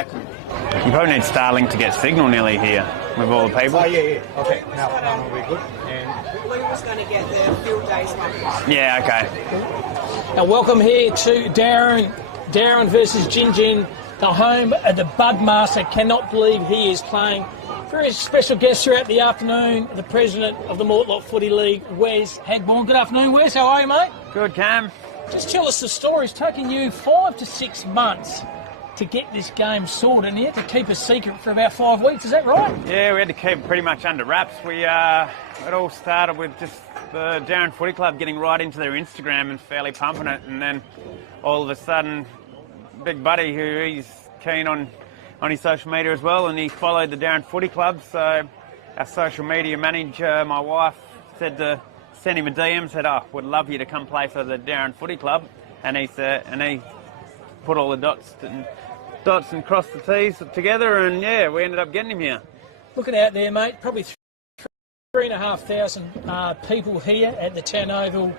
exactly. You probably need Starlink to get signal nearly here with all the people. Oh, yeah. Okay, now we're good. And We was going to get the field days one. Yeah, okay. Now welcome here to Dowerin versus Gingin, the home of the Budmaster. Cannot believe he is playing. Very special guest throughout the afternoon, the president of the Mortlock Footy League, Wes Hagborn. Good afternoon, Wes. How are you, mate? Good, Cam. Just tell us the story. It's taken you 5 to 6 months to get this game sorted, and you had to keep a secret for about 5 weeks. Is that right? Yeah, we had to keep it pretty much under wraps. It all started with just the Dowerin Footy Club getting right into their Instagram and fairly pumping it, and then all of a sudden, Big Buddy, who he's keen on his social media as well, and he followed the Dowerin Footy Club. So our social media manager, my wife, said to send him a DM, said, "Oh, would love you to come play for the Dowerin Footy Club," and he put all the dots and crossed the T's together, and yeah, we ended up getting him here. Looking out there, mate, probably 3,500 people here at the Town Oval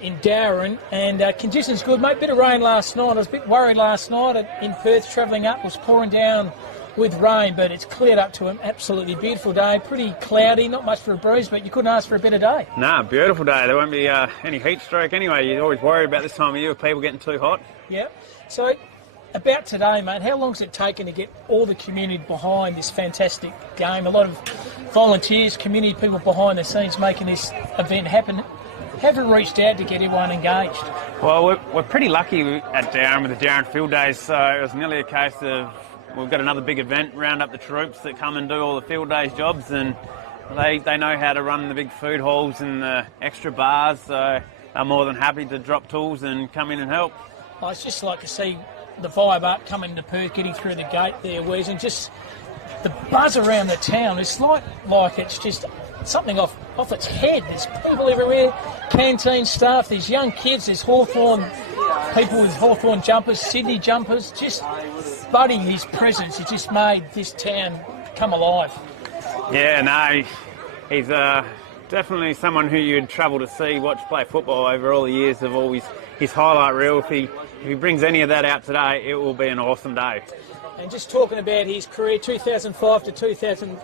in Dowerin, and conditions good, mate. Bit of rain last night. I was a bit worried last night in Perth. Travelling up was pouring down with rain, but it's cleared up to an absolutely beautiful day. Pretty cloudy, not much for a breeze, but you couldn't ask for a better day. Nah, beautiful day. There won't be any heat stroke anyway. You're always worried about this time of year with people getting too hot. Yeah. So, about today, mate, how long has it taken to get all the community behind this fantastic game? A lot of volunteers, community people behind the scenes making this event happen. Have you reached out to get everyone engaged? Well, we're pretty lucky at Dowerin with the Dowerin Field Days, so it was nearly a case of we've got another big event, round up the troops that come and do all the Field Days jobs, and they know how to run the big food halls and the extra bars, so they're more than happy to drop tools and come in and help. I just like to see the vibe up coming to Perth, getting through the gate there, Wes, and just the buzz around the town. It's like it's just something off its head. There's people everywhere, canteen staff, there's young kids, there's Hawthorn people with Hawthorn jumpers, Sydney jumpers. Just Buddy, his presence, he just made this town come alive. Yeah, no, he's definitely someone who you'd travel to see, watch play football over all the years of all his highlight reel. If he brings any of that out today, it will be an awesome day. And just talking about his career, 2005 to 2013,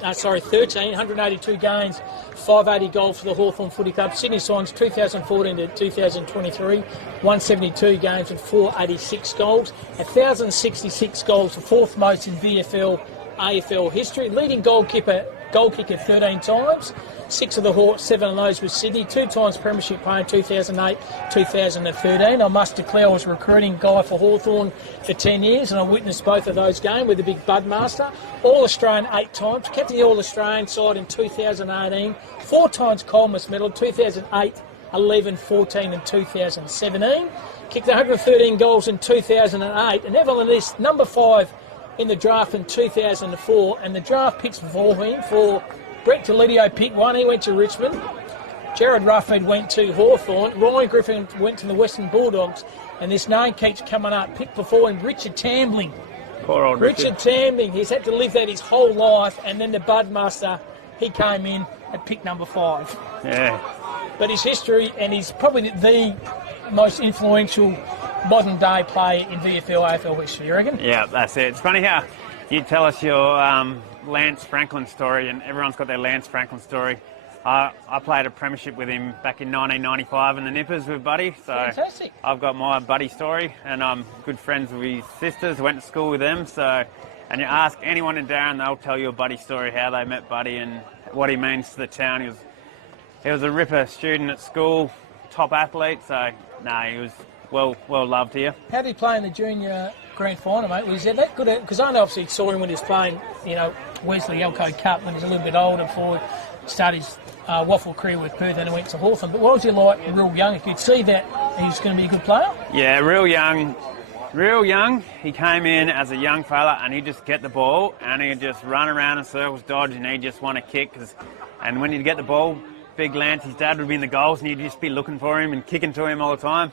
182 games, 580 goals for the Hawthorn Footy Club. Sydney Swans, 2014 to 2023, 172 games and 486 goals. 1,066 goals, the fourth most in VFL, AFL history. Leading goal kicker 13 times. 6 of the Hawks, 7 of those with Sydney. 2 times premiership player, 2008, 2013. I must declare I was a recruiting guy for Hawthorn for 10 years, and I witnessed both of those games with the big Budmaster. All-Australian 8 times. Captain the All-Australian side in 2018. 4 times Coleman's medal, 2008, 11, 14 and 2017. Kicked 113 goals in 2008. And Evelyn is number 5 in the draft in 2004, and the draft picks for him for Brett Delidio picked 1, he went to Richmond. Jared Rufford went to Hawthorn. Ryan Griffin went to the Western Bulldogs. And this name keeps coming up. Picked before him, Richard Tambling. Poor old Richard Tambling. He's had to live that his whole life. And then the Budmaster, he came in at pick number 5. Yeah. But his history, and he's probably the most influential modern day player in VFL AFL history, you reckon? Yeah, that's it. It's funny how you tell us your Lance Franklin story, and everyone's got their Lance Franklin story. I played a premiership with him back in 1995 in the Nippers with Buddy. So fantastic. I've got my Buddy story, and I'm good friends with his sisters, went to school with them. So, and you ask anyone in Dowerin, they'll tell you a Buddy story, how they met Buddy and what he means to the town. He was a ripper student at school, top athlete, so he was well loved here. How did he play in the junior grand final, mate? Was he that good? Because I know obviously saw him when he was playing, Wesley Elco Cup when he was a little bit older before he started his waffle career with Perth and he went to Hawthorn. But what was he like real young? You could see that he was going to be a good player? Yeah, real young. He came in as a young fella and he'd just get the ball and he'd just run around in circles, dodge, and he'd just want to kick. And when he'd get the ball, Big Lance, his dad would be in the goals and he'd just be looking for him and kicking to him all the time.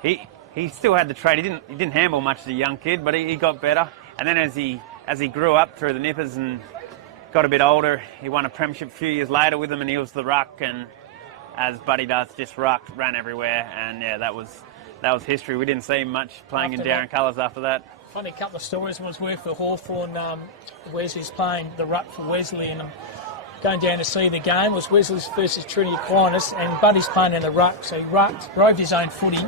He still had the trade. He didn't handle much as a young kid, but he got better. And then as he grew up through the Nippers and got a bit older, he won a premiership a few years later with them, and he was the ruck. And as Buddy does, just rucked, ran everywhere, and yeah, that was history. We didn't see him much playing in Dowerin colours after that. Funny couple of stories. When I was working for Hawthorn, Wesley's playing the ruck for Wesley, and I'm going down to see the game. It was Wesley's versus Trinity Aquinas, and Buddy's playing in the ruck. So he drove his own footy,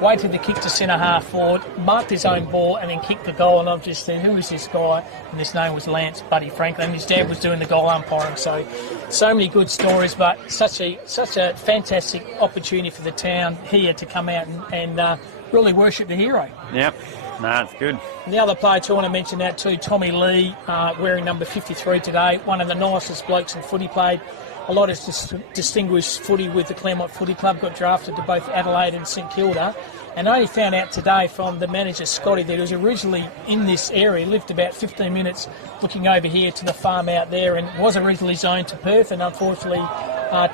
waited to kick to centre half forward, marked his own ball, and then kicked the goal. And I've just said, who is this guy? And his name was Lance Buddy Franklin. His dad was doing the goal umpiring. So many good stories, but such a fantastic opportunity for the town here to come out and really worship the hero. Yep. No, it's good. And the other player too, I want to mention that too, Tommy Lee, wearing number 53 today. One of the nicest blokes in footy, played a lot of distinguished footy with the Claremont Footy Club, got drafted to both Adelaide and St Kilda. And I only found out today from the manager, Scotty, that he was originally in this area. He lived about 15 minutes looking over here to the farm out there, and was originally zoned to Perth, and unfortunately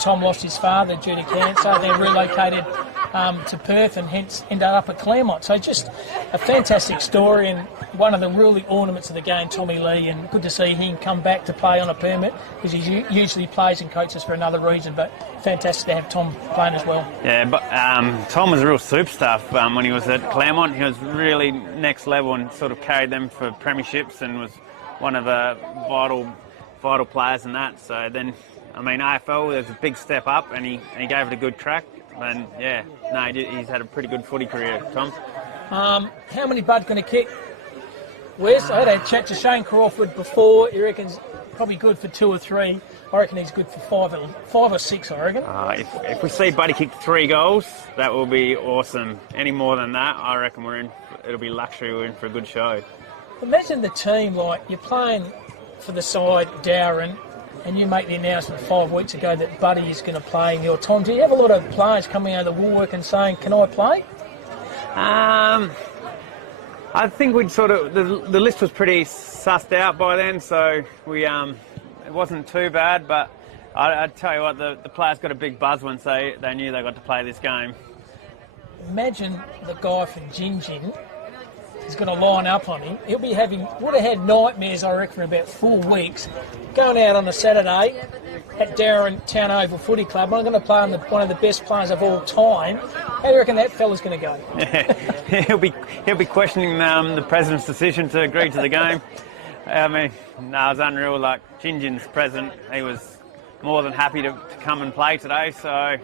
Tom lost his father due to cancer. They relocated to Perth and hence ended up at Claremont. So just a fantastic story, and one of the really ornaments of the game, Tommy Lee, and good to see him come back to play on a permit, because he usually plays and coaches for another reason, but fantastic to have Tom playing as well. Yeah, but Tom was a real superstar when he was at Claremont. He was really next level and sort of carried them for premierships and was one of the vital players in that. So then, I mean, AFL, there's a big step up, and he gave it a good crack. And yeah, no, he's had a pretty good footy career, Tom. How many Bud going to kick? Wes, I had a chat to Shane Crawford before. He reckons probably good for 2 or 3. I reckon he's good for 5 or 6, I reckon. If we see Buddy kick 3 goals, that will be awesome. Any more than that, I reckon it'll be luxury. We're in for a good show. Imagine the team, like, you're playing for the side, Dowerin, and you make the announcement 5 weeks ago that Buddy is going to play in your time. Do you have a lot of players coming out of the woodwork and saying, can I play? I think we'd sort of, the list was pretty sussed out by then, so we it wasn't too bad, but I'd tell you what, the players got a big buzz once they knew they got to play this game. Imagine the guy from Gingin is going to line up on him. Would have had nightmares, I reckon, for about 4 weeks, going out on a Saturday at Dowerin Town Oval Footy Club. I'm going to play on one of the best players of all time. How do you reckon that fella's going to go? Yeah, he'll be questioning the president's decision to agree to the game. I mean, no, it was unreal. Like, Gingin's president, he was more than happy to come and play today. So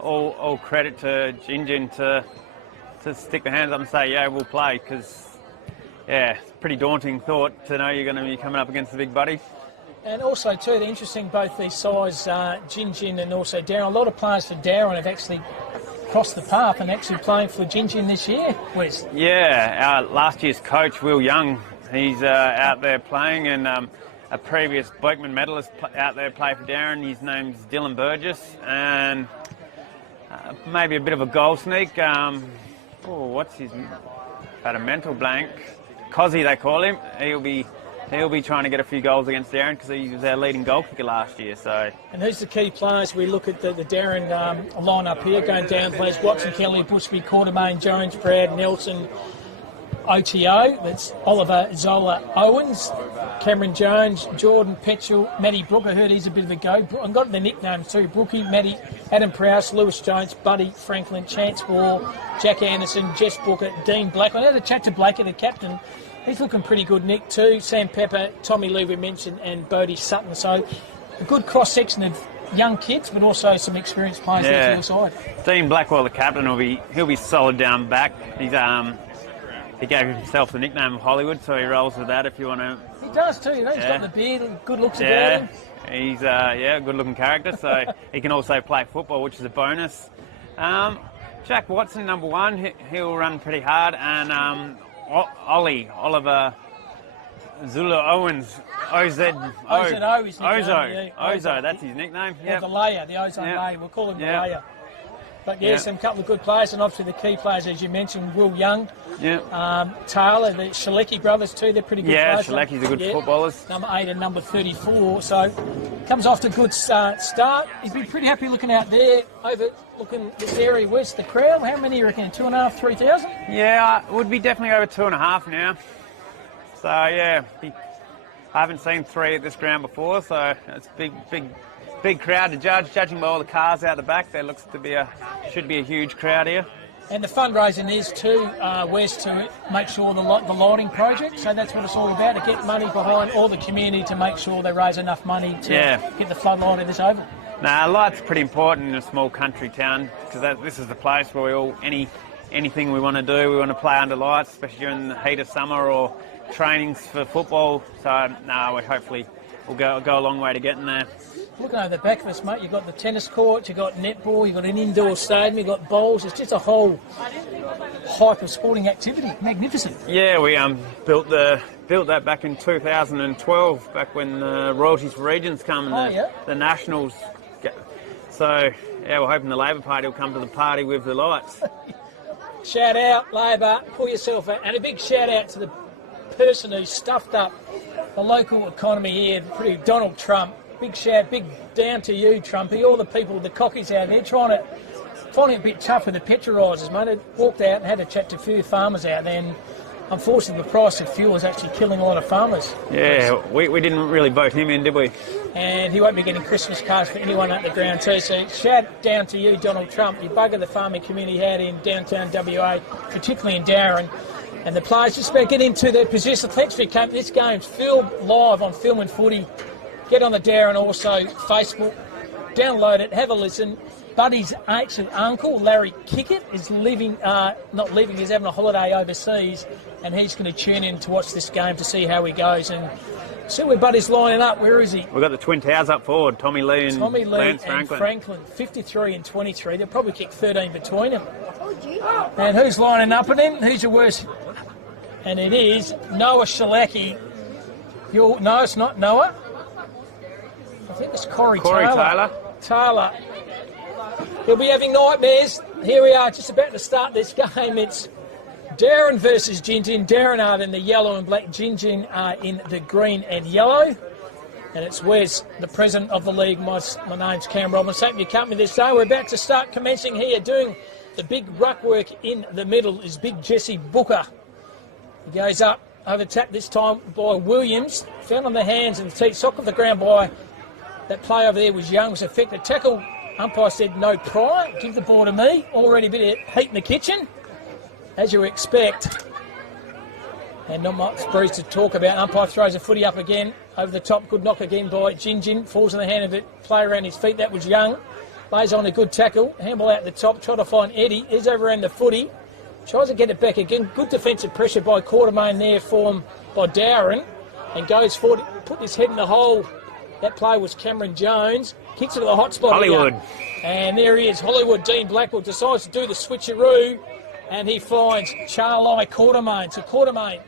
all credit to Gingin to stick their hands up and say, yeah, we'll play, because, yeah, it's a pretty daunting thought to know you're going to be coming up against the big buddy. And also, too, the interesting, both these sides, Gingin and also Dowerin, a lot of players for Dowerin have actually crossed the path and actually playing for Gingin this year, Wes. Yeah, our last year's coach, Will Young, he's out there playing, and a previous Blakeman medalist out there play for Dowerin. His name's Dylan Burgess, and maybe a bit of a goal sneak. What's his? Had a mental blank. Cozzy, they call him. He'll be trying to get a few goals against Dowerin, because he was our leading goal kicker last year. So. And who's the key players? We look at the Dowerin line-up here, going down players: Watson, Kelly, Bushby, Quartermain, Jones, Brad, Nelson, OTO. That's Oliver Zola Owens, Cameron Jones, Jordan Petchell, Matty Brook. I heard he's a bit of a go. I've got the nicknames too: Brookie, Matty, Adam Prowse, Lewis Jones, Buddy Franklin, Chance Wall, Jack Anderson, Jess Booker, Dean Black. I had a chat to Blakey, the captain. He's looking pretty good, Nick, too. Sam Pepper, Tommy Lee, we mentioned, and Bodie Sutton. So a good cross-section of young kids, but also some experienced players there to your side. Dean Blackwell, the captain, he'll be solid down back. He gave himself the nickname of Hollywood, so he rolls with that if you want to. He does too, you know. He's got the beard and good looks about him. He's a good-looking character, so he can also play football, which is a bonus. Jack Watson, number 1, he'll run pretty hard, and Oliver Zula Owens, Ozo, that's his nickname. Yeah, the layer, the ozone layer. We'll call him the layer. But some couple of good players, and obviously the key players, as you mentioned, Will Young, Taylor, the Shalecki brothers too. They're pretty good players. Yeah, Shalecki's a good footballers. Number 8 and number 34. So comes off to a good start. He's been pretty happy looking out there, overlooking this area west. The crowd, how many you reckon? 2,500, 3,000? Yeah, it would be definitely over 2,500 now. So yeah, I haven't seen 3 at this ground before, so it's big crowd to judge. Judging by all the cars out the back, there looks to be should be a huge crowd here. And the fundraising is to Wes to make sure the lighting project. So that's what it's all about, to get money behind all the community to make sure they raise enough money to get the floodlight of this over. Nah, light's pretty important in a small country town, because this is the place where we all, anything we want to do, we want to play under lights, especially during the heat of summer or trainings for football. So, we hopefully will go a long way to getting there. Looking over the back of us, mate, you've got the tennis court, you've got netball, you've got an indoor stadium, you've got bowls. It's just a whole hype of sporting activity. Magnificent. Yeah, we built that back in 2012, back when Royalties for Regions come and the Nationals. So, yeah, we're hoping the Labor Party will come to the party with the lights. Shout out, Labor, pull yourself out. And a big shout out to the person who stuffed up the local economy here, Donald Trump. Big shout, big down to you, Trumpy. All the people, the cockies out there, finding it a bit tough with the petrol rises, mate. I walked out and had a chat to a few farmers out there, and unfortunately the price of fuel is actually killing a lot of farmers. Yeah, we didn't really vote him in, did we? And he won't be getting Christmas cards for anyone at the ground too. So shout down to you, Donald Trump. You bugger the farming community out in downtown WA, particularly in Dowerin. And the players just about get into their position. Thanks for your company. This game's filmed live on Film and Footy. Get on the Dowerin also Facebook, download it, have a listen. Buddy's ancient uncle, Larry Kickett, is he's having a holiday overseas, and he's going to tune in to watch this game to see how he goes and see where Buddy's lining up. Where is he? We've got the Twin Towers up forward, Tommy Lee and Lance Franklin, 53 and 23. They'll probably kick 13 between them. And who's lining up at him? Who's your worst? And it is Noah Shalaki. No, it's not Noah. I think it's Corey Taylor. Taylor. He'll be having nightmares. Here we are, just about to start this game. It's Dowerin versus Gingin. Dowerin are in the yellow and black. Gingin are in the green and yellow. And it's Wes, the president of the league. My name's Cam Robbins. Thank you for company this day. We're about to start commencing here. Doing the big ruck work in the middle is Big Jesse Booker. He goes up, overtapped this time by Williams. Found on the hands and the teeth. Sock of the ground by that play over there was Young. Was effective tackle. Umpire said no prior. Give the ball to me. Already a bit of heat in the kitchen, as you expect. And not much breeze to talk about. Umpire throws a footy up again. Over the top. Good knock again by Gingin. Falls in the hand of it. Play around his feet. That was Young. Lays on a good tackle. Handball out the top. Try to find Eddie. Is over around the footy. Tries to get it back again. Good defensive pressure by Quartermain there for him by Dowerin. And goes forward. Put his head in the hole. That play was Cameron Jones. Kicks it to the hot spot. Hollywood. Here. And there he is. Hollywood. Dean Blackwell decides to do the switcheroo. And he finds Charlie Quartermain. So Quartermain,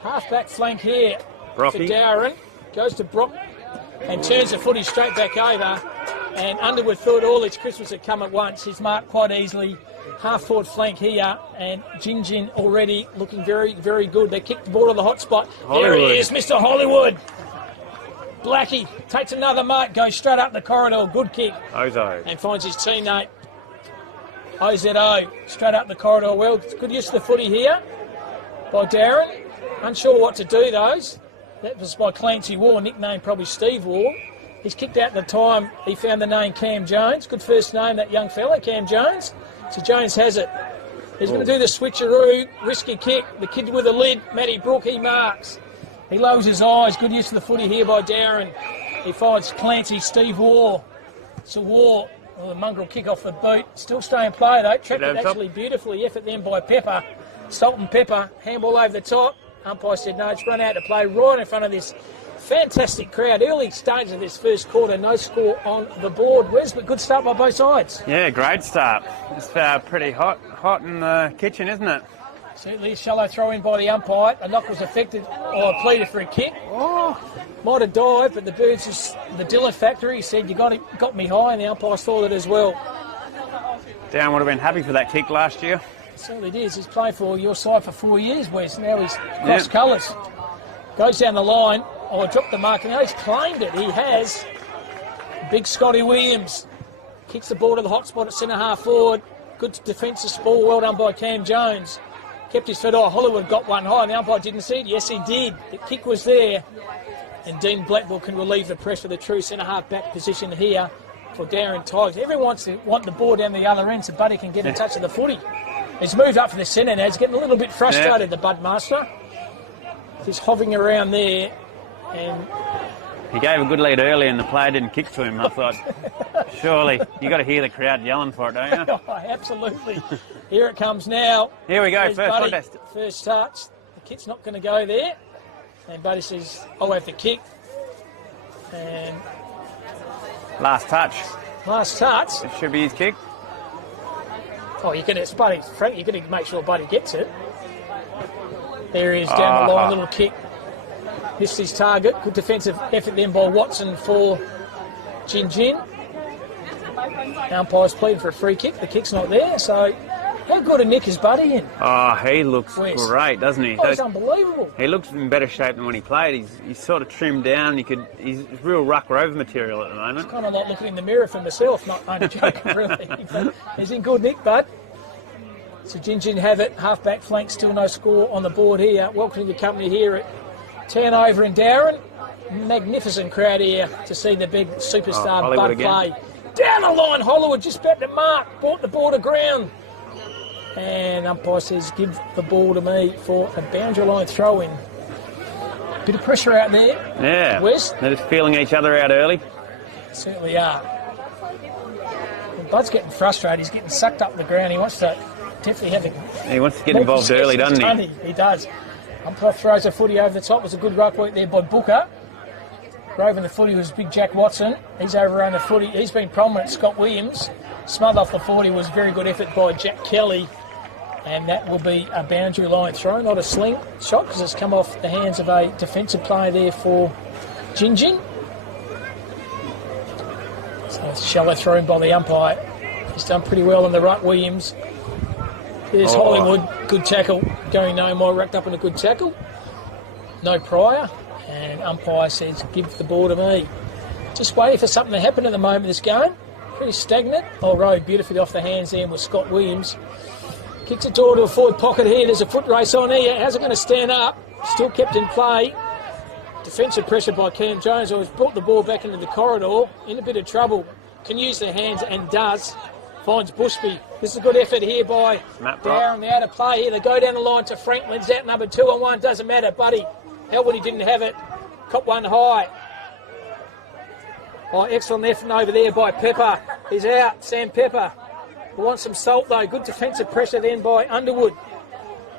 half-back flank here Brocky. for Dowerin. Goes to Brock and turns the footy straight back over. And Underwood thought all his Christmas had come at once. He's marked quite easily. Half-forward flank here. And Gingin already looking very, very good. They kicked the ball to the hot spot. Hollywood. There he is, Mr. Hollywood. Blackie takes another mark, goes straight up the corridor. Good kick. Ozo. And finds his teammate. OZO straight up the corridor. Well, good use of the footy here by Dowerin. Unsure what to do, those. That was by Clancy Waugh, nicknamed probably Steve Waugh. He's kicked out the time. He found the name Cam Jones. Good first name, that young fella, Cam Jones. So Jones has it. He's going to do the switcheroo. Risky kick. The kid with the lid, Matty Brook, he marks. He lowers his eyes. Good use of the footy here by Dowerin. He finds Clancy, Steve Waugh. So Waugh, the mongrel kick off the boot. Still staying play though. Trapped it actually beautifully. Effort then by Pepper. Salt and Pepper. Handball over the top. Umpire said no, it's run out to play right in front of this fantastic crowd. Early stage of this first quarter. No score on the board. Wes, but good start by both sides. Yeah, great start. It's pretty hot in the kitchen, isn't it? Certainly, shallow throw in by the umpire. A knock was affected, or pleaded for a kick. Oh, might have dived, but the Birds, the Dillon factory, said you got me high, and the umpire saw it as well. Down would have been happy for that kick last year. Certainly it is. He's played for your side for 4 years, Wes. Now he's crossed colours. Goes down the line. Oh, dropped the mark. Now he's claimed it. He has. Big Scotty Williams. Kicks the ball to the hot spot at centre half forward. Good defensive ball. Well done by Cam Jones. Kept his foot. Oh, Hollywood got one high, and the umpire didn't see it. Yes, he did. The kick was there. And Dean Blackwell can relieve the pressure. The true centre-half back position here for Dowerin Tigers. Everyone wants to want the ball down the other end so Buddy can get in touch with the footy. He's moved up for the centre now. He's getting a little bit frustrated, the Budmaster. He's hovering around there. And he gave a good lead early and the player didn't kick to him. I thought, surely, you got to hear the crowd yelling for it, don't you? Oh, absolutely. Here it comes now. Here we go, There's first Buddy. contest. First touch. The kick's not going to go there. And Buddy says, I'll have the kick. And Last touch. last touch. It should be his kick. Oh, it's Buddy. Frank, you're going to make sure Buddy gets it. There he is down the line, little kick. Missed his target. Good defensive effort then by Watson for Gingin. Umpire's pleading for a free kick. The kick's not there, so how good a nick is Buddy in? Oh, he looks West. great, doesn't he? Oh, he's unbelievable. He looks in better shape than when he played. He's sort of trimmed down. He's real ruck rover material at the moment. Kind of like looking in the mirror for myself, not only joking, really. But he's in good nick, bud. So Gingin have it. Half-back flank, still no score on the board here. Welcoming the company here at Town in Dowerin. Magnificent crowd here to see the big superstar Bud play. Down the line, Hollywood just about to mark. Brought the ball to ground. And umpire says, give the ball to me for a boundary line throw-in. Bit of pressure out there. Yeah. West. They're just feeling each other out early. Certainly are. And Bud's getting frustrated. He's getting sucked up the ground. He wants to definitely have a... He wants to get involved early, doesn't he? He does. Umpire throws a footy over the top. It was a good ruck work there by Booker. Roving the footy was big Jack Watson. He's overrun the footy. He's been prominent. Scott Williams. Smothered off the 40 was very good effort by Jack Kelly. And that will be a boundary line throw, not a sling shot, because it's come off the hands of a defensive player there for Gingin. So it's shallow thrown by the umpire. He's done pretty well in the ruck, Williams. There's Hollywood, good tackle, going no more, wrapped up in a good tackle. No prior, and umpire says, give the ball to me. Just waiting for something to happen at the moment in this game. Pretty stagnant. Rode beautifully off the hands there with Scott Williams. Kicks it door to a forward pocket here. There's a foot race on here. How's it going to stand up? Still kept in play. Defensive pressure by Cam Jones, who has brought the ball back into the corridor. In a bit of trouble. Can use their hands and does. Finds Bushby. This is a good effort here by Dowerin. The out of play here. They go down the line to Franklin's out number 2 and 1. Doesn't matter. Buddy Elwood, he didn't have it. Cop one high. Oh, excellent effort over there by Pepper. He's out. Sam Pepper. Wants some salt though. Good defensive pressure then by Underwood.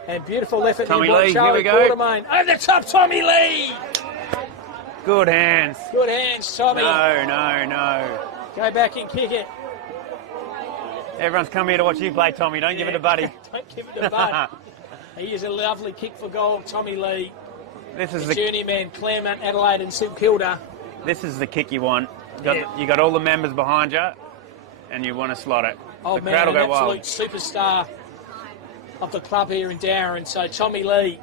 And beautiful effort Tommy here by Lee, Charlie here we go. Quartermain. Over the top, Tommy Lee! Good hands. Good hands, Tommy. No. Go back and kick it. Everyone's come here to watch you play, Tommy. Don't give it to Buddy. Don't give it to Bud. He is a lovely kick for goal, Tommy Lee. This is the journeyman, Claremont, Adelaide and St Kilda. This is the kick you want. You got all the members behind you and you want to slot it. Oh the man, crowd will an go wild. absolute superstar of the club here in Dowerin. So Tommy Lee,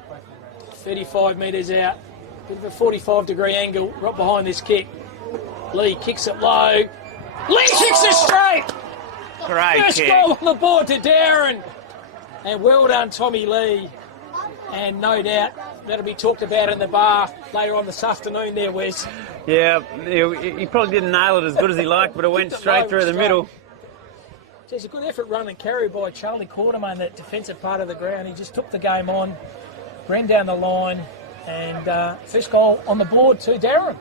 35 metres out. Bit of a 45-degree angle right behind this kick. Lee kicks it low. Lee kicks it straight! Great First kick. goal on the board to Dowerin. And well done, Tommy Lee. And no doubt that'll be talked about in the bar later on this afternoon there, Wes. Yeah, he probably didn't nail it as good as he liked, but it went straight through the middle. There's a good effort run and carry by Charlie Quartermain, that defensive part of the ground. He just took the game on, ran down the line, and first goal on the board to Dowerin.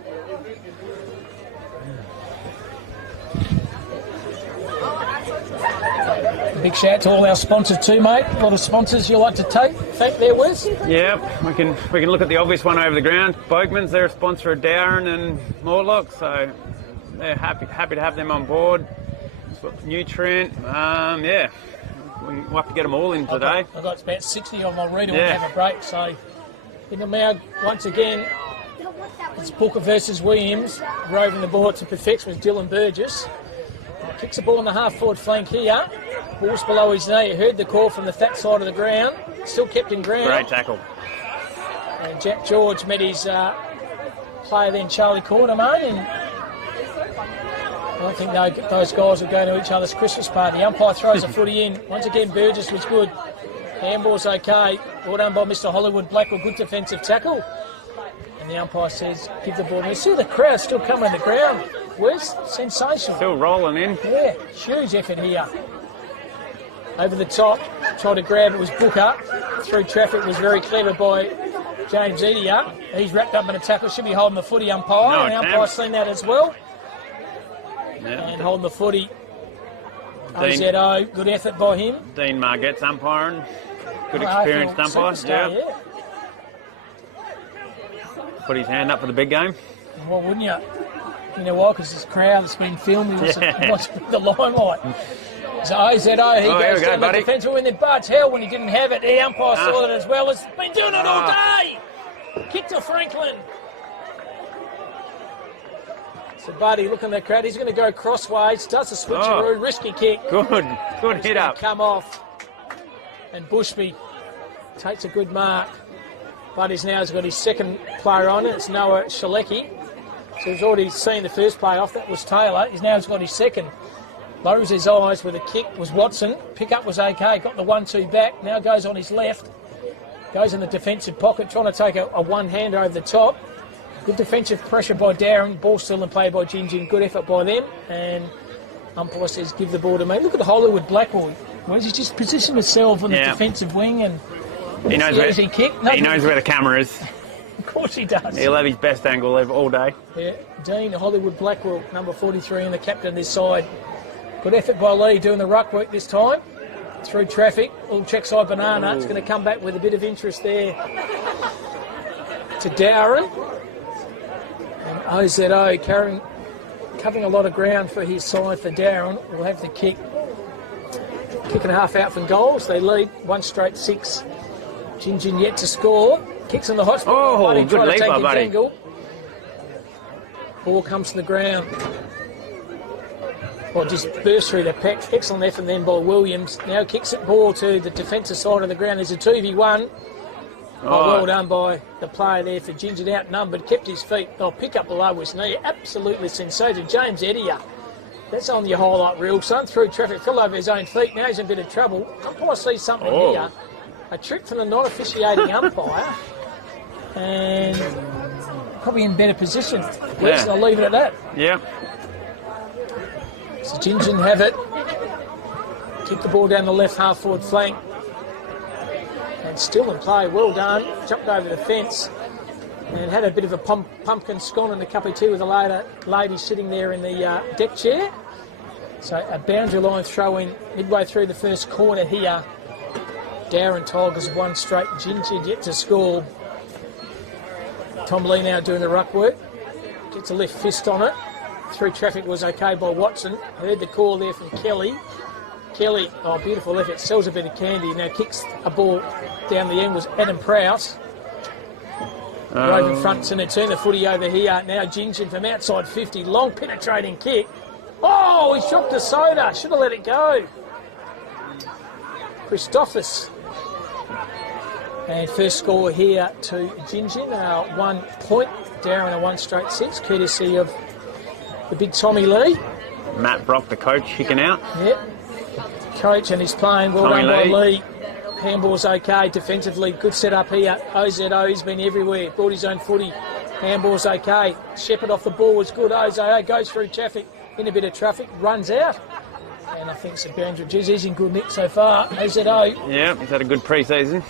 Big shout out to all our sponsors too, mate. A lot of sponsors you like to thank there, Wes. Yeah, we can look at the obvious one over the ground. Boakman's, they're a sponsor of Dowerin and Mortlock, so they're happy to have them on board. Nutrient, yeah, we'll have to get them all in today. I've got about 60 of them. I'll read them and have a break. So in the mag, once again, it's Booker versus Williams. Roving the ball to perfection with Dylan Burgess. Kicks the ball on the half-forward flank here. Ball's below his knee. Heard the call from the fat side of the ground. Still kept in ground. Great tackle. And Jack George met his player then, Charlie Quartermain, and I don't think those guys will go to each other's Christmas party. The umpire throws a footy in. Once again, Burgess was good. Handball's okay. Well done by Mr. Hollywood Blackwell. Good defensive tackle. And the umpire says, give the ball. You see the crowd still coming to the ground. Wes, sensational. Still rolling in. Yeah, huge effort here. Over the top, tried to grab it was Booker. Through traffic was very clever by James Edia. He's wrapped up in a tackle. Should be holding the footy umpire. No, and the umpire's seen that as well. Yeah. And holding the footy. OZO, good effort by him. Dean Margette's umpiring. Good experienced umpire. Yeah. Put his hand up for the big game. Well, wouldn't you? You know why? Because this crowd has been filming watching the limelight. So OZO, he goes down the defence. In the butts. Hell, when he didn't have it, the umpire saw it as well. Has been doing it all day. Kick to Franklin. So Buddy, look at the crowd. He's going to go crossways. Does a switcheroo, risky kick. Good hit up. Come off. And Bushby takes a good mark. Buddy's now has got his second player on it. It's Noah Shalecki. So he's already seen the first play off. That was Taylor. He's now got his second. Lowers his eyes with a kick was Watson. Pick up was okay. Got the 1-2 back. Now goes on his left. Goes in the defensive pocket. Trying to take a one-hander over the top. Good defensive pressure by Dowerin. Ball still in play by Gingin. Good effort by them. And umpire says give the ball to me. Look at the Hollywood Blackwood. Well, he's just positioned himself on the defensive wing and he knows where he knows where the camera is. Of course he does. He'll have his best angle all day. Yeah, Dean Hollywood Blackwell, number 43, and the captain this side. Good effort by Lee doing the ruck work this time. Through traffic, little check side banana. It's going to come back with a bit of interest there to Dowerin. And OZO covering a lot of ground for his side for Dowerin. Will have the kick. Kick and a half out from goals. They lead 1 straight 6. Gingin yet to score. Kicks in the hot spot. Oh, good leap by Buddy. Angle. Ball comes to the ground. Well, just burst through the pack. Excellent effort then by Williams. Now kicks it ball to the defensive side of the ground. There's a 2v1. Well done by the player there for Gingin, outnumbered. Kept his feet. Pick up below his knee. Absolutely sensational. James Edia. That's on your highlight reel, son. Through traffic, fell over his own feet. Now he's in a bit of trouble. Umpire sees something here. A trick from the non-officiating umpire. And probably in better position. Yes, I'll leave it at that. Yeah. So Gingin have it. Kick the ball down the left half forward flank. And still in play. Well done. Jumped over the fence. And had a bit of a pumpkin scone and a cup of tea with a lady sitting there in the deck chair. So a boundary line throw in midway through the first corner here. Dowerin Tigers 1 straight. Gingin yet to score. Tom Lee now doing the ruck work. Gets a left fist on it. Through traffic was okay by Watson. Heard the call there from Kelly. Kelly, beautiful effort. Sells a bit of candy. Now kicks a ball down the end was Adam Prowse. Rove in front, and turn the footy over here. Now Gingin from outside 50. Long penetrating kick. Oh, he shocked the soda. Should have let it go. Christophus. And first score here to Gingin. 1 point. Dowerin a 1 straight 6, courtesy of the big Tommy Lee. Matt Brock, the coach, kicking out. Yep. Coach and he's playing well Tommy done by Lee. Handball's okay. Defensively, good setup here. OZO, he's been everywhere. Brought his own footy. Handball's okay. Shepherd off the ball was good. OZO goes through traffic. In a bit of traffic. Runs out. And I think St. Boundary, he's in good nick so far. OZO. Yeah, he's had a good pre-season.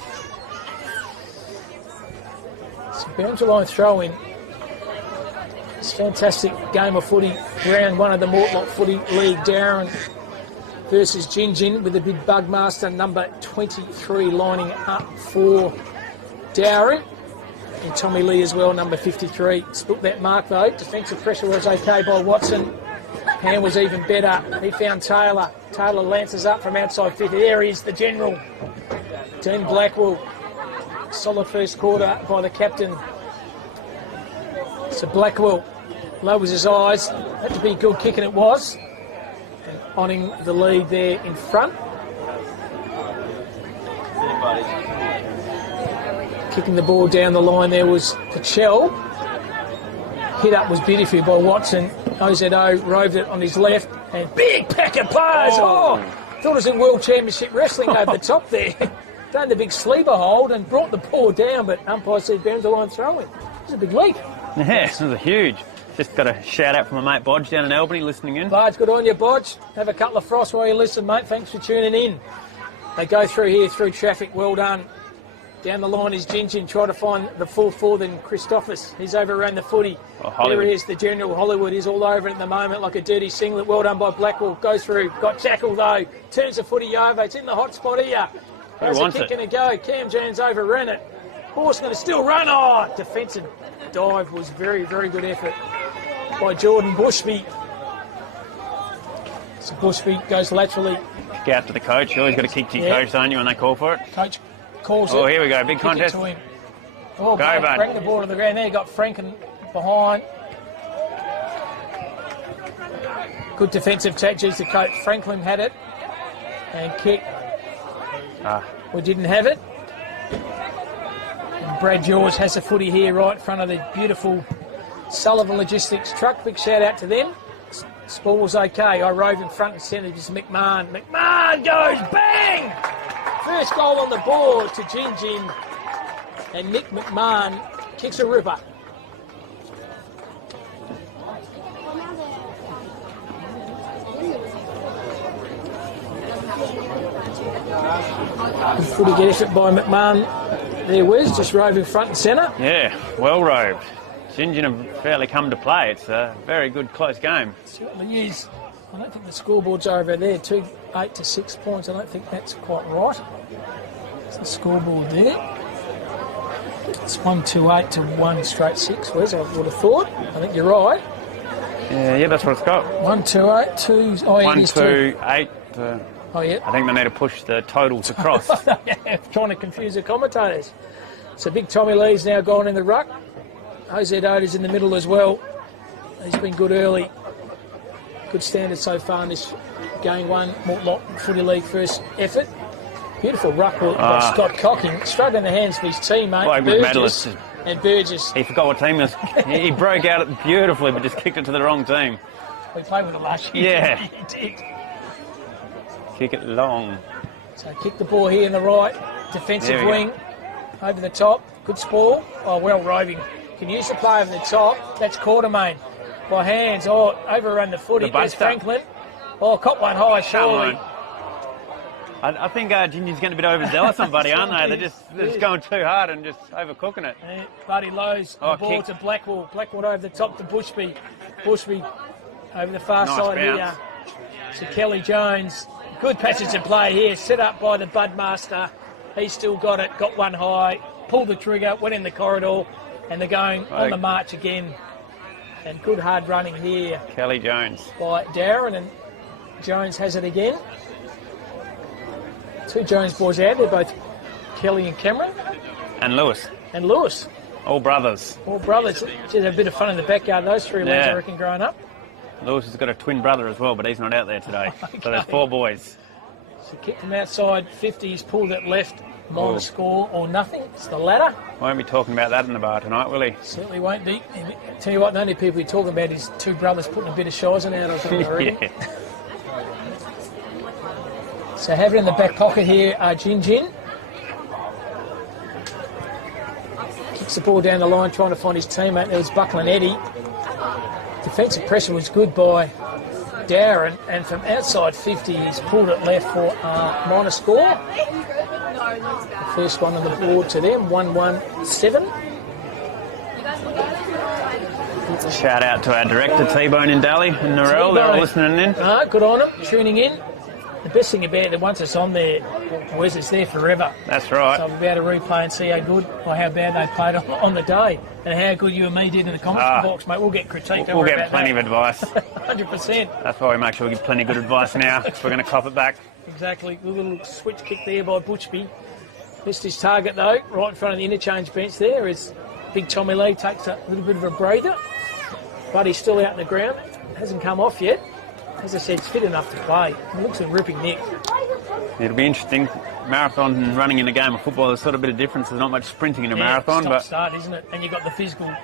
St. Boundary line throw in. It's a fantastic game of footy. Round 1 of the Mortlock Footy League. Dowerin versus Gingin with the big Bugmaster number 23 lining up for Dowerin. And Tommy Lee as well, number 53. Split that mark though. Defensive pressure was okay by Watson. Hand was even better. He found Taylor. Taylor lances up from outside 50. There he is, the general. Dean Blackwell. Solid first quarter by the captain. So Blackwell lowers his eyes. Had to be a good kick, and it was. And honing the lead there in front. Kicking the ball down the line there was Pachel. Hit up was beautifully by Watson. OZO roved it on his left. And big pack of players. Thought it was in World Championship Wrestling over the top there. Done the big sleeper hold and brought the ball down, but umpire said boundary line throw-in. It was a big leap. Yeah, this was a huge. Just got a shout out from my mate Bodge down in Albany listening in. Bodge, good on you, Bodge. Have a couple of frosts while you listen, mate. Thanks for tuning in. They go through here, through traffic. Well done. Down the line is Gingin, trying to find the full forward and Christophus. He's overran the footy. There he is, the general. Hollywood is all over it at the moment like a dirty singlet. Well done by Blackwell. Go through. Got tackled though. Turns the footy over. It's in the hot spot here. How's the kick going to go? Cam Jones overran it. Horse going to still run. Oh, defensive dive was very, very good effort by Jordan Bushby. So Bushby goes laterally. Kick out to the coach. You always got to kick to your coach, don't you, when they call for it? Coach calls it. Oh, here we go. Big contest. Oh, go, bud. Bring the ball to the ground. There you got Franken behind. Good defensive tactics. The coach Franklin had it. And kick. We didn't have it. And Brad George has the footy here right in front of the beautiful Sullivan Logistics truck. Big shout out to them. Ball was okay. I rove in front and centre. Just McMahon. McMahon goes bang! First goal on the board to Gingin. And Nick McMahon kicks a ripper. Pretty good effort by McMahon. There was just roving front and centre. Yeah, well roved. Gingin have fairly come to play. It's a very good close game. Certainly is. I don't think the scoreboard's over there. 8 to 6 points. I don't think that's quite right. It's the scoreboard there. It's 1-2-8 to 1-6. Wes, I would have thought. I think you're right. Yeah, that's what it's got. 1-2-8 2. Oh, yeah, 1-2-8. Oh, yeah. I think they need to push the totals across. Trying to confuse the commentators. So big Tommy Lee's now gone in the ruck. OZ Oda's in the middle as well. He's been good early. Good standard so far in this game one. Mortlock Footy League first effort. Beautiful ruck by Scott Cocking. Straight in the hands of his teammate, Burgess. And Burgess. He forgot what team it was. He broke out it beautifully, but just kicked it to the wrong team. We played with it last year. Yeah. He did. Kick it long. So kick the ball here in the right. Defensive wing. Over the top. Good spoil. Oh, well roving. Can use the play over the top. That's Quartermain. By hands. Oh, overrun the footy. There's Franklin. Oh, caught one high, surely. I think Gingin's getting a bit overzealous on Buddy, aren't they? They're just going too hard and just overcooking it. Yeah, Buddy Lowe's the ball to Blackwell. Blackwell over the top to Bushby. Bushby over the far side here. So Kelly Jones. Good passage of play here. Set up by the Budmaster. He's still got it. Got one high. Pulled the trigger. Went in the corridor. And they're going on the march again. And good hard running here. Kelly Jones. By Dowerin, and Jones has it again. Two Jones boys out there, both Kelly and Cameron. And Lewis. And Lewis. All brothers. All brothers. Just a bit of fun in the backyard, those three lads, I reckon, growing up. Lewis has got a twin brother as well, but he's not out there today. Okay. So there's 4 boys. So kick from outside 50, he's pulled it left. Minor score or nothing. It's the ladder. Won't be talking about that in the bar tonight, will he? Certainly won't be. And tell you what, the only people you're talking about is 2 brothers putting a bit of shizen out of them already. So have it in the back pocket here, Gingin. Kicks the ball down the line, trying to find his teammate. There was Buckland Eddie. Defensive pressure was good by Dowerin, and from outside 50, he's pulled it left for a minor score. The first one on the board to them, 1-1-7. Shout out to our director, T-Bone and Dally and Narelle. They're all listening in. Good on them, tuning in. The best thing about it, once it's on there, Wes, it's there forever. That's right. So we'll be able to replay and see how good or how bad they played on the day. And how good you and me did in the comments box, mate. We'll get critique. We'll get plenty of advice. 100%. That's why we make sure we give plenty of good advice now. We're going to cop it back. Exactly. A little switch kick there by Butchby. Missed his target, though, right in front of the interchange bench there as big Tommy Lee takes a little bit of a breather. But he's still out in the ground. Hasn't come off yet. As I said, it's fit enough to play. It looks a ripping nick. It'll be interesting. Marathon and running in a game of football, there's sort of a bit of difference. There's not much sprinting in a marathon. But start, isn't it? And you've got the physical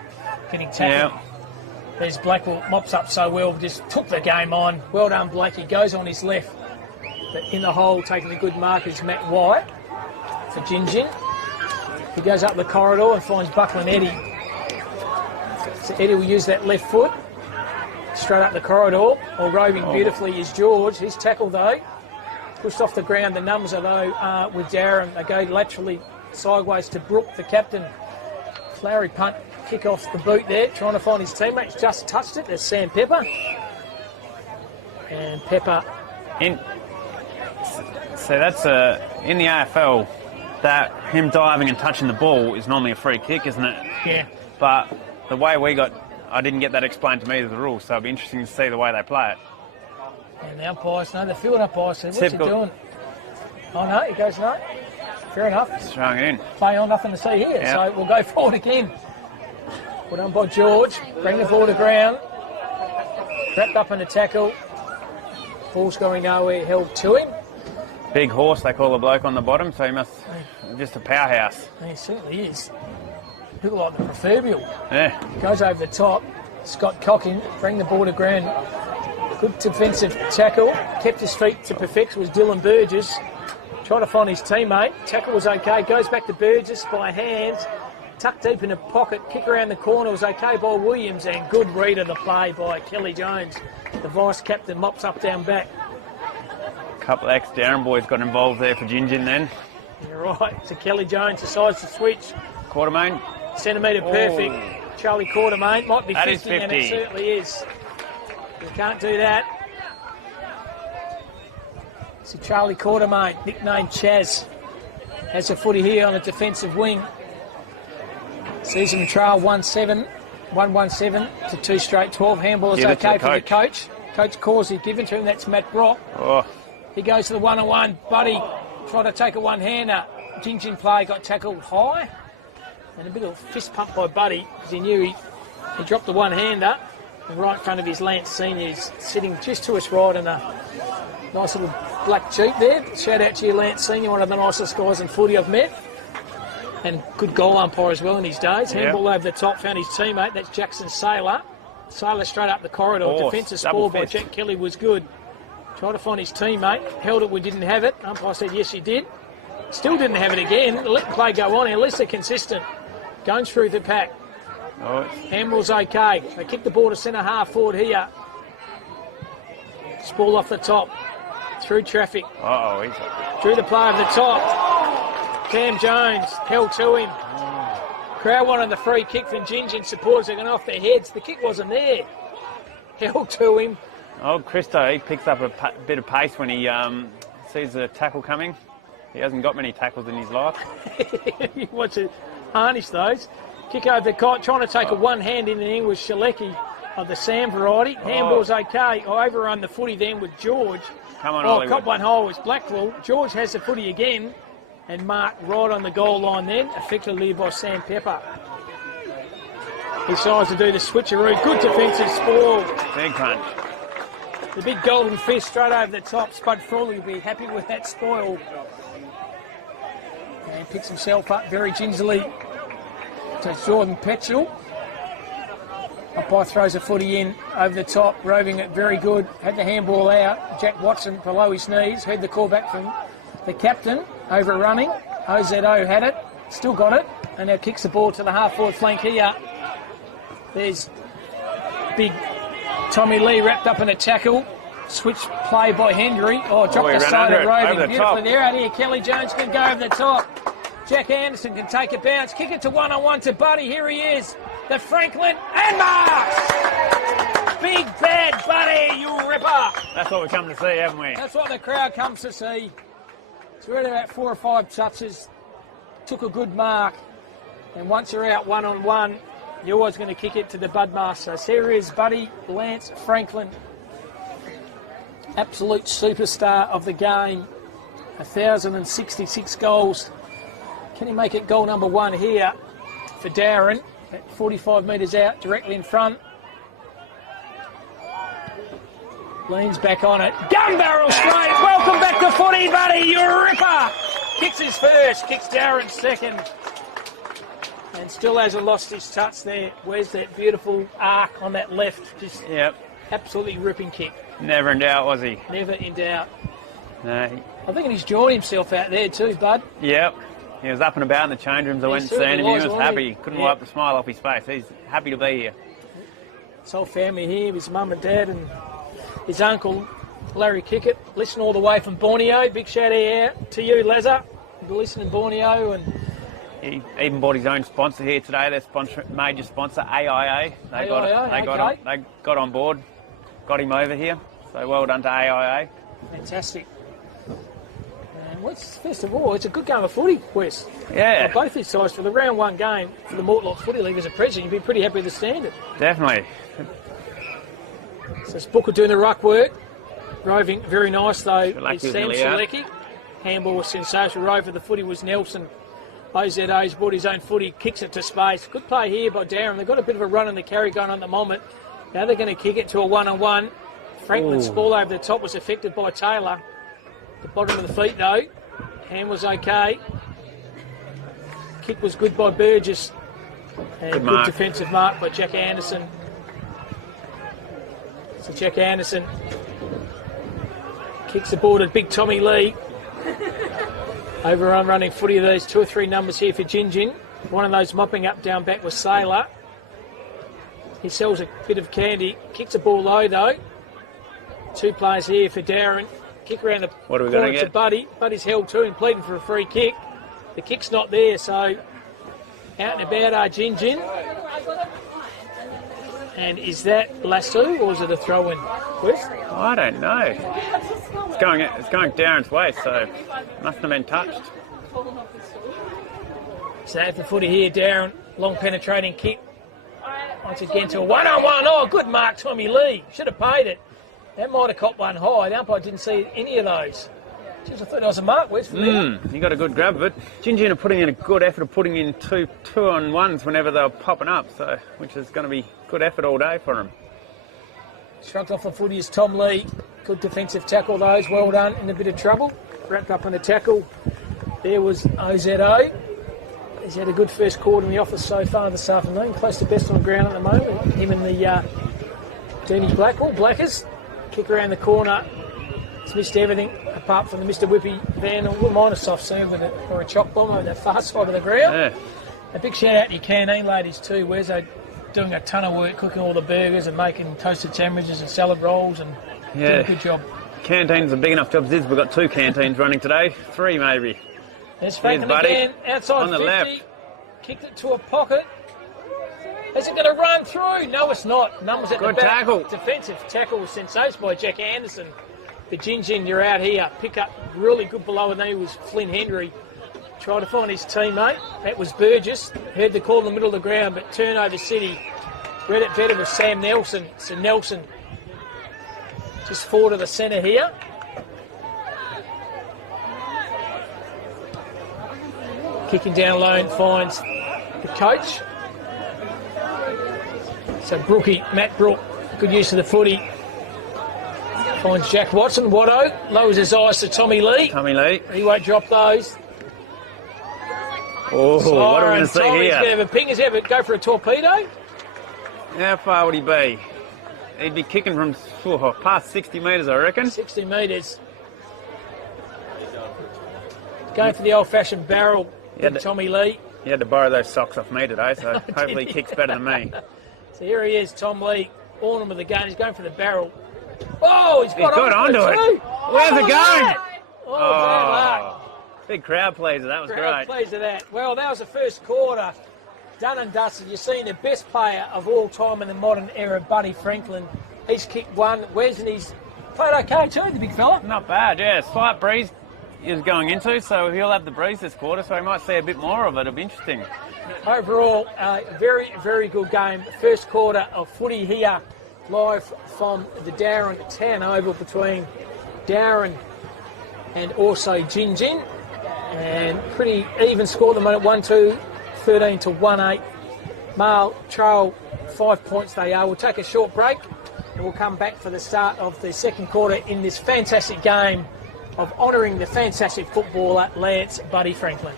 getting tackled. Yeah. There's Blackwell, mops up so well, just took the game on. Well done, Blake. He goes on his left. But in the hole, taking a good mark is Matt White for Gingin. He goes up the corridor and finds Buckland Eddie. So Eddie will use that left foot. Straight up the corridor, or roving beautifully is George. His tackle, though, Pushed off the ground. The numbers are though with Dowerin. They go laterally sideways to Brook, the captain. Flowery punt, kick off the boot there, trying to find his teammates. Just touched it. There's Sam Pepper. And Pepper. So that's in the AFL, that him diving and touching the ball is normally a free kick, isn't it? Yeah. But the way I didn't get that explained to me as the rules, so it'll be interesting to see the way they play it. And the umpires, no, the field umpires said, what's Typical. he doing? Oh no, he goes no. Fair enough. Just throwing it in. Play on, nothing to see here. Yep. So we'll go forward again. Put on by George. Bring the ball to ground. Wrapped up in a tackle. Ball's going nowhere, held to him. Big horse, they call the bloke on the bottom, so he must just a powerhouse. He certainly is. Look like the proverbial. Yeah. Goes over the top. Scott Cocking, bring the ball to ground. Good defensive tackle. Kept his feet to perfection was Dylan Burgess. Trying to find his teammate. Tackle was okay. Goes back to Burgess by hand. Tucked deep in the pocket. Kick around the corner was okay by Williams. And good read of the play by Kelly Jones. The vice-captain mops up down back. A couple of ex-Dowerin boys got involved there for Gingin then. You're right. So Kelly Jones decides to switch. Quartermain. Centimetre perfect. Charlie Quartermain. Might be That 50, is 50. and it certainly is. You can't do that. So Charlie Quartermain, nicknamed Chaz, has a footy here on the defensive wing. Sees him trail 1-7 to 2 straight 12. Handball is Give it to okay the for the coach. Coach Causey given to him, that's Matt Brock. Oh, He goes to the one-on-one. Buddy tried to take a one-hander. Gingin play got tackled high. And a bit of fist pump by Buddy because he knew he dropped the one-hander. And right in front of his Lance Senior, he's sitting just to his right in a nice little black Jeep there. Shout out to you, Lance Senior, one of the nicest guys in footy I've met. And good goal umpire as well in his days. Handball over the top, found his teammate. That's Jackson Saylor. Saylor straight up the corridor. Defensive score by Jack Kelly was good. Tried to find his teammate. Held it, we didn't have it. Umpire said yes, he did. Still didn't have it again. Let the play go on. At least they're consistent. Going through the pack. oh. Handball's okay. They kick the ball to centre half forward here. Ball off the top. Through traffic. Uh-oh, he's... Drew the play over the top. Cam Jones held to him. Crowd wanted the free kick from Gingin. Supporters are going off their heads. The kick wasn't there. Held to him. Oh, Christo, he picks up a bit of pace when he sees the tackle coming. He hasn't got many tackles in his life. He wants to harness those. Kick over the cot, trying to take a one-hand in the end with Shalecki of the Sam variety. Handball's okay. I overrun the footy then with George. Come on, Oh, Hollywood. cop one hole was Blackwell. George has the footy again. And marked right on the goal line then, effectively by Sam Pepper. He decides to do the switcheroo. Good defensive spoil. Big punch. The big golden fist straight over the top. Spud Frawley will be happy with that spoil. And picks himself up very gingerly to Jordan Petchel. Umpire throws a footy in over the top, roving it very good. Had the handball out. Jack Watson below his knees. Heard the call back from the captain. Overrunning. OZO had it. Still got it. And now kicks the ball to the half-forward flank here. There's big Tommy Lee wrapped up in a tackle. Switch play by Hendry. Oh, dropped the side of roving. Beautifully there. Out here, Kelly Jones can go over the top. Jack Anderson can take a bounce. Kick it to one-on-one to Buddy. Here he is. The Franklin and marks! Big bad Buddy, you ripper! That's what we come to see, haven't we? That's what the crowd comes to see. It's really about 4 or 5 touches. Took a good mark. And once you're out one-on-one, you're always going to kick it to the Budmaster. So here is Buddy Lance Franklin. Absolute superstar of the game. 1,066 goals. Can he make it goal number 1 here for Dowerin? At 45 metres out, directly in front. Leans back on it. Gun barrel straight. Welcome back to footy, Buddy. You ripper. Kicks his first. Kicks Dowerin second. And still hasn't lost his touch there. Where's that beautiful arc on that left? Just absolutely ripping kick. Never in doubt, was he? Never in doubt. No. I think he's enjoyed himself out there too, Bud. Yep. He was up and about in the change rooms. I went and seen him. He was happy. Couldn't wipe the smile off his face. He's happy to be here. His whole family here, his mum and dad and his uncle, Larry Kickett, listen all the way from Borneo. Big shout out to you, Lazar. You're listening Borneo, and He even bought his own sponsor here today. Their major sponsor, AIA. They got on board, got him over here. So well done to AIA. Fantastic. And first of all, it's a good game of footy, Wes. Yeah. Both these sides for the round one game for the Mortlock Footy League as a president, you'd be pretty happy with the standard. Definitely. So it's Booker doing the ruck work. Roving very nice though. It's Sam nearly out. Selecki. Handball was sensational. Rove for the footy was Nelson. OZA's brought his own footy, kicks it to space. Good play here by Dowerin. They've got a bit of a run in the carry going on at the moment. Now they're going to kick it to a one-on-one. Franklin's ball over the top was affected by Taylor. The bottom of the feet though. Hand was okay. Kick was good by Burgess. And good defensive mark by Jack Anderson. So Jack Anderson kicks the ball to big Tommy Lee. Overrun running footy of these 2 or 3 numbers here for Gingin. One of those mopping up down back was Sailor. He sells a bit of candy. Kicks the ball low though. 2 players here for Dowerin. Kick around the corner to Buddy. Buddy's held to him, pleading for a free kick. The kick's not there, so out and about are Gingin. And is that Lasso or is it a throw-in? Wes? I don't know. It's going Darren's way, so mustn't have been touched. So at the footy here, Dowerin, long penetrating kick. Once again to a one-on-one. Oh, good mark, Tommy Lee. Should have paid it. That might have caught one high. The umpire didn't see any of those. Jeez, I thought that was a mark, Wes. He got a good grab of it. Gingin are putting in a good effort of putting in two-on-ones whenever they're popping up, so which is going to be good effort all day for them. Shrugged off the footy is Tom Lee. Good defensive tackle, those. Well done. In a bit of trouble. Wrapped up in the tackle. There was OZO. He's had a good first quarter in the office so far this afternoon. Close to best on the ground at the moment. Him and the Deanie Blackers. Kick around the corner. It's missed everything apart from the Mr. Whippy van. I wouldn't mind a soft serve or a choc bomb over that far side of the ground. Yeah. A big shout out to your canteen ladies too. Where's they doing a ton of work cooking all the burgers and making toasted sandwiches and salad rolls and doing a good job. Canteens are big enough jobs. We've got 2 canteens running today. 3 maybe. There's Franklin again, outside on the 50. left. Kicked it to a pocket. Is it going to run through? No, it's not. Numbers at Good the back. tackle. Defensive tackle was sensational by Jack Anderson. For Gingin, you're out here. Pick up really good below, and there was Flynn Hendry. Tried to find his teammate. That was Burgess. Heard the call in the middle of the ground, but turnover city. Read it better with Sam Nelson. So Nelson just forward to the centre here. Kicking down low and finds the coach. So Matt Brook, good use of the footy. Finds Jack Watson. Watto lowers his eyes to Tommy Lee. He won't drop those. Oh, what are we going to see here? He's going to have a ping. He's going to go for a torpedo. How far would he be? He'd be kicking from past 60 metres, I reckon. 60 metres. Going for the old-fashioned barrel, Tommy Lee. He had to borrow those socks off me today, so hopefully he kicks better than me. So here he is, Tom Lee, ornament of the game. He's going for the barrel. Oh, he's got onto it. Where's it going? Bad luck. Big crowd pleaser. That was Crowd great. pleaser that. Well, that was the first quarter. Done and dusted. You're seeing the best player of all time in the modern era, Buddy Franklin. He's kicked one. And he's played okay too, the big fella. Not bad, yeah. Slight breeze he was going into, so he'll have the breeze this quarter, so we might see a bit more of it. It'll be interesting. Overall, very, very good game. First quarter of footy here, live from the Dowerin Town Oval between Dowerin and also Gingin. And pretty even score at the moment, 1-2, 13 to 1-8. Male trail 5 points they are. We'll take a short break and we'll come back for the start of the second quarter in this fantastic game of honouring the fantastic footballer Lance Buddy Franklin.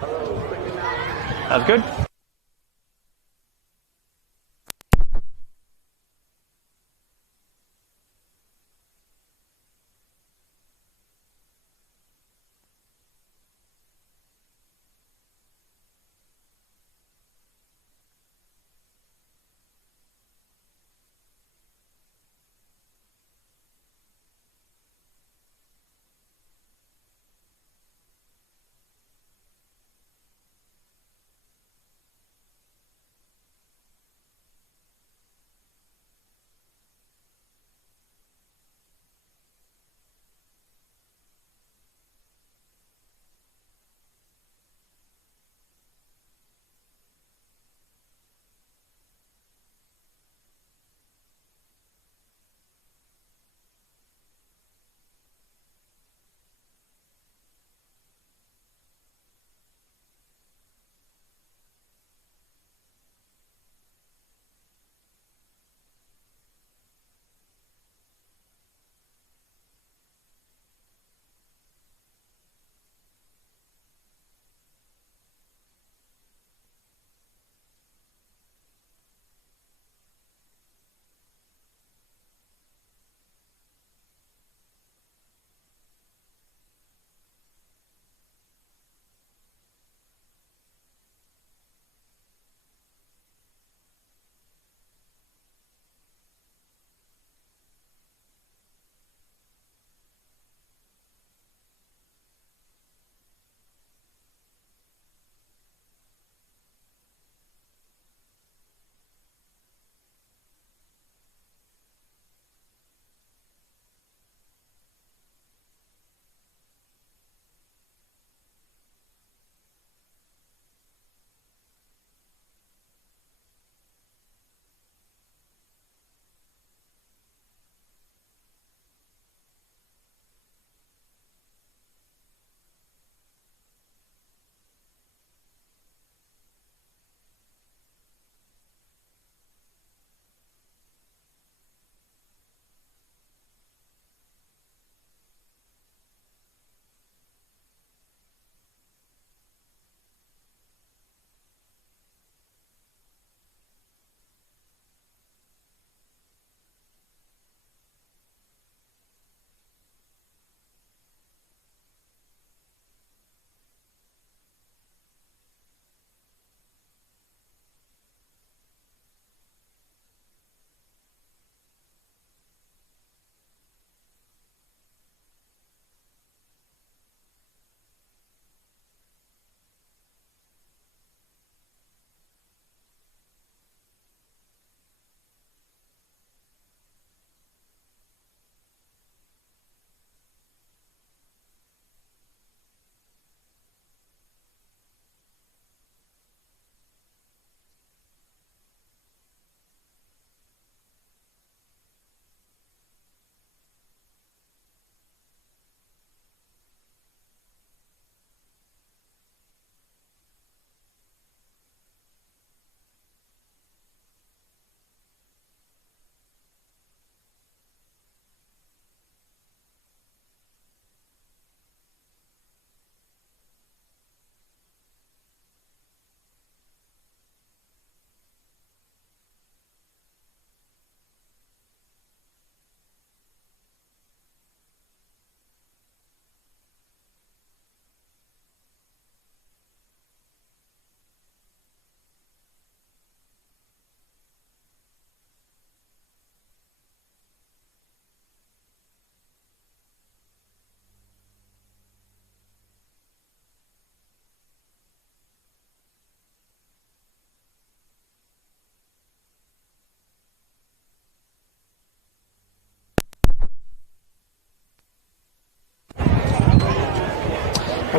That was good.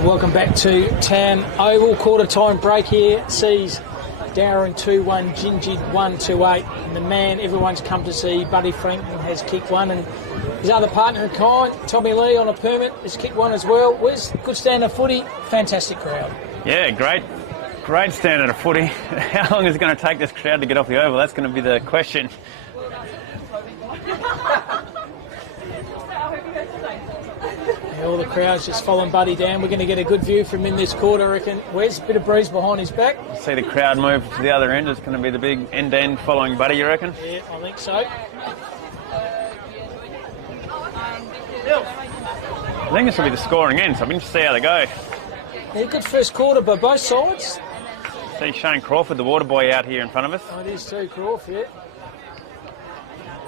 Welcome back to Town Oval. Quarter time break here sees Dowerin 2-1, Gingin 1-2-8. And the man everyone's come to see, Buddy Franklin, has kicked one. And his other partner in kind, Tommy Lee, on a permit, has kicked one as well. Where's good standard of footy? Fantastic crowd. Yeah, great standard of footy. How long is it going to take this crowd to get off the oval? That's going to be the question. All the crowd's just following Buddy down. We're going to get a good view from him this quarter, I reckon. Where's a bit of breeze behind his back? See the crowd move to the other end. It's going to be the big end following Buddy, you reckon? Yeah, I think so. I think this will be the scoring end, so I'm interested to see how they go. Yeah, good first quarter by both sides. See Shane Crawford, the water boy, out here in front of us. Oh, it is too, Crawford, yeah.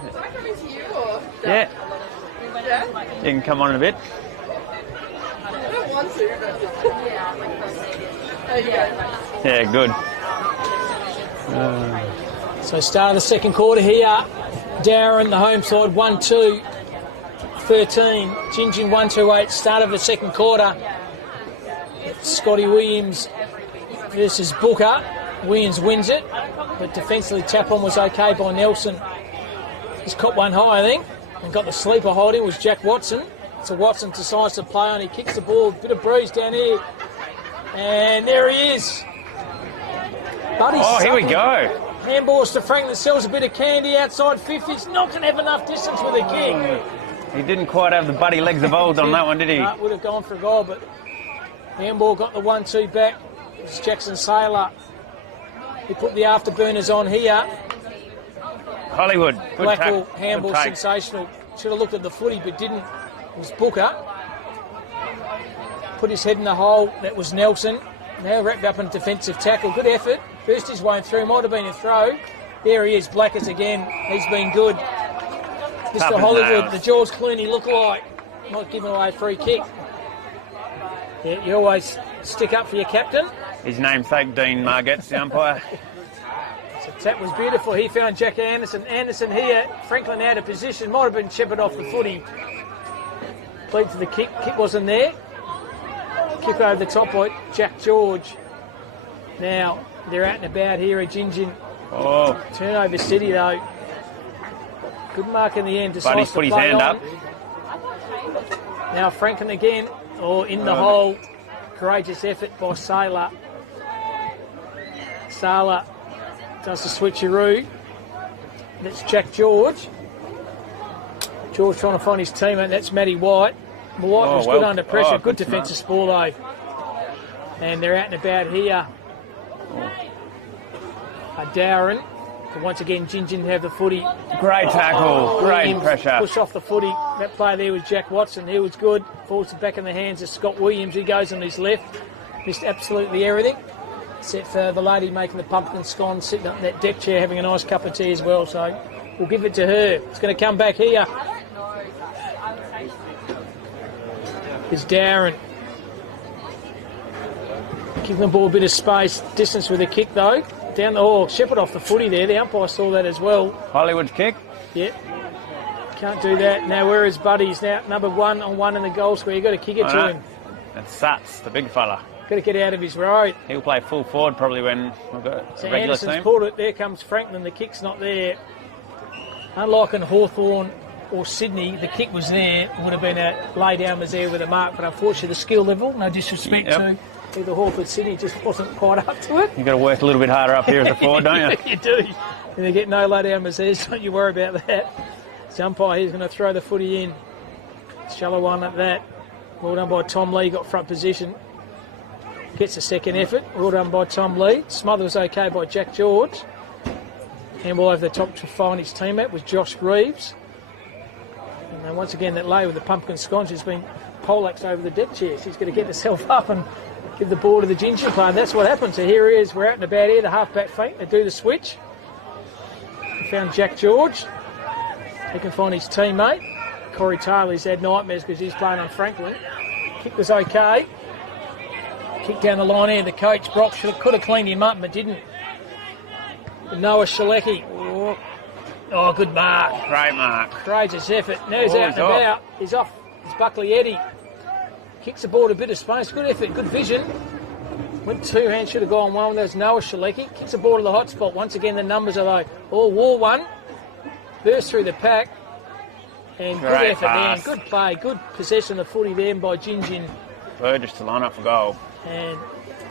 Is that coming to you or? Yeah. Yeah? You can come on in a bit. I don't want to, but... There you go. Yeah, good. So start of the second quarter here. Dowerin, the home side, 1-2, 13. Gingin 1-2-8. Start of the second quarter. Scotty Williams versus Booker. Williams wins it, but defensively tap-on was okay by Nelson. He's caught one high, I think, and got the sleeper holding was Jack Watson. So Watson decides to play on. He kicks the ball, bit of breeze down here, and there he is. Buddy's Here we go. handballs to Franklin, sells a bit of candy outside 50. He's not going to have enough distance with a kick. He didn't quite have the Buddy legs of old on that one, did he? No, would have gone for a goal, but handball got the 1-2 back. It's Jackson Saylor. He put the afterburners on here. Hollywood, good Blackwell tack, handball, good take. sensational. Should have looked at the footy, but didn't. It was Booker. Put his head in the hole. That was Nelson. Now wrapped up in a defensive tackle. Good effort. First his way through. Might have been a throw. There he is, Blackers again. He's been good. Tough Mr. as Hollywood, nails. the George Clooney lookalike. Not giving away a free kick. Yeah, you always stick up for your captain. His namesake, Dean Margetts, the umpire. So tap was beautiful. He found Jack Anderson. Anderson here. Franklin out of position. Might have been shepherded off the footy. Played for the kick. Kick wasn't there. Kick over the top by Jack George. Now they're out and about here at Gingin. Oh, Turnover City though. Good mark in the end. Buddy's Decides put to his play hand on. up. Now Franklin again. In the hole. Courageous effort by Saylor. Saylor does the switcheroo. That's Jack George. George trying to find his teammate. That's Matty White. White was good under pressure. Good defensive ball though. And they're out and about here. Dowerin. But once again, Gingin have the footy. Great tackle, great Williams pressure. Push off the footy. That play there was Jack Watson. He was good. Falls back in the hands of Scott Williams. He goes on his left. Missed absolutely everything. Except for the lady making the pumpkin scone, sitting up in that deck chair having a nice cup of tea as well. So we'll give it to her. It's going to come back here. It's Dowerin. Giving the ball a bit of space. Distance with a kick though. Down the shepherd off the footy there. The umpire saw that as well. Hollywood's kick. Yep. Can't do that. Now where is Buddy? He's now number 1-on-1 in the goal square. You've got to kick it to him. That's Suts, the big fella. Got to get out of his road. He'll play full forward probably when we've got So a regular Anderson's team. pulled it. There comes Franklin. The kick's not there. Unlike in Hawthorn or Sydney, the kick was there. It would have been a lay down was there with a mark, but unfortunately the skill level, no disrespect to either Hawthorn or Sydney, just wasn't quite up to it. You've got to work a little bit harder up here as a forward, don't you? You do. And they get no lay down was there, so don't you worry about that. The umpire he's going to throw the footy in. Shallow one at that. Well done by Tom Lee, got front position. Gets a second effort. Well done by Tom Lee. Smother was okay by Jack George. Handball over the top to find his teammate was Josh Reeves. And then once again that lay with the pumpkin sconce has been poleaxed over the deck chair. She's going to get herself up and give the ball to the Gingin player. And that's what happened. So here he is. We're out and about here. The half-back feint. They do the switch. We found Jack George. He can find his teammate. Corey Taylor's had nightmares because he's playing on Franklin. Kick was okay. Kick down the line here. The coach, Brock, could have cleaned him up, but didn't. Noah Shalecki. Oh, good mark. Great mark. Courageous effort. Now he's Oh, out he's and about. He's off. It's Buckley Eddie. Kicks the ball to a bit of space. Good effort, good vision. Went 2 hands, should have gone one. There's Noah Shalecki. Kicks the ball to the hot spot. Once again, the numbers are like all war one. Burst through the pack. And good Great effort pass. there. Good play. Good possession of footy there by Gingin. Burgess to line up for goal. And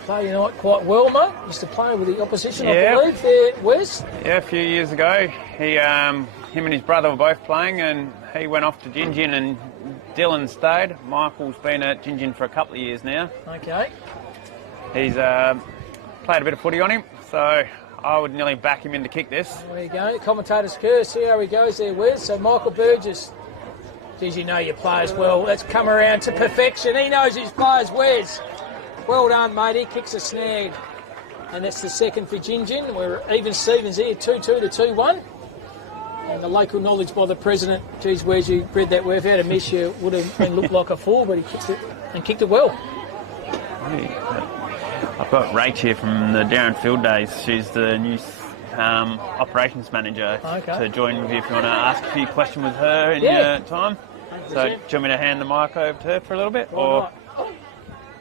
play tonight quite well, mate. Used to play with the opposition, Yeah. I believe, there, Wes. Yeah, a few years ago, him and his brother were both playing, and he went off to Gingin, and Dylan stayed. Michael's been at Gingin for a couple of years now. Okay. He's played a bit of footy on him, so I would nearly back him in to kick this. There you go. Commentator's curse. See how he goes there, Wes. So Michael Burgess. Geez, you know your players well. Let's come around to perfection. He knows his players, Wes. Well done, mate. He kicks a snag. And that's the second for Gingin. We're even Stevens here, 2-2 to 2-1. And the local knowledge by the president, geez, Wes, you bred that word. If you had a miss, you would have been looked like a fool, but he kicked it well. I've got Rach here from the Dowerin Field Days. She's the new operations manager to join with you if you want to ask a few questions with her in your time. So do you want me to hand the mic over to her for a little bit? Or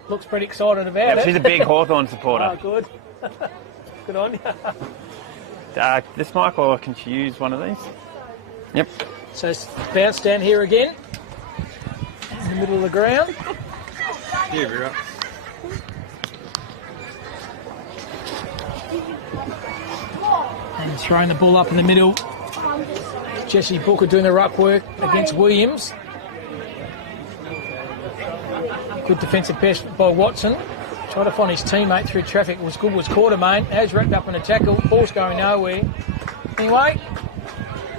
looks pretty excited about it. She's a big Hawthorn supporter. Oh, good. Good on you. This mic, or can she use one of these? Yep. So bounce down here again. In the middle of the ground. Yeah, you're right. And throwing the ball up in the middle. Jesse Booker doing the ruck work against Williams. Good defensive pass by Watson. Tried to find his teammate through traffic. Was Quartermain. Has wrapped up in a tackle. Ball's going nowhere. Anyway,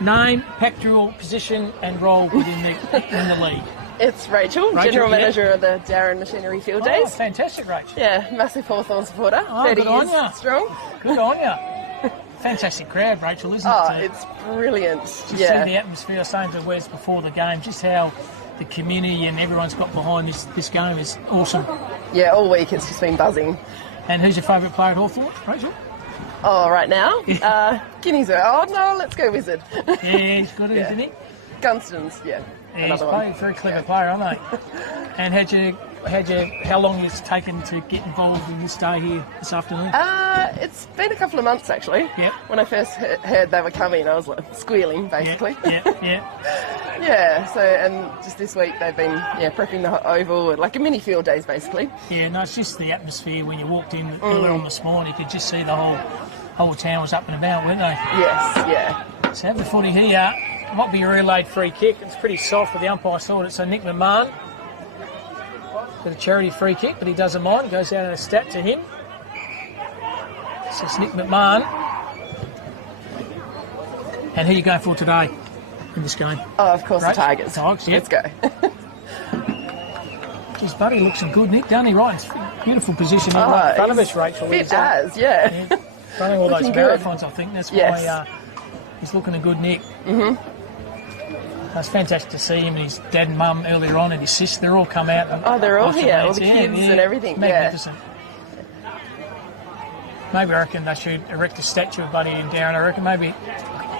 name, pack drill, position and role within the league. It's Rachel, General Manager of the Dowerin Machinery Field Days. Oh, fantastic, Rachel. Yeah, massive Hawthorn supporter. Oh, 30 good on years ya. strong. Good on you. Fantastic crowd, Rachel, isn't Oh, it? it's brilliant. Just Yeah. see the atmosphere. I was saying to Wes before the game, just how the community and everyone's got behind this game is awesome. Yeah, all week it's just been buzzing. And who's your favourite player at Hawthorn, Rachel? Oh, right now? Guineas. Oh, no, let's go Wizard. Yeah, he's good, isn't he? Gunston's, yeah. Yeah, he's Another played one. a very clever player, aren't they? And how long has it taken to get involved in this day here this afternoon? It's been a couple of months, actually. Yep. When I first heard they were coming, I was like squealing, basically. Yeah. Yeah, so, and just this week they've been, prepping the Oval, like a mini field days, basically. Yeah, no, it's just the atmosphere when you walked in earlier on this morning. You could just see the whole town was up and about, weren't they? Yes, yeah. So have the footy here. Might be a relayed free kick. It's pretty soft, but the umpire saw it. So Nick McMahon got a charity free kick, but he doesn't mind. Goes out and a stat to him. So it's Nick McMahon. And who are you going for today in this game? Oh, of course, the Tigers. Tigers, yeah. Let's go. His buddy looks good, Nick, doesn't he? Right, it's a beautiful position in front of us, Rachel. Fit as, yeah. Running all those Looking good. marathons, I think. That's Yes. why he's looking a good Nick. Mm-hmm. It's fantastic to see him and his dad and mum earlier on and his sister. They're all come out. And They're all here, all lads. the kids and everything. Magnificent. Maybe I reckon they should erect a statue of Buddy in Dowerin. I reckon maybe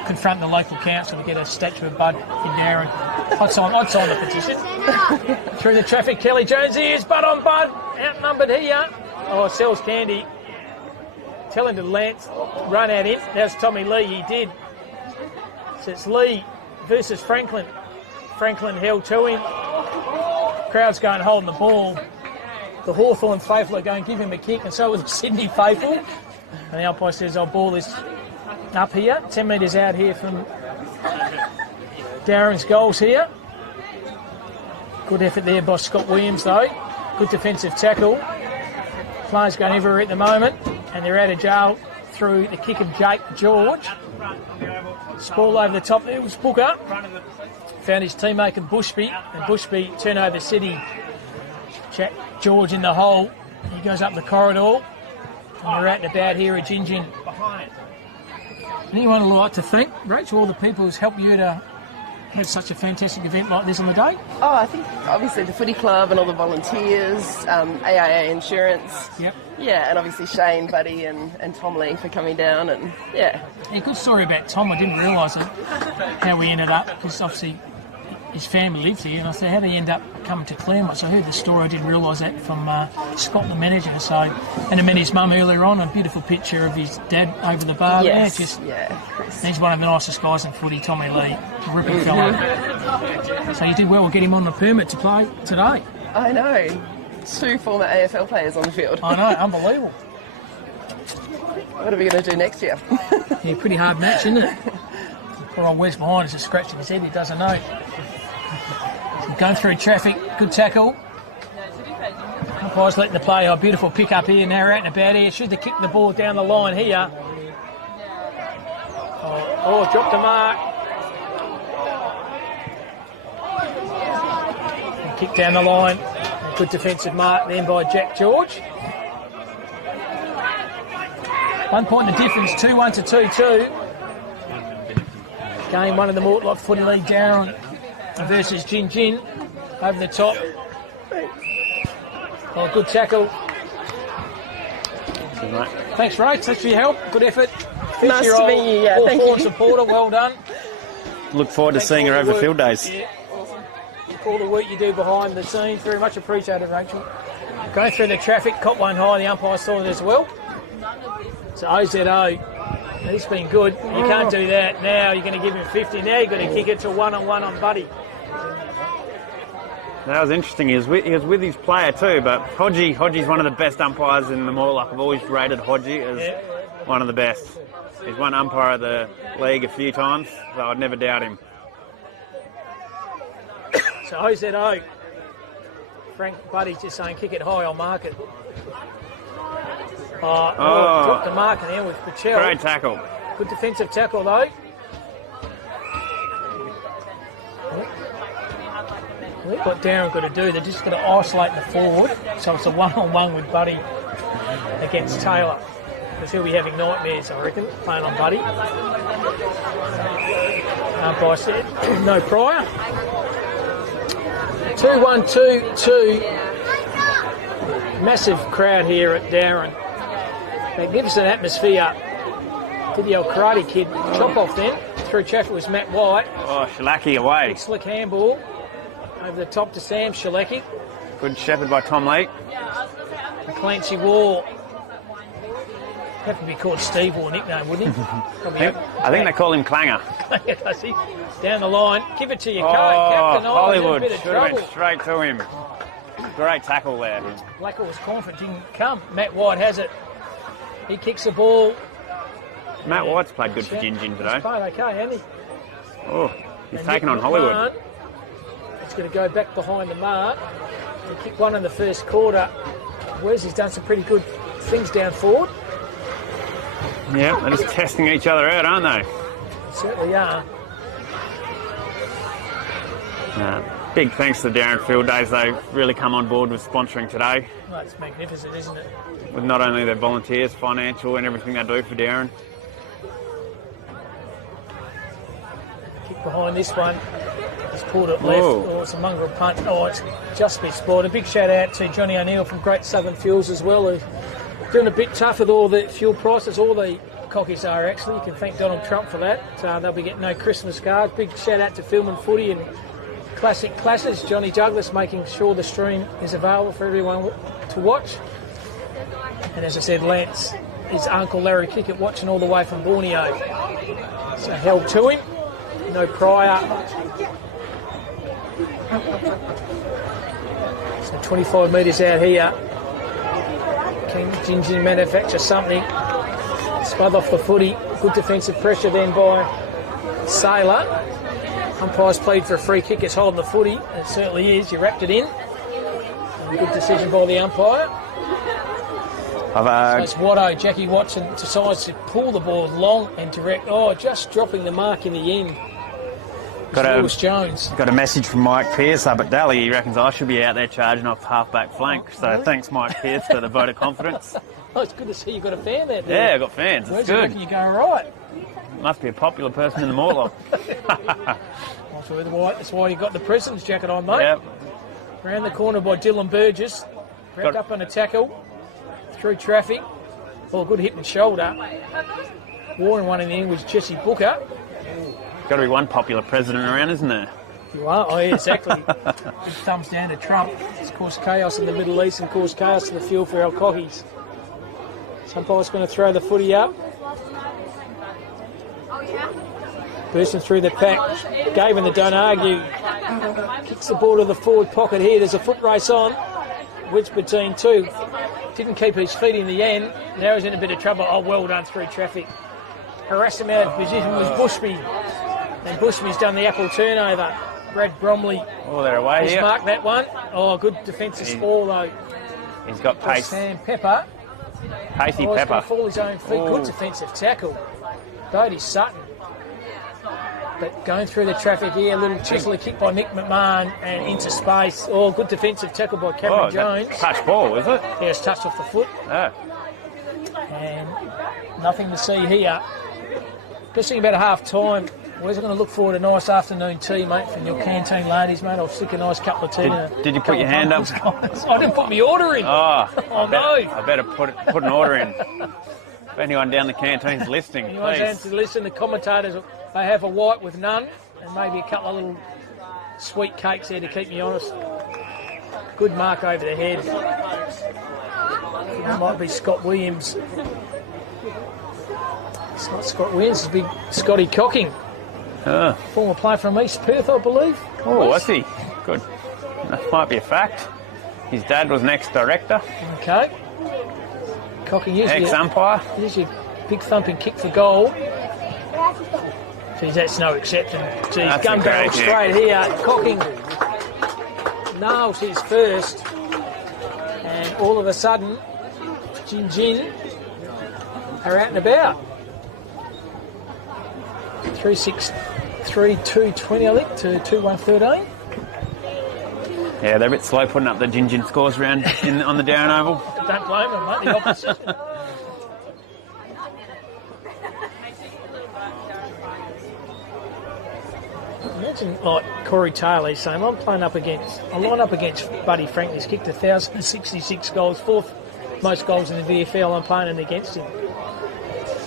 confront the local council to get a statue of Bud in Dowerin. I'd sign the petition. Through the traffic, Kelly Jones is Bud on Bud. Outnumbered here. Oh, sells candy. Tell him to Lance, run out in. There's Tommy Lee, he did. So it's Lee versus Franklin. Franklin held to him. Crowd's going holding the ball. The Hawthorn faithful are going to give him a kick, and so was the Sydney faithful. And the umpire says, "I'll ball this up here, 10 metres out here from Dowerin's goals here." Good effort there by Scott Williams, though. Good defensive tackle. Players going everywhere at the moment, and they're out of jail through the kick of Jake George. Ball over the top there was Booker. Found his teammate in Bushby, and Bushby turnover city. Jack George in the hole. He goes up the corridor, and we're out and about here at Gingin. Anyone would like to thank Rachel, all the people who's helped you to have such a fantastic event like this on the day? Oh, I think obviously the footy club and all the volunteers, AIA Insurance. Yep. Yeah, and obviously Shane, Buddy and Tom Lee for coming down, and yeah. Yeah, good story about Tom. I didn't realise how we ended up, because obviously his family lives here, and I said, how did he end up coming to Claremont? So I heard the story, I didn't realise that from Scott, the manager. So, and I met his mum earlier on, a beautiful picture of his dad over the bar there. He's one of the nicest guys in footy, Tommy Lee, a ripping fellow. So you did well to get him on the permit to play today. I know. 2 former AFL players on the field. I know, unbelievable. What are we going to do next year? Yeah, pretty hard match, isn't it? Poor old Wes behind is just scratching his head, he doesn't know. Going through traffic, good tackle. Umpires letting the play, beautiful pick up here, now we're out and about here. Should have kicked the ball down the line here. Dropped the mark. And kick down the line. A good defensive mark then by Jack George. 1 point the difference, 2-1 to 2-2. Game 1 of the Mortlock Footy League, Dowerin versus Gingin. Over the top. Good tackle. Thanks, Rach. Thanks for your help. Good effort. Nice to meet you. Yeah, thank you. Supporter, well done. Look forward to seeing her over field days. Yeah, awesome. All the work you do behind the scenes, very much appreciated, Rachel. Going through the traffic, caught one high. The umpire saw it as well. So OZO. He's been good. You can't do that. Now you're going to give him 50. Now you've got to kick it to one-on-one on Buddy. That was interesting. He was with his player too, but Hodgie's one of the best umpires in the Mortlock. I've always rated Hodgie as one of the best. He's won umpire of the league a few times, so I'd never doubt him. So OZO. Frank Buddy's just saying kick it high, I'll mark it. Dropped the mark there with Pachel. Great tackle. Good defensive tackle though. What Dowerin got to do, they're just going to isolate the forward, so it's a one-on-one with Buddy against Taylor. Because he'll be having nightmares, I reckon, playing on Buddy. Umpire said, no prior. 2-1-2-2. Massive crowd here at Dowerin. Magnificent atmosphere. Did the old Karate Kid chop off then. Through traffic was Matt White. Oh, Shalaki away. Slick handball. Over the top to Sam Shalaki. Good shepherd by Tom Lee. Clancy Wall. Have to be called Steve Wall nickname, wouldn't he? I think they call him Clanger. Does he? Down the line. Give it to your captain. Hollywood. Should have went straight to him. Great tackle there. Blacker was confident, didn't come. Matt White has it. He kicks the ball. Matt White's played good for Gingin today. He's played okay, hasn't he? Oh, he's taken on Hollywood. He's going to go back behind the mark. He kicked one in the first quarter. He's done some pretty good things down forward. Yeah, they're just testing each other out, aren't they? They certainly are. Big thanks to Dowerin Field Days. They've really come on board with sponsoring today. Well, it's magnificent, isn't it? With not only their volunteers, financial and everything they do for Dowerin. Kick behind this one. He's pulled it left. Oh, it's a mongrel punt. Oh, it's just been spoiled. A big shout out to Johnny O'Neill from Great Southern Fuels as well, who's doing a bit tough with all the fuel prices. All the cockies are actually. You can thank Donald Trump for that. They'll be getting no Christmas cards. Big shout out to Film and Footy and Classic Classes. Johnny Douglas making sure the stream is available for everyone to watch. And as I said, Lance, his uncle Larry Kickett, watching all the way from Borneo. So held to him. No prior. So 25 metres out here. Can Gingin manufacture something? Spud off the footy. Good defensive pressure then by Sailor. Umpire's played for a free kick. It's holding the footy. It certainly is. You wrapped it in. And a good decision by the umpire. So it's Watto. Jackie Watson decides to pull the ball long and direct. Oh, just dropping the mark in the end. Lewis Jones. Got a message from Mike Pearce up at Dally. He reckons I should be out there charging off half-back flank. So thanks, Mike Pearce, for the vote of confidence. Oh, it's good to see you've got a fan there. Yeah, I've got fans. It's good. Where's you reckon you're going right? Must be a popular person in the Mortlock. That's why you got the president's jacket on, mate. Yep. Round the corner by Dylan Burgess. Wrapped up on a tackle. Through traffic. Oh, good hit and shoulder. Warren one in the end was Jesse Booker. Got to be one popular president around, isn't there? You are? Oh, yeah, exactly. Big thumbs down to Trump. It's caused chaos in the Middle East and caused chaos in the field for our cockies. Umpire's going to throw the footy up. Bursting through the pack. Gavin, the don't argue. Kicks the ball to the forward pocket here. There's a foot race on. Wedge between two. Didn't keep his feet in the end. Now he's in a bit of trouble. Oh, well done through traffic. Harassed him out of position was Bushby. And Bushby's done the apple turnover. Brad Bromley they're away has here. marked that one. Oh, good defensive score though. He's got pace. Sam Pepper. Pacey He's Pepper. going to fall his own feet. Ooh. Good defensive tackle. Bodie Sutton. But going through the traffic here, a little chiseler kick by Nick McMahon and into space. Oh, good defensive tackle by Cameron Jones. Touch ball, is it? Yeah, it's touched off the foot. Oh. And nothing to see here. Just thinking about a half time. Where's it going to look forward to a nice afternoon tea, mate, from your canteen ladies, mate? I'll stick a nice couple of tea in a Did you put your hand up? I didn't put my order in. Oh, No. I better put an order in. If anyone down the canteen's listening, Anyone's please. answer to listen, the commentators, they have a white with none and maybe a couple of little sweet cakes there to keep me honest. Good mark over the head. It might be Scott Williams. It's not Scott Williams, it's big Scotty Cocking. Former player from East Perth, I believe. Oh, was he? Good. That might be a fact. His dad was an ex-director. Okay. Cocking usually Ex-umpire. a big thumping kick for goal. Geez, that's no exception. Geez, That's gun a barrel great straight here. Cocking nails his first. And all of a sudden, Gingin are out and about. 3-6-3-2-20, I think, to 2-1-13. Yeah, they're a bit slow putting up the Gingin scores around on the Dowerin Oval. Don't blame them, mate, the opposition. Imagine, like Corey Taylor saying, I line up against Buddy Franklin. He's kicked 1,066 goals, fourth most goals in the VFL. I'm playing against him.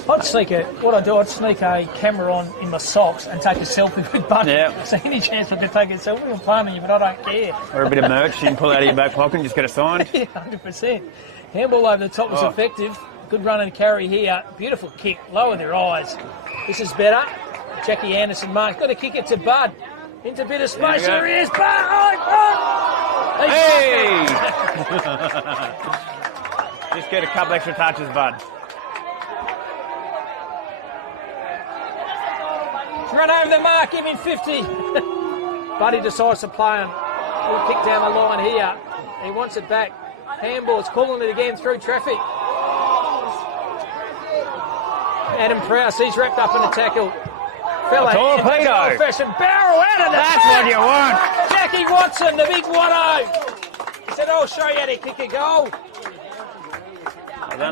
I'd sneak a camera on in my socks and take a selfie with Buddy. Yeah. So any chance I could take a selfie, I'm playing with you, but I don't care. Or a bit of merch you can pull out of your back pocket and just get it signed. Yeah, 100%. Handball over the top was effective. Good run and carry here. Beautiful kick. Lower their eyes. This is better. Jackie Anderson marks. Got to kick it to Bud. Into a bit of space. There he is. Bud! Oh, Bud! Hey! Just get a couple extra touches, Bud. Run over the mark. Give him 50. Buddy decides to play him. He'll kick down the line here. He wants it back. Handball's calling it again through traffic. Adam Prowse, he's wrapped up in a tackle. Fella, torpedo. Old-fashioned barrel out of the That's back. what you want. Jackie Watson, the big Watto. He said, I'll show you how to kick a goal.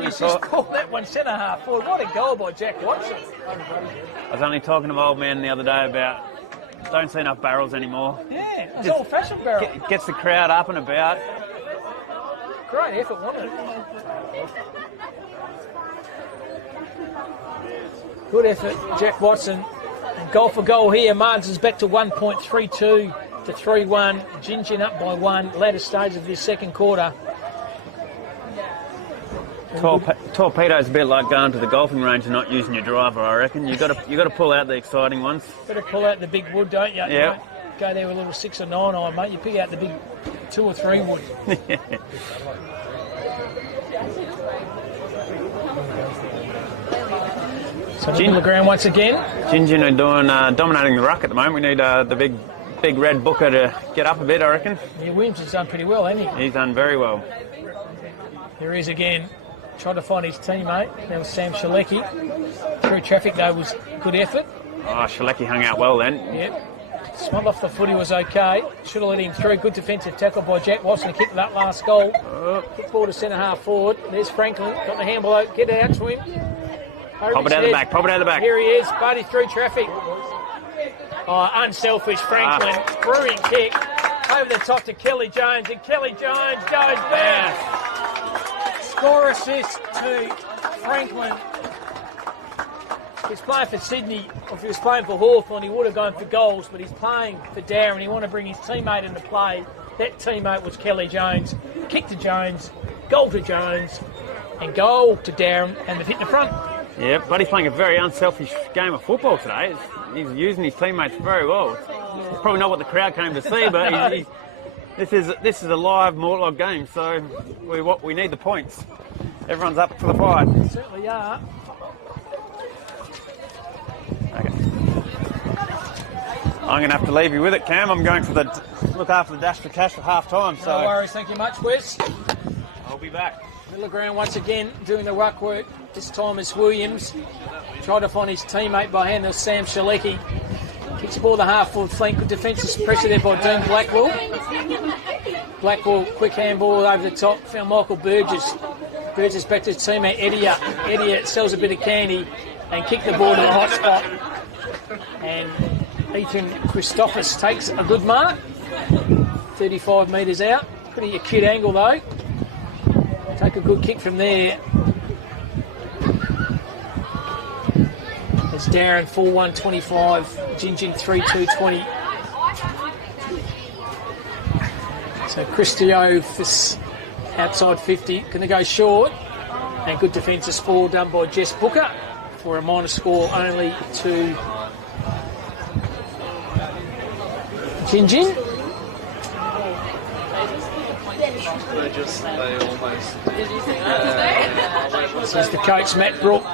He's just pulled that one centre-half forward. What a goal by Jack Watson. I was only talking to old man the other day about don't see enough barrels anymore. Yeah, it's an old-fashioned barrel. Gets the crowd up and about. Great effort, wasn't it? Good effort, Jack Watson. And goal for goal here. Martins is back to 1.32 to 3-1. Gingin up by 1. Latter stage of this second quarter. Torpedo's a bit like going to the golfing range and not using your driver, I reckon. You got to pull out the exciting ones. Got to pull out the big wood, don't you? Yeah. You don't go there with a little 6 or 9 iron, mate. You pick out the big 2 or 3 wood. So middle of the ground once again. Gingin are doing dominating the ruck at the moment. We need the big red booker to get up a bit, I reckon. Yeah, Williams has done pretty well, hasn't he? He's done very well. Here he is again, trying to find his teammate. That was Sam Shalecki. Through traffic, though, was good effort. Oh, Shalecki hung out well then. Yep. Smelled off the footy was okay. Should have let him through. Good defensive tackle by Jack Watson to kick that last goal. Kick ball to centre half forward. There's Franklin. Got the handball out. Get it out to him. Pop it out the back. Pop it out the back. Here he is. Buddy through traffic. Oh, unselfish Franklin. Brilliant kick. Over the top to Kelly Jones. And Kelly Jones goes back. Score assist to Franklin. he's playing for Sydney, or if he was playing for Hawthorn, he would have gone for goals, but he's playing for Dowerin. He wanted to bring his teammate into play. That teammate was Kelly Jones. Kick to Jones, goal to Jones, and goal to Dowerin, and they've hit the front. Yeah, Buddy's playing a very unselfish game of football today. He's using his teammates very well. It's probably not what the crowd came to see, but this is a live Mortlock game, so we need the points. Everyone's up for the fight. Certainly are. Okay. I'm going to have to leave you with it, Cam. I'm going for look after the dash for cash for half time. So No worries, thank you much, Wes. I'll be back. Middle of ground once again, doing the ruck work. This time is Williams. Tried to find his teammate by hand, there's Sam Shalecki. Kicks the ball the half-forward flank. Good defensive pressure there by Dean Blackwell. Blackwell, quick handball over the top. Found Michael Burgess. Burgess back to his teammate Edia. Edia sells a bit of candy and kicked the ball to the hot spot. And Ethan Christophers takes a good mark. 35 metres out. Pretty acute angle though. Take a good kick from there. It's Dowerin 4-1-25, Gingin 3-2-20. So Christophers outside 50, going to go short. And good defensive score done by Jess Booker for a minor score only to Gingin. This is the coach, Matt Brook.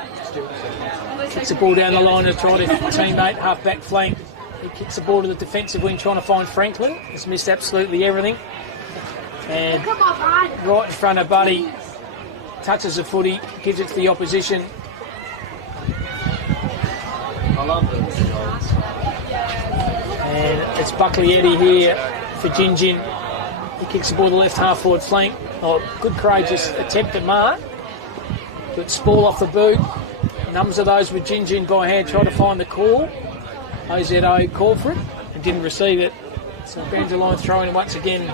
Kicks the ball down the line to try to teammate, half back flank. He kicks the ball to the defensive wing trying to find Franklin. He's missed absolutely everything. And right in front of Buddy, touches the footy, gives it to the opposition. I love this. And it's Buckley Eddie here for Gingin. He kicks the ball to the left half forward flank. Oh, good courageous attempt to mark. Good Spall off the boot. Numbers of those with Gingin by hand, try to find the call. OZO called for it and didn't receive it. So Bandeline throwing once again.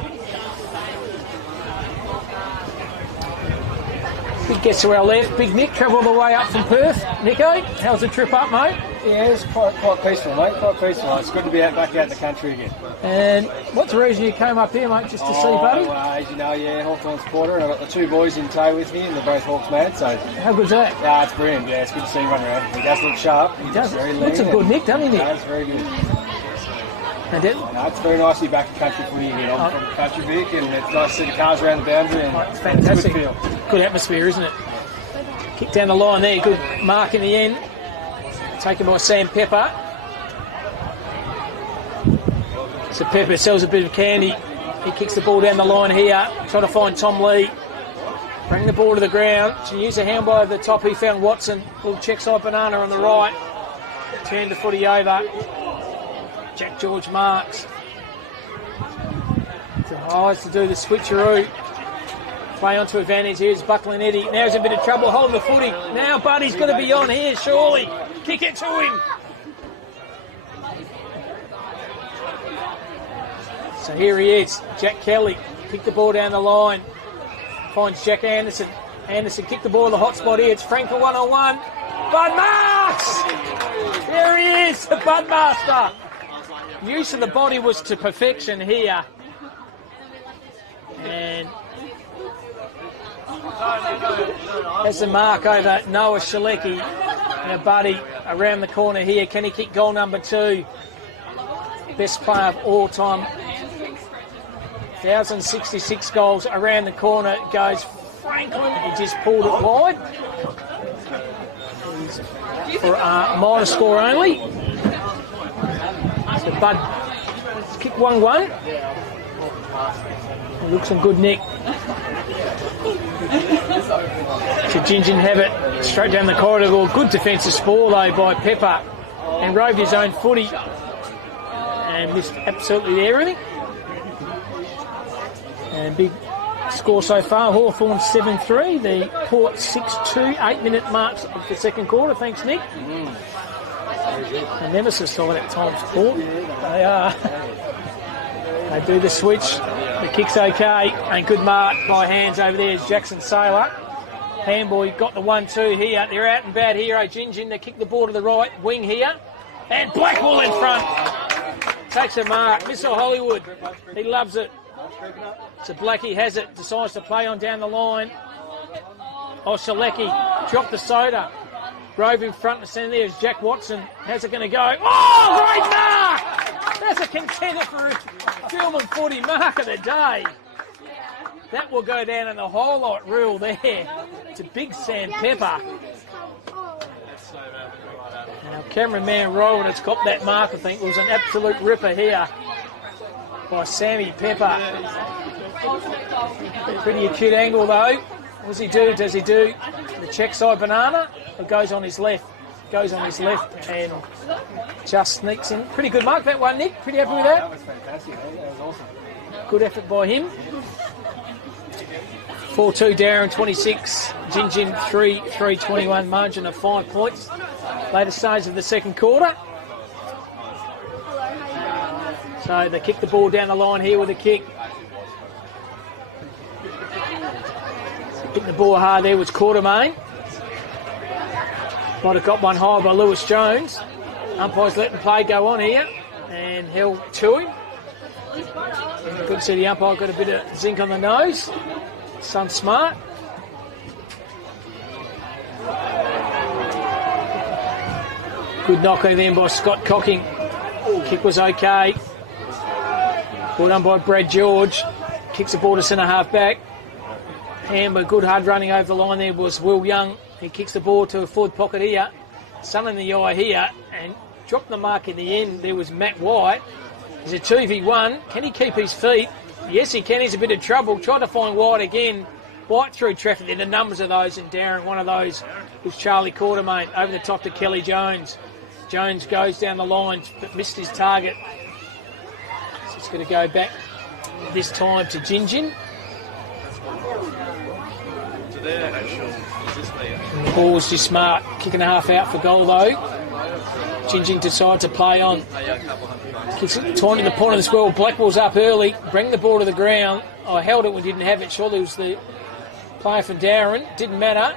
Big gets to our left. Big Nick travel all the way up from Perth. Nico, how's the trip up, mate? Yeah, it's quite peaceful, mate. Quite peaceful. It's good to be back out in the country again. And what's the reason you came up here, mate, just to see Buddy? As you know, yeah, Hawthorn supporter, and I've got the two boys in tow with me, and they're both Hawks mad, so... How good's that? It's brilliant, yeah, it's good to see him run around. He does look sharp. He does. Very Looks a lean, good Nick, doesn't he, Nick? It's very good. And it, It's very nice to be back in country footy again. I'm from Country Vic, and it's nice to see the cars around the boundary, and it's fantastic. It's a good feel. Good atmosphere, isn't it? Kick down the line there, good mark in the end. Taken by Sam Pepper. So Pepper sells a bit of candy. He kicks the ball down the line here. Trying to find Tom Lee. Bring the ball to the ground. She used a handball over the top. He found Watson. Little check side banana on the right. Turned the footy over. Jack George marks. Tries to do the switcheroo. Play onto advantage. Here's Buckley and Eddie. Now he's in a bit of trouble holding the footy. Now Buddy's going to be on here, surely. Kick it to him. So here he is, Jack Kelly. Kick the ball down the line. Finds Jack Anderson. Anderson kicked the ball in the hot spot here. It's Franklin one-on-one. Bud marks! There he is, the Bud Master. Use of the body was to perfection here. And there's the mark over Noah Shalecki. Now Buddy around the corner here. Can he kick goal number 2? Best player of all time. 1,066 goals around the corner goes Franklin. He just pulled it wide. For a minor score only. So Bud kick 1-1. Looks some good, Nick. So Gingin have it straight down the corridor. Good defensive score though by Pepper. And roved his own footy. And missed absolutely everything. And big score so far. Hawthorn 7-3. The Port 6-2. 8-minute marks of the second quarter. Thanks, Nick. The Nemesis side at times, Port. They are. They do the switch. The kick's okay. And good mark by hands over there is Jackson Saylor. Handball got the 1-2 here. They're out and bad hero. Gingin, they kick the ball to the right wing here. And Blackwell in front. Takes a mark. Mr. Hollywood. He loves it. So Blackie has it. Decides to play on down the line. Shalecki dropped the soda. Grove in front and centre there is Jack Watson. How's it going to go? Oh, great mark! That's a contender for a Gilman footy mark of the day. That will go down in the highlight reel there to Big Sam Pepper. Now, cameraman Rowan has got that mark, I think. It was an absolute ripper here by Sammy Pepper. Pretty acute angle, though. What does he do? Does he do the check side banana? Or goes on his left? Goes on his left and just sneaks in. Pretty good mark, that one, Nick. Pretty happy with that? That was fantastic. That was awesome. Good effort by him. 4-2 Dowerin 26, Gingin 3-21, margin of 5 points. Later stage of the second quarter. So they kick the ball down the line here with a kick. Hitting the ball hard there was Quartermain. Might have got one high by Lewis Jones. Umpire's letting play go on here and held to him. Good to see the umpire got a bit of zinc on the nose. Son smart. Good knocker then by Scott Cocking. Kick was okay. Ball done by Brad George. Kicks the ball to centre half back. And a good hard running over the line there was Will Young. He kicks the ball to a forward pocket here. Sun in the eye here. And dropped the mark in the end. There was Matt White. He's a 2v1. Can he keep his feet? Yes, he can. He's a bit of trouble. Tried to find White again. White through traffic. There are numbers of those in Dowerin. One of those was Charlie Quartermain. Over the top to Kelly Jones. Jones goes down the line but missed his target. So it's going to go back this time to Gingin. And the ball's just smart. Kicking a half out for goal though. Gingin decides to play on. Kicks it tiny to the point of the square. Blackwell's up early. Bring the ball to the ground. I held it when didn't have it. Surely it was the player from Dowerin. Didn't matter.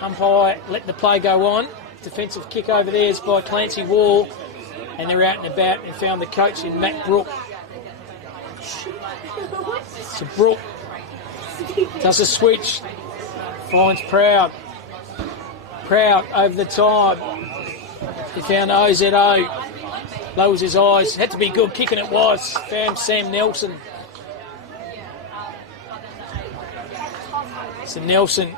Umpire let the play go on. Defensive kick over there is by Clancy Wall. And they're out and about and found the coach in Matt Brook. So Brook does a switch. Finds Proud. Proud over the time. He found OZO. Lowers his eyes. Had to be good kicking it was. Found Sam Nelson. So Nelson,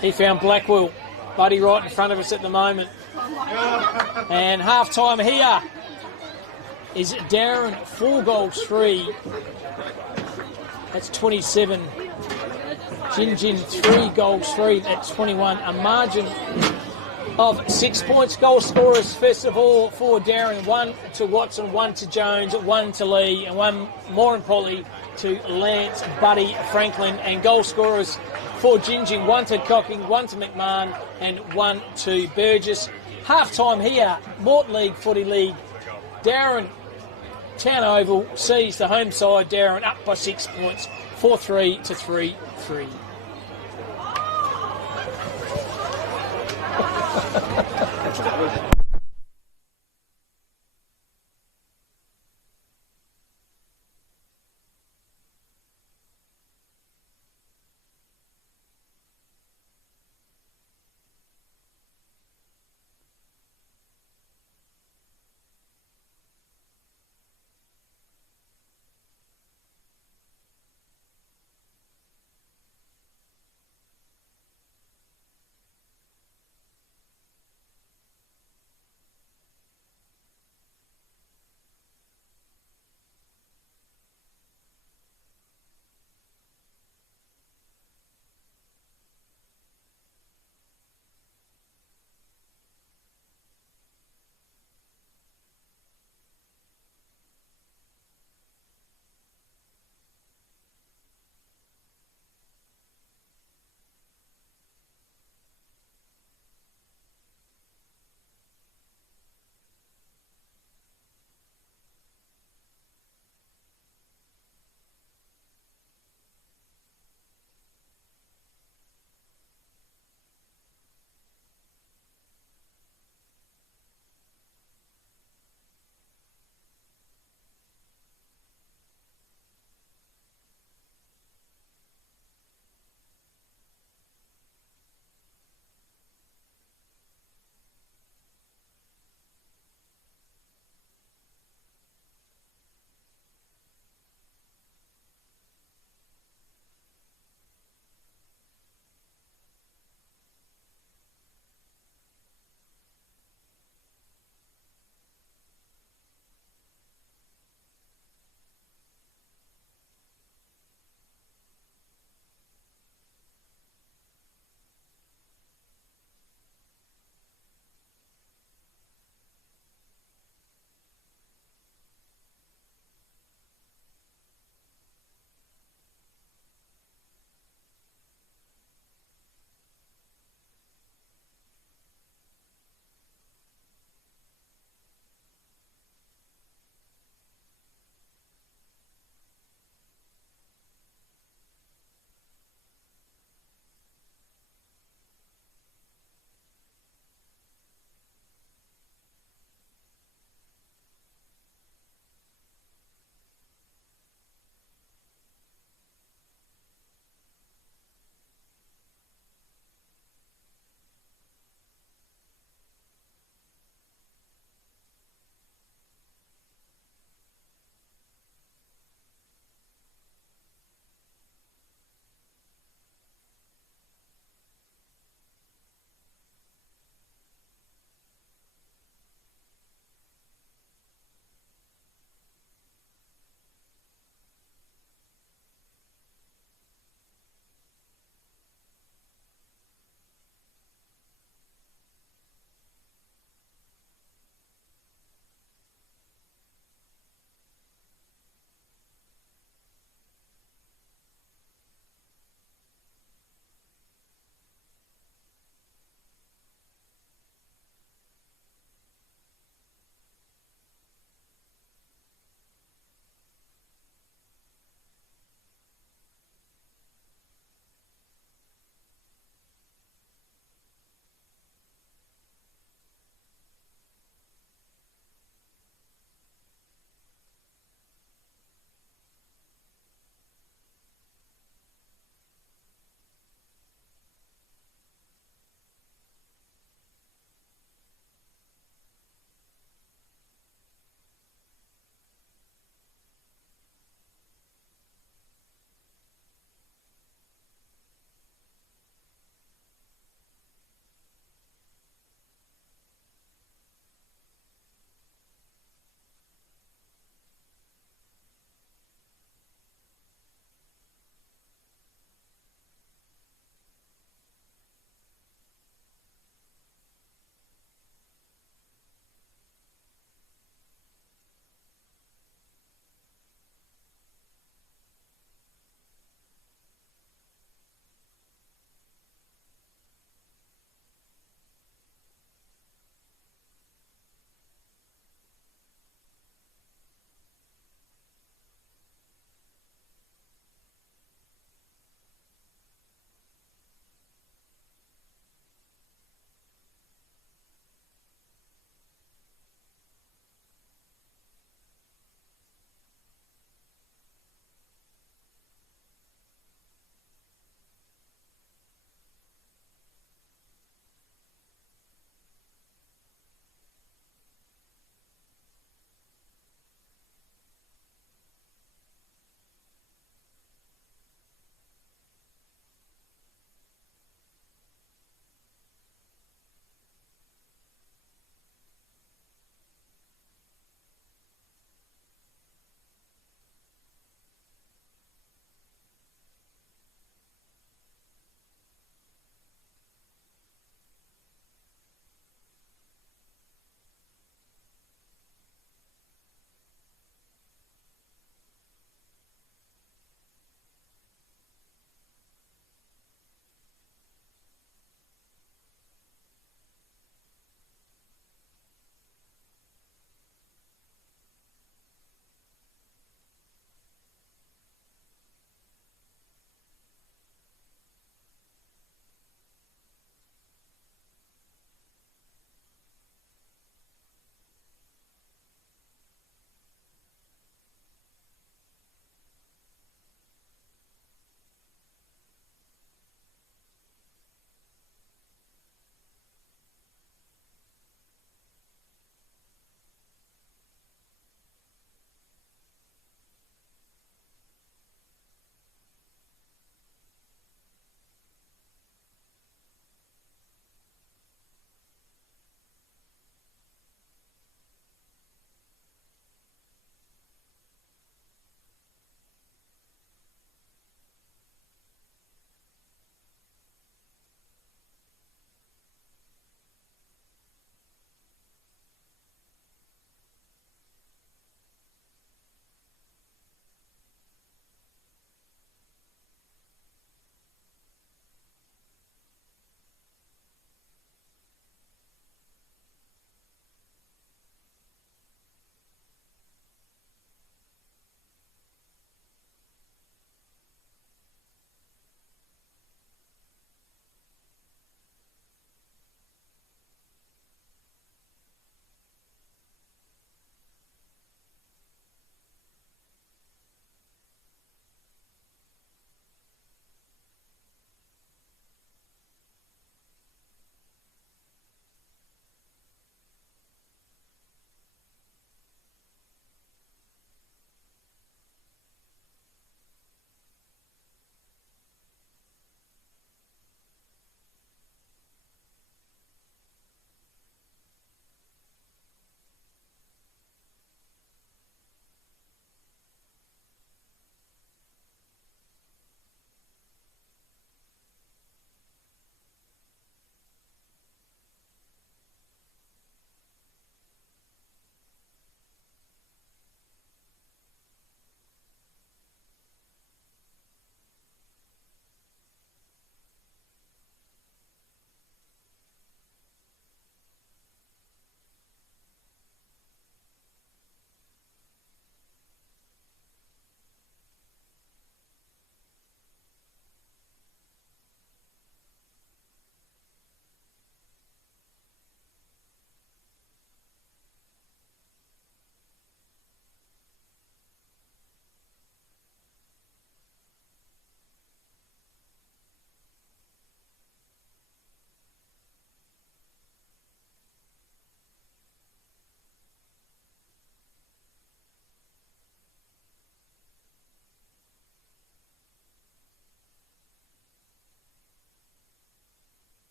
he found Blackwell. Buddy right in front of us at the moment. And half time here is Dowerin 4-3. That's 27. Gingin 3-3. That's 21. A margin of 6 points. Goal scorers, first of all, for Dowerin. 1 to Watson, 1 to Jones, 1 to Lee, and 1 more importantly to Lance, Buddy, Franklin. And goal scorers for Gingin, 1 to Cocking, 1 to McMahon, and 1 to Burgess. Half time here, Mortlock Footy League. Dowerin, Town Oval, sees the home side. Dowerin up by 6 points, 4-3 to 3-3.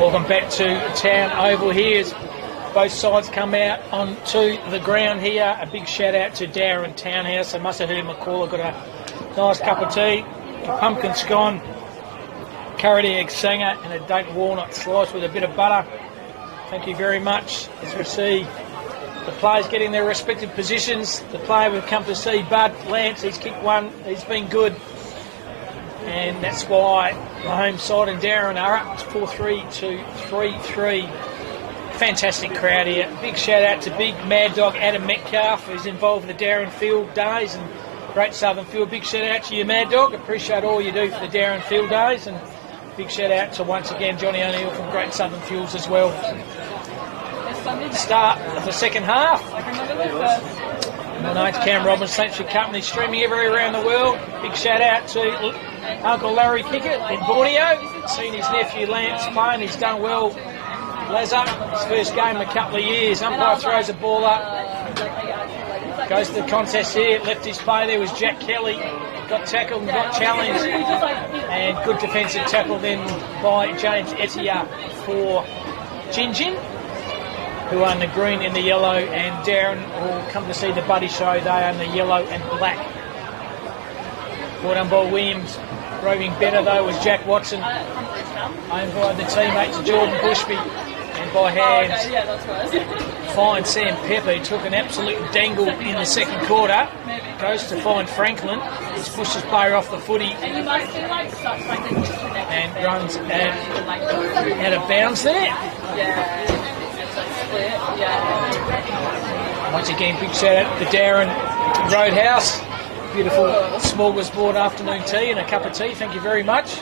Welcome back to Town Oval here as both sides come out onto the ground here. A big shout out to Dowerin Townhouse. I must have heard McCall got a nice cup of tea, a pumpkin scone, curried egg sanger and a date walnut slice with a bit of butter. Thank you very much. As we see the players getting their respective positions. The player we've come to see, Bud Lance, he's kicked one, he's been good. And that's why the home side and Dowerin are up 4-3 to 3-3. Fantastic crowd here. Big shout out to big mad dog Adam Metcalf, who's involved in the Dowerin Field Days and Great Southern Field. Big shout out to you, mad dog. Appreciate all you do for the Dowerin Field Days, and big shout out to once again Johnny O'Neill from Great Southern Fields as well. Start of the second half. My name's Cam Robbins, thanks for your company, streaming everywhere around the world. Big shout out to Uncle Larry Pickett in Borneo. Seen his nephew Lance playing, he's done well. Lazar, his first game in a couple of years. Umpire throws the ball up. Goes to the contest here. Left his play there was Jack Kelly. Got tackled and got challenged. And good defensive tackle then by James Etia for Gingin, who are in the green and the yellow. And Dowerin will come to see the Buddy show. They are in the yellow and black. Ball done by Williams. Roving better though was Jack Watson. Owned by the teammates Jordan Bushby. And by hands, find Sam Pepper, who took an absolute dangle in the second quarter. Goes to find Franklin. He's pushed his player off the footy and runs out of bounds there. Once again, big shout out to the Dowerin Roadhouse. Beautiful smorgasbord afternoon tea and a cup of tea. Thank you very much.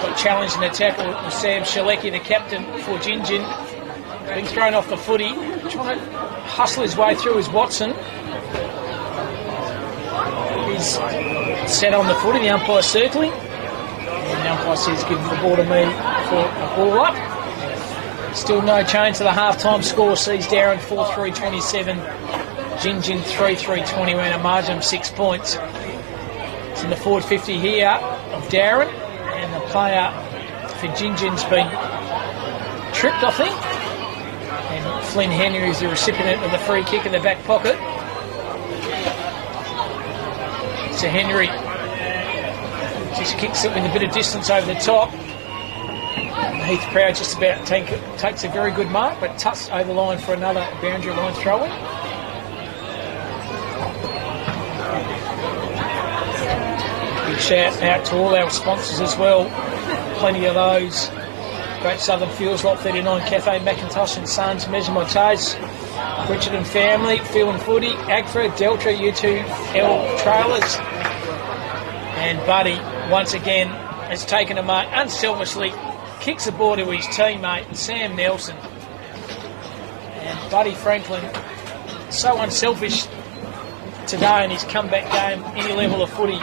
Got challenged in the tackle with Sam Shalecki, the captain for Gingin. Been thrown off the footy. Trying to hustle his way through is Watson. He's set on the footy, the umpire circling. And the umpire says, give the ball to me for a ball up. Still no change to the half-time score. Sees Dowerin 4-3-27. Gingin 3-3-20, and a margin of 6 points. It's in the forward 50 here of Dowerin. And the player for Gingin's been tripped, I think. And Flynn Henry is the recipient of the free kick in the back pocket. So Henry just kicks it with a bit of distance over the top. And Heath Proud just about takes a very good mark, but tucks over the line for another boundary line throw-in. Big shout out to all our sponsors as well. Plenty of those. Great Southern Fuels, Lot 39, Cafe Macintosh and Sons, Measure My Toes, Richard and Family, Phil and Footy, Agfa, Delta, U2L Trailers. And Buddy, once again, has taken a mark, unselfishly kicks the ball to his teammate, Sam Nelson. And Buddy Franklin, so unselfish today in his comeback game, any level of footy.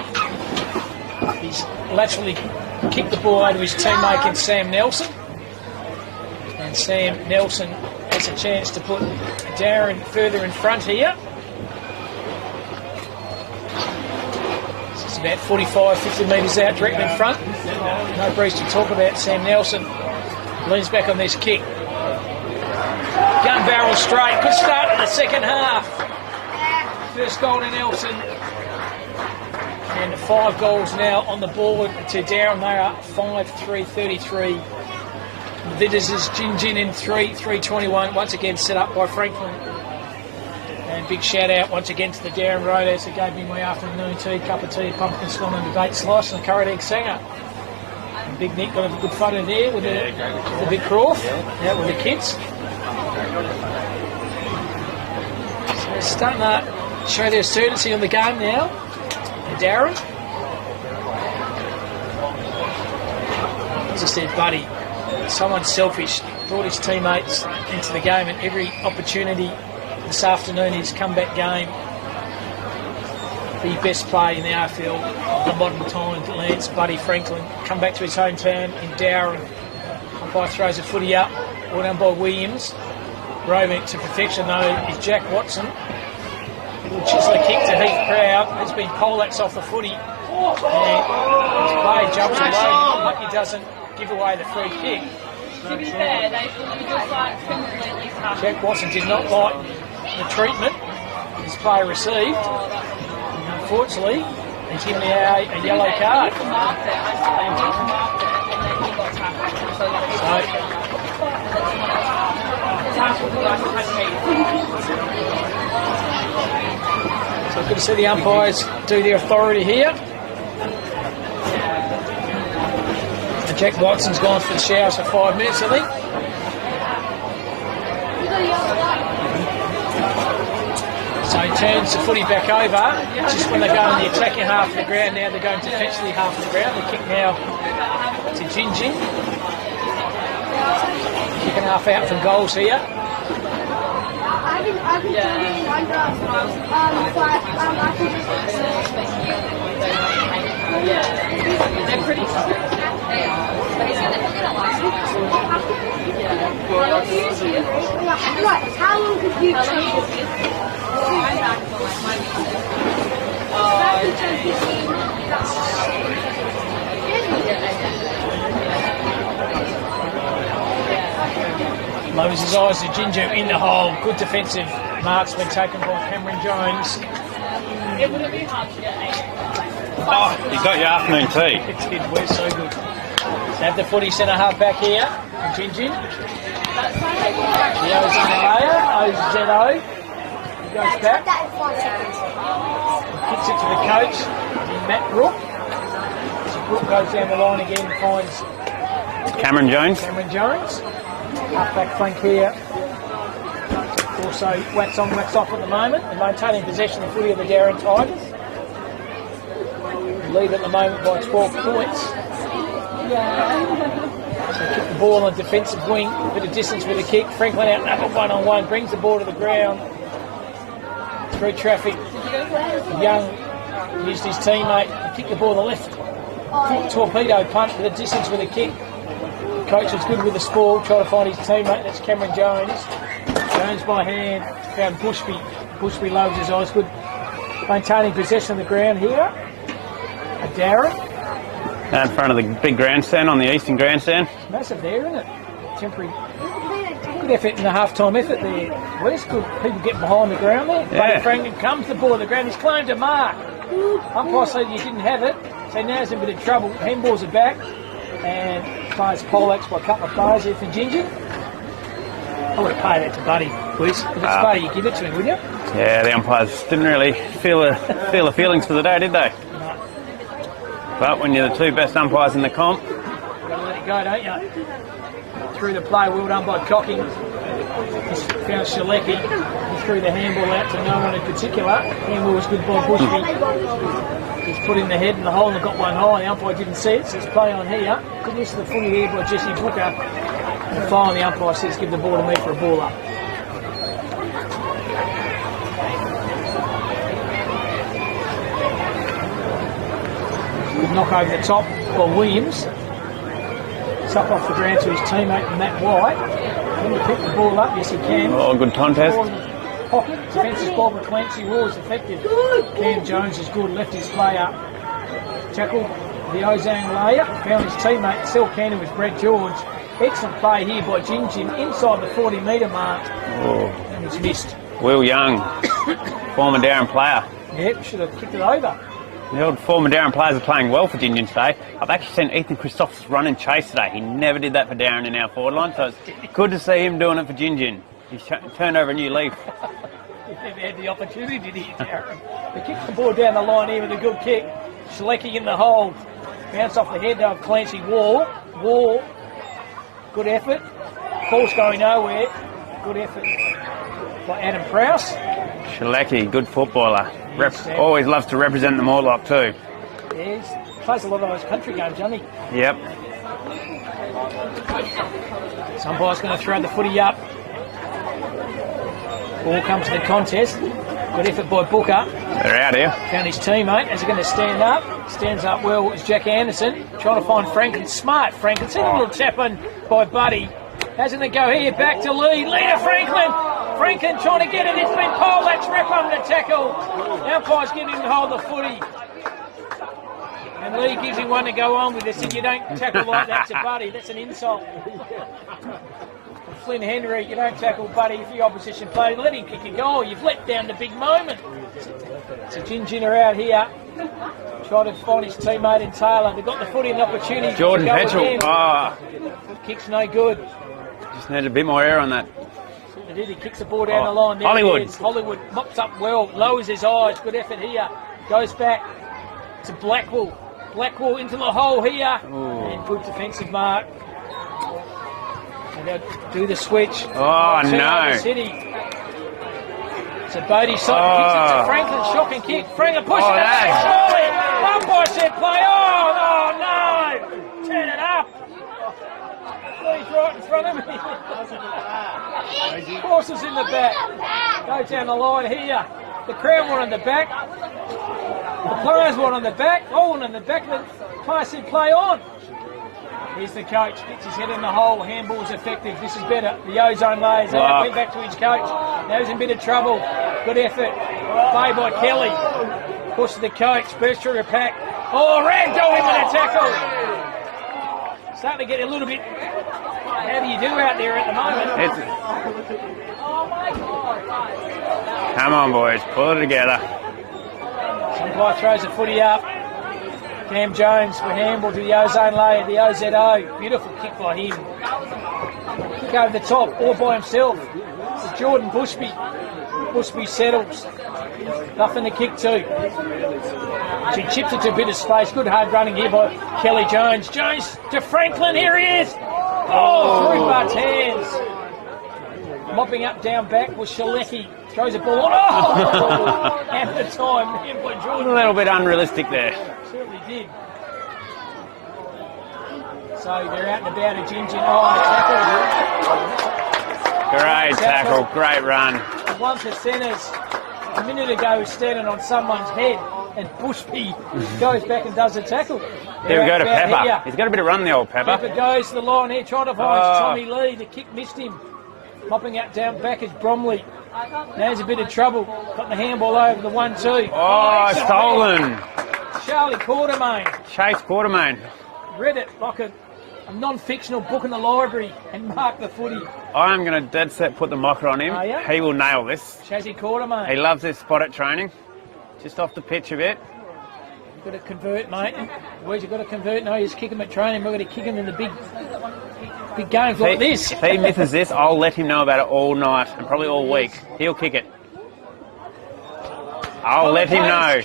He's laterally kicked the ball over his teammate in Sam Nelson. And Sam Nelson has a chance to put Dowerin further in front here. It's about 45, 50 metres out, directly in front. No breeze to talk about. Sam Nelson leans back on this kick. Gun barrel straight. Good start in the second half. First goal to Nelson. And 5 goals now on the board to Dowerin. They are 5-3-33. The visitors Gingin in 3-3-21. Once again set up by Franklin. And big shout out once again to the Dowerin Roadhouse who gave me my afternoon tea, cup of tea, pumpkin scone and a date slice and a curried egg sanger. And Big Nick got a good photo there with the big Croft out with the kids. So they're starting to show their certainty on the game now. Dowerin. As I said, Buddy, so unselfish, brought his teammates into the game at every opportunity this afternoon, his comeback game. The best player in the AFL of the modern time, Lance Buddy Franklin, come back to his hometown in Dowerin. Umpire throws a footy up, all done by Williams. Roving to perfection though is Jack Watson. Chisler kick to Heath Proud. Has been poleaxed off the footy. And his play jumps away. Lucky doesn't give away the free kick. To be fair, they just like completely tough. Jack Watson did not like the treatment his player received. Unfortunately, he's given a yellow card. He marked it. I saw him marked it, and then he got tackled. So good to see the umpires do their authority here. And Jack Watson's gone for the showers for 5 minutes, I think. So he turns the footy back over. Just when they go in the attacking half of the ground, now they're going defensively half of the ground. The kick now to Gingin. Kicking half out from goals here. they're pretty tough. How long could you Lowers his eyes to Ginger in the hole. Good defensive marks been taken by Cameron Jones. It wouldn't be hard to get 8. Oh, you got your afternoon tea. It did, we're so good. So have the footy centre half back here. Gingin. He goes in the layer. OZO. He goes back. Kicks it to the coach. Matt Rook. So Rook goes down the line again and finds Cameron Jones. Cameron Jones. Half back flank here. Also wax on, wax off at the moment. And maintaining possession of the footy of the Dowerin Tigers. Lead at the moment by 12 points. So kick the ball on defensive wing, a bit of distance with a kick. Franklin out number 1-on-1, brings the ball to the ground. Through traffic. Young used his teammate to kick the ball to the left. Torpedo punt with a distance with a kick. Coach is good with the spoil, trying to find his teammate. That's Cameron Jones. Jones by hand, found Bushby. Bushby lowers his eyes, good. Maintaining possession of the ground here. Dowerin. Out in front of the big grandstand on the eastern grandstand. Massive there, isn't it? Temporary. Good effort in the half-time effort there. Where's good people getting behind the ground there? Yeah. Buddy Franklin comes to the ball of the ground. He's claimed a mark. Umpire said you didn't have it. So now he's in a bit of trouble. Handballs are back. And players poleaxed by a couple of players here for Gingin. I would have paid that to Buddy, please. If it's Buddy, you give it to him, would you? Yeah, the umpires didn't really feel the feelings for the day, did they? No. But when you're the two best umpires in the comp, Got to let it go, don't you? Through the play, well done by Cocking. He's found Shalecki. He threw the handball out to no one in particular. Handball was good by Bushby. He's put in the head in the hole and got one high. The umpire didn't see it, so it's play on here. Good use of the footy here by Jesse Booker. And finally, the umpire says, give the ball to me for a ball up. Good knock over the top by Williams. It's up off the ground to his teammate Matt White. Can he pick the ball up? Yes, he can. oh, good contest. Pocket, defensive ball by Clancy Ward is effective. Cam Jones is good, left his play up. Tackle the Ozang layer, found his teammate, Sel Cannon with Brett George. Excellent play here by Gingin inside the 40-metre mark. Oh. And he's missed. Will Young, former Dowerin player. Yep, should have kicked it over. The old former Dowerin players are playing well for Gingin today. I've actually seen Ethan Christophs run and chase today. He never did that for Dowerin in our forward line, so it's good to see him doing it for Gingin. He's turned over a new leaf. He never had the opportunity, did he, Darren? They kicked the ball down the line here with a good kick. Shalecki in the hole. Bounce off the head of Clancy Wall. Wall, good effort. Ball's going nowhere. Good effort by Adam Prowse. Shalecki, good footballer. Yes, Always loves to represent the Mortlock too. Yes, plays a lot of those country games, doesn't he? Yep. Somebody's going to throw the footy up. Ball comes to the contest. Good effort by Booker. They're out here. Found his teammate. Is he going to stand up? Stands up well. It's Jack Anderson trying to find Franklin. Smart Franklin. See a little tap in by Buddy. Hasn't it go here? Back to lead. Leader Franklin. Franklin trying to get it. It's been poleaxed. Rep on the tackle. The umpire's getting him to hold the footy. And Lee gives him one to go on with. They said, you don't tackle like that to Buddy. That's an insult. Flynn Henry, you don't tackle Buddy if the opposition player. Let him kick a goal. You've let down the big moment. So Gingin are out here. Try to find his teammate in Taylor. They've got the foot in opportunity. Jordan to go Petrel. again. Ah, Kick's no good. just needed a bit more air on that. They did. He kicks the ball down the line. There Hollywood. it is. Hollywood mops up well, lowers his eyes. Good effort here. Goes back to Blackwell. Blackwell into the hole here. Ooh. And good defensive mark. And they'll do the switch. Oh, Turn no. over City. So Bodie side kicks it to Franklin. Shocking kick. Franklin pushes it back. Surely. Umpire said play on. Oh, no. Turn it up. He's right in front of me. Horses in the back. Go down the line here. The crowd one on the back. The players one on the back. All one on the back. The player said play on. Here's the coach. Gets his head in the hole. Handball's effective. This is better. The ozone layers. That went back to his coach. Now he's in a bit of trouble. Good effort. Play by Kelly. Pushes the coach. Burst through a pack. Oh, ragdolled him with a tackle. Starting to get a little bit. How do you do out there at the moment? Come on, boys. Pull it together. Some guy throws a footy up. Cam Jones with handball to the ozone layer, the OZO. Beautiful kick by him. Kick over the top, all by himself. It's Jordan Bushby. Bushby settles. Nothing to kick to. She chips it to a bit of space. Good hard running here by Kelly Jones. Jones to Franklin. Here he is. Oh, through Butt's hands. Mopping up down back was Shalecki. Throws a ball on. Oh! And the time. By Jordan. A little bit unrealistic there. Certainly did. So they're out and about at Gingin. Oh, the tackle. Great tackle. Great run. The 1%ers a minute ago was standing on someone's head, and Bushby goes back and does the tackle. Here we go to Pepper. Here. He's got a bit of run, the old Pepper. Pepper goes to the line here, trying to find Tommy Lee. The kick missed him. Popping out down back is Bromley. Now he's a bit of trouble. Got the handball over the 1-2. Oh, stolen. Charlie Quartermain. Chase Quartermain. Read it like a non-fictional book in the library and marked the footy. I'm going to dead set put the mocker on him. Are you? He will nail this. Chazzy Quartermain. He loves this spot at training. Just off the pitch a bit. You've got to convert, mate. Where's you got to convert? No, you just kick him at training. We're going to kick him in the big games like this. If he misses this, I'll let him know about it all night and probably all week. He'll kick it. I'll let him know.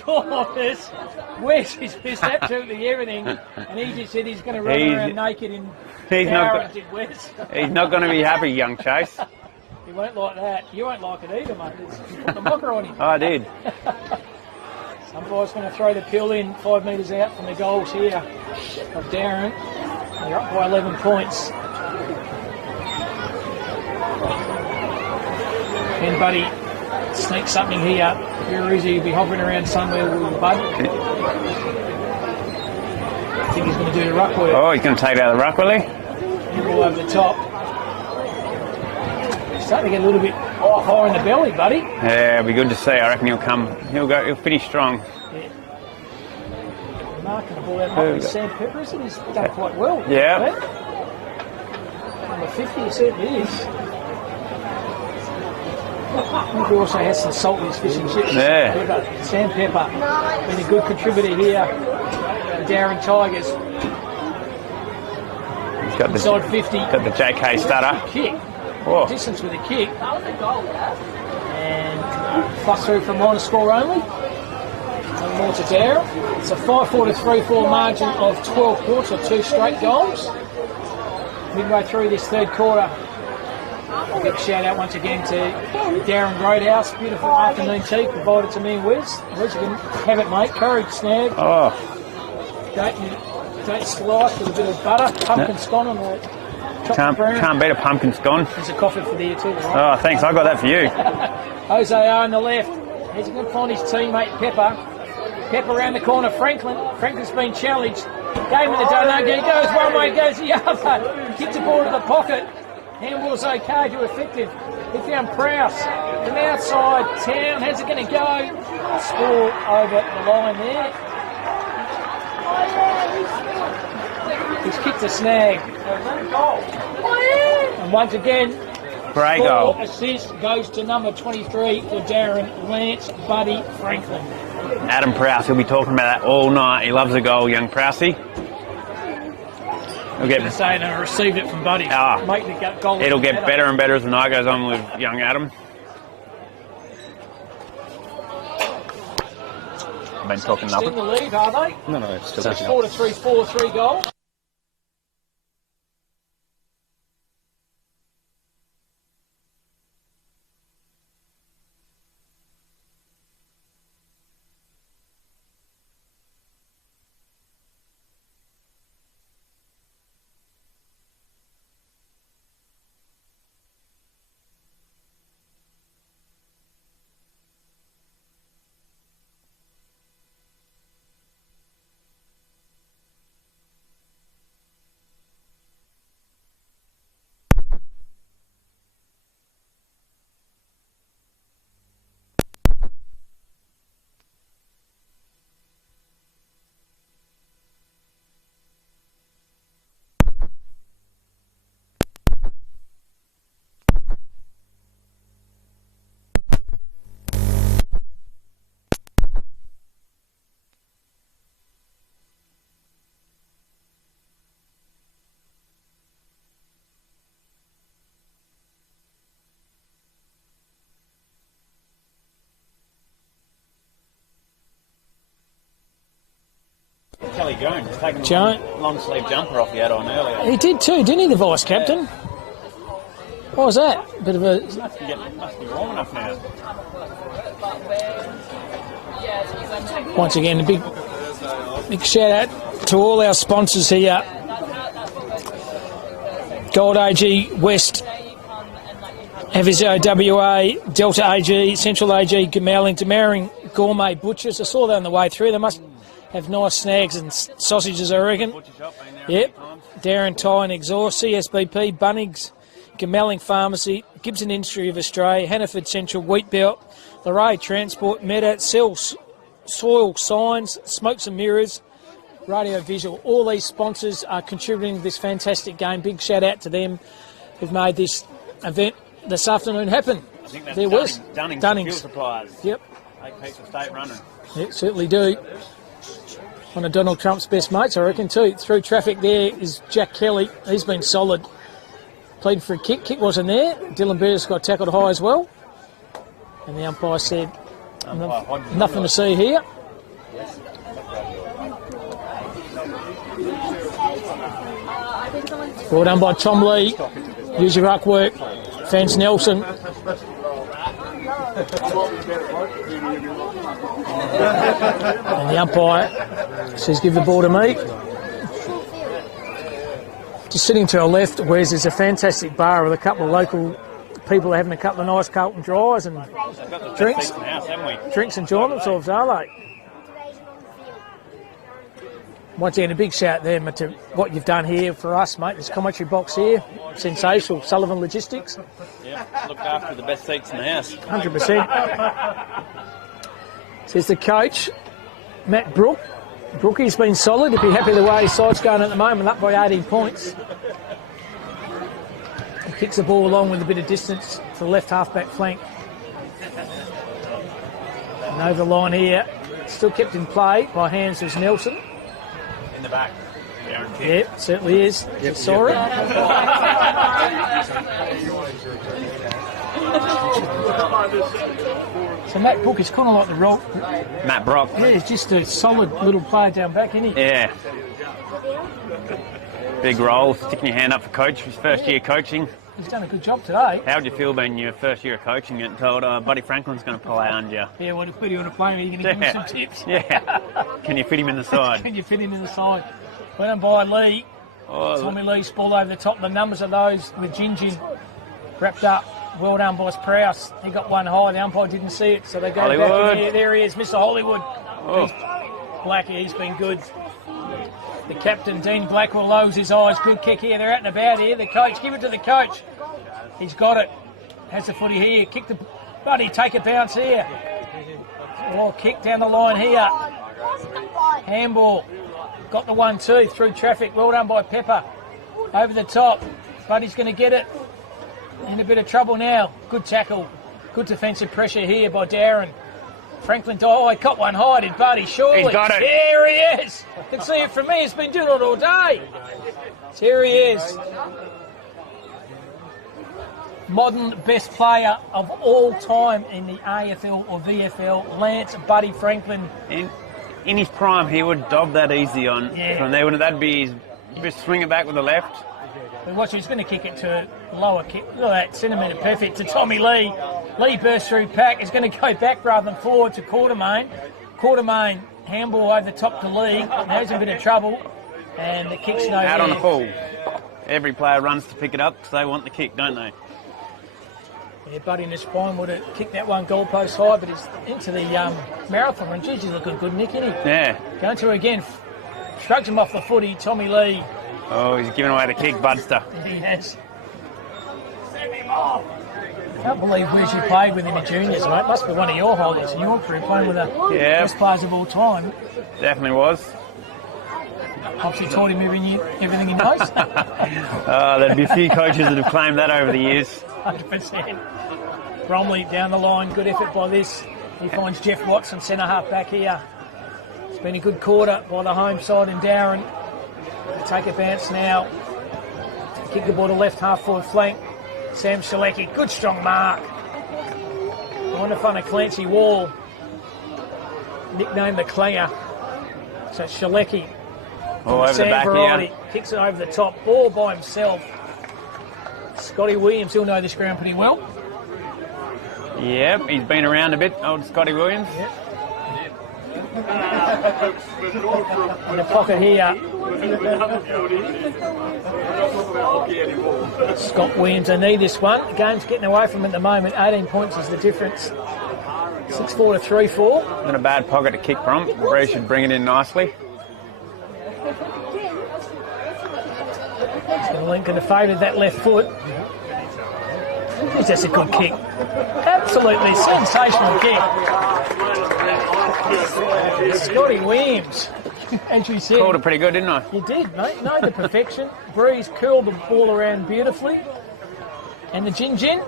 Wes has missed absolutely everything, and he just said he's going to run around naked in power and did Wes. He's not going to be happy, young Chase. He won't like that. You won't like it either, mate. You put the mocker on him. I did. Some guy's going to throw the pill in 5 metres out from the goals here of Dowerin. They're up by 11 points. And Buddy sneaks something here. Very easy. He'll be hovering around somewhere with Bud. I think he's going to do the ruck work. Oh, he's going to take it out of the ruck, will he? All over the top. Starting to get a little bit higher in the belly, Buddy. Yeah, it'll be good to see. I reckon he'll finish strong. Yeah. Marking the ball out with Sam Pepper, isn't he? He's done quite well. Yeah. Right? Number 50, he certainly is. I think he also has some salt in his fishing chips. Yeah. Pepper, Sam Pepper, been a good contributor here. The Dowerin Tigers. He's got the Inside 50. Got the JK stutter. Kick. Oh. Distance with a kick. And flush through from line of score only. One more to Dowerin. It's a 5-4 to 3-4 margin of 12 quarters, or 2 straight goals. Midway through this third quarter. A big shout out once again to Dowerin Roadhouse. Beautiful afternoon tea provided to me and Wes. Wes, you can have it, mate. Curry snag. Oh. Date slice with a bit of butter. Pumpkin scone on the chocolate brown. Can't beat a pumpkin scone. There's a coffee for you too, right? Oh, thanks. I got that for you. Jose on the left. He's going to find his teammate Pepper. Pepper around the corner. Franklin's been challenged. Game in the donut. He goes one way, goes the other. Kicks the ball to the pocket. Handball's okay, too effective. He found Prowse from outside town. How's it going to go? Score over the line there. He's kicked a snag. And once again, Great goal. 4 assists goes to number 23 for Dowerin, Lance Buddy Franklin. Adam Prowse, he'll be talking about that all night. He loves a goal, young Prousey. He'll get, Saying I received it from Buddy. Make the goal. it'll get better and better as the night goes on with young Adam. I've been talking Still nothing. in the lead, are they? No, it's still It's catching 4-3, 4-3 goal. Kelly Jones taking Jones. the long sleeve jumper off he had on earlier. He did too, didn't he, the vice captain? What was that? Bit of a. Must be warm enough now. Once again, a big shout out to all our sponsors here. Gold AG, West, Avisio WA, Delta AG, Central AG, Gingin, Gourmet Butchers. I saw that on the way through. They must have nice snags and sausages, I reckon. Yep. Darren Tyre and Exhaust, CSBP, Bunnings, Gingin Pharmacy, Gibson Industry of Australia, Hannaford Central Wheat Belt, Luray Transport, Meta, Sells, Soil Signs, Smokes and Mirrors, Radio Visual. All these sponsors are contributing to this fantastic game. Big shout out to them who've made this event this afternoon happen. I think that's there was Dunnings. Fuel suppliers. Yep. They keep the state running. Yep, certainly do. One of Donald Trump's best mates, I reckon, too. Through traffic there is Jack Kelly. He's been solid. Pleaded for a kick. Kick wasn't there. Dylan Beers got tackled high as well. And the umpire said, nothing to see here. Well done by Tom Lee. Use your ruck work. Vance Nelson. And the umpire says, give the ball to me. Just sitting to our left, Wes, is a fantastic bar with a couple of local people having a couple of nice Carlton dries and drinks. Drinks and enjoying themselves, are they? Once again, a big shout there to what you've done here for us, mate. This commentary box here, sensational. Sullivan Logistics. Yeah, looked after the best seats in the house. 100%. Says the coach, Matt Brook. Brookie's been solid. He'd be happy the way his side's going at the moment, up by 18 points. He kicks the ball along with a bit of distance to the left half-back flank. And over the line here, still kept in play by hands as Nelson. In the back. Yep, certainly is. Yep, saw it. So Matt Brook is kind of like the role. Matt Brock. Yeah, he's just a solid little player down back, isn't he? Yeah. Big role, sticking your hand up for coach for his first year coaching. He's done a good job today. How would you feel being your first year of coaching and told Buddy Franklin's going to pull out on you? Yeah, well, where do you want to play him? Are you going to give him some tips? Yeah. Can you fit him in the side? Can you fit him in the side? Well done by Lee. Tommy Lee's ball over the top. The numbers of those with Gingin wrapped up. Well done by Prowse. He got one high. The umpire didn't see it, so they go Hollywood. back in there. There he is, Mr. Hollywood. Blackie, he's been good. The captain, Dean Blackwell, lowers his eyes. Good kick here. They're out and about here. The coach, give it to the coach. He's got it. Has the footy here. Kick the Buddy. Take a bounce here. Oh, kick down the line here. Handball. got the 1-2 through traffic. Well done by Pepper. Over the top. Buddy's going to get it. In a bit of trouble now. Good tackle. Good defensive pressure here by Dowerin. Franklin he caught one high, did Buddy, surely. He's got it. There he is. Can see it from me. He's been doing it all day. Here he is. Modern best player of all time in the AFL or VFL, Lance Buddy Franklin. In his prime, he would dob that easy on. Yeah. From there, that'd be his, just swing it back with the left. But watch, he's going to kick it to a lower kick. Look at that, centimetre perfect to Tommy Lee. Lee bursts through pack. He's going to go back rather than forward to Quartermain. Quartermain, handball over the top to Lee. Now he's in a bit of trouble. And the kick's no Out on there. the full. Every player runs to pick it up because they want the kick, don't they? Yeah, Buddy in the spine would have kicked that one goalpost high, but he's into the marathon run. Geez, he's looking good, Nick, isn't he? Yeah. Going to again. Shrugs him off the footy, Tommy Lee. Oh, he's giving away the kick, Budster. He has. Can't believe where's you played with in the juniors, mate. Must be one of your highlights in your career, playing with the best players of all time. Definitely was. Obviously taught him everything he knows. There'd be a few coaches that have claimed that over the years. 100%. Bromley down the line, good effort by this. He finds Jeff Watson, centre half back here. It's been a good quarter by the home side in Dowerin. Take a bounce now. Kick the ball to left half forward flank. Sam Shalecki, good strong mark. On the front of Clancy Wall. Nicknamed the Clanger. So Shalecki. Oh, over the back variety, here. kicks it over the top, all by himself. Scotty Williams, he'll know this ground pretty well. Yep, he's been around a bit, old Scotty Williams. Yep. In the pocket here. Scott Williams, they need this one. The game's getting away from him at the moment. 18 points is the difference. 6-4 to 3-4. Not a bad pocket to kick from. Bree should bring it in nicely. He's going to link in the favour of that left foot. That's a good kick. Absolutely sensational kick. Scotty Williams, as you said. Called it pretty good, didn't I? You did, mate. No, the perfection. Breeze curled the ball around beautifully. And the Gingin,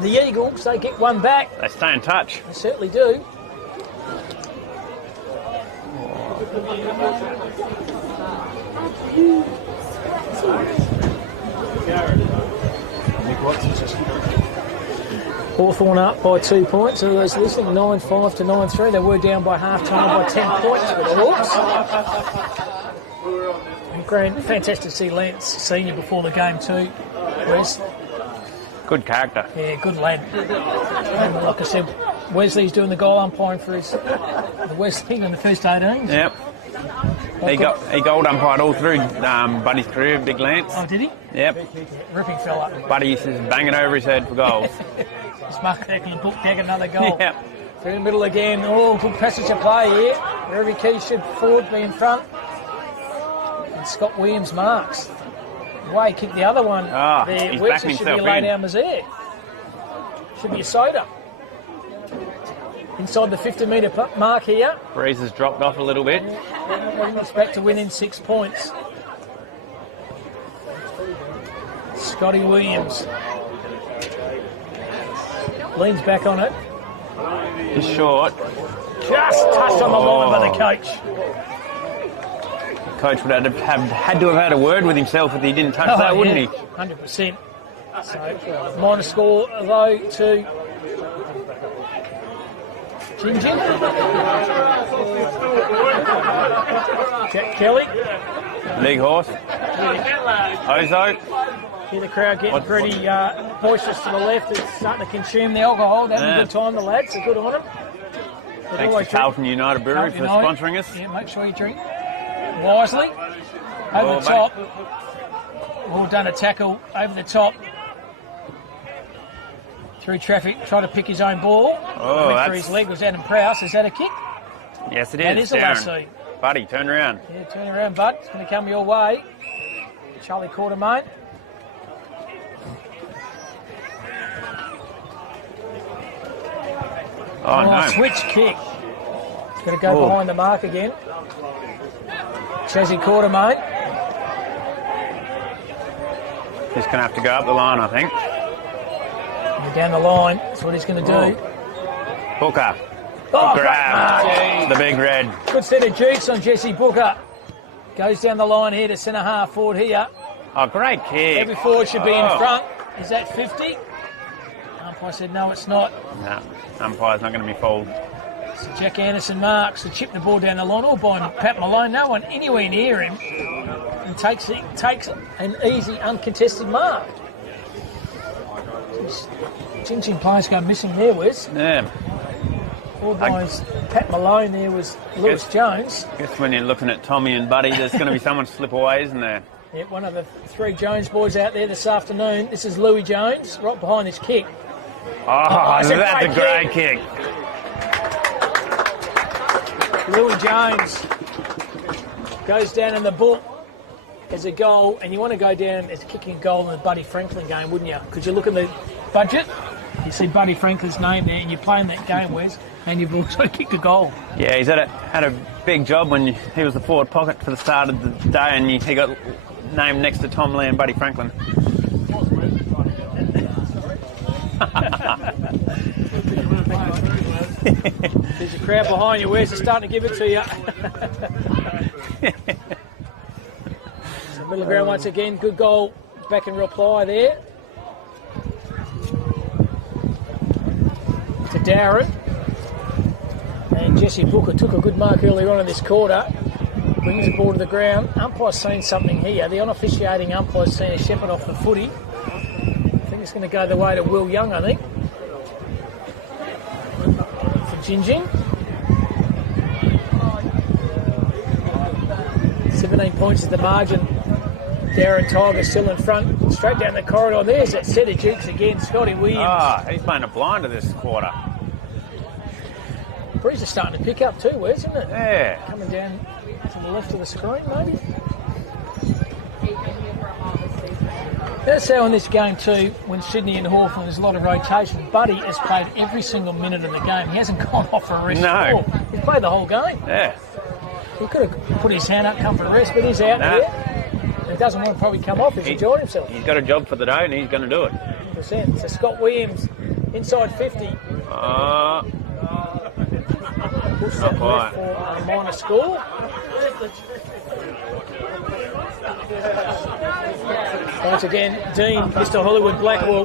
the Eagles, they get one back. They stay in touch. They certainly do. Hawthorn up by 2 points. So those listening, 9-5 to 9-3. They were down by half time by 10 points for the Hawks. And Grant, fantastic to see Lance Senior before the game too. Wes. Good character. Yeah, good lad. And like I said, Wesley's doing the goal umpiring for his the Wesley in the first 18s. Yep. He gold umpired all through Buddy's career, Big Lance. Oh, did he? Yep. Yeah, ripping fella. Buddy used to bang it over his head for goals. It's Mark Decker, the book Decker, another goal. Yep. Through the middle again. Oh, good passage of play here. Every key should forward be in front. And Scott Williams marks. Way kicked the other one. There. He's Wesley backing should be a himself lay in. down Mazaire. Should be a soda. Inside the 50-metre mark here. Breeze has dropped off a little bit. It's back to within 6 points. Scotty Williams leans back on it. Just short. Just touched on the line by the coach. Coach would have had to have had a word with himself if he didn't touch that, wouldn't he? 100%. So, minor score, though, to Gingin. Jack Kelly. League horse. Ozo. Hear the crowd getting pretty boisterous to the left. It's starting to consume the alcohol. They're having a good time, the lads. So good on them. Thanks to Carlton United Brewery for sponsoring us. Yeah, make sure you drink wisely. Over the top. All done a tackle over the top. Through traffic, trying to pick his own ball. Went through his leg was Adam Prowse. Is that a kick? Yes, it is. That is a lassie. Buddy, turn around. Yeah, turn around, bud. It's going to come your way. Charlie Quartermain. Oh, no. Switch kick. It's going to go behind the mark again. Chazzy Quartermain. He's going to have to go up the line, I think. Down the line, that's what he's going to do. Booker. Oh, Grab the big red. good set of jukes on Jesse Booker. Goes down the line here to centre half forward here. Oh, great kick. Every forward should be in front. Is that 50? Umpire said no, it's not. No, umpire's not going to be fooled. So Jack Anderson marks to chip the ball down the line, all by Pat Malone. No one anywhere near him, and takes an easy, uncontested mark. Gingin players go missing there, Wes. Yeah. All by Pat Malone there was Lewis Jones. I guess when you're looking at Tommy and Buddy, there's going to be someone slip away, isn't there? Yeah, one of the three Jones boys out there this afternoon. This is Louis Jones, right behind his kick. Oh, that's a great kick. Louis Jones goes down in the book as a goal, and you want to go down as a kicking goal in the Buddy Franklin game, wouldn't you? Because you look at the budget, you see Buddy Franklin's name there, and you're playing that game, Wes, and you've also kicked a goal. Yeah, he's had a big job when he was the forward pocket for the start of the day, and he got named next to Tom Lee and Buddy Franklin. There's a crowd behind you, Wes, they're starting to give it to you. So middle ground once again, good goal back in reply there. To Dowerin. And Jesse Booker took a good mark earlier on in this quarter. Brings the ball to the ground. Umpire's seen something here. The on-officiating umpire's seen a shepherd off the footy. I think it's going to go the way to Will Young, I think. For Gingin. 17 points is the margin. Darren Tiger still in front. Straight down the corridor. There's that set of jukes again. Scotty Williams. Ah, he's playing a blinder this quarter. Breeze is starting to pick up too, Wes, isn't it? Yeah. Coming down to the left of the screen, maybe. That's how in this game too, when Sydney and Hawthorn, there's a lot of rotation. Buddy has played every single minute of the game. He hasn't gone off for a rest at all. He's played the whole game. Yeah. He could have put his hand up, come for a rest, but he's out there. He doesn't want to probably come off. He's enjoyed himself. He's got a job for the day and he's going to do it. 100%. So Scott Williams, inside 50. Push that left for a minor score. Once again, Dean, Mr. Hollywood Blackwell.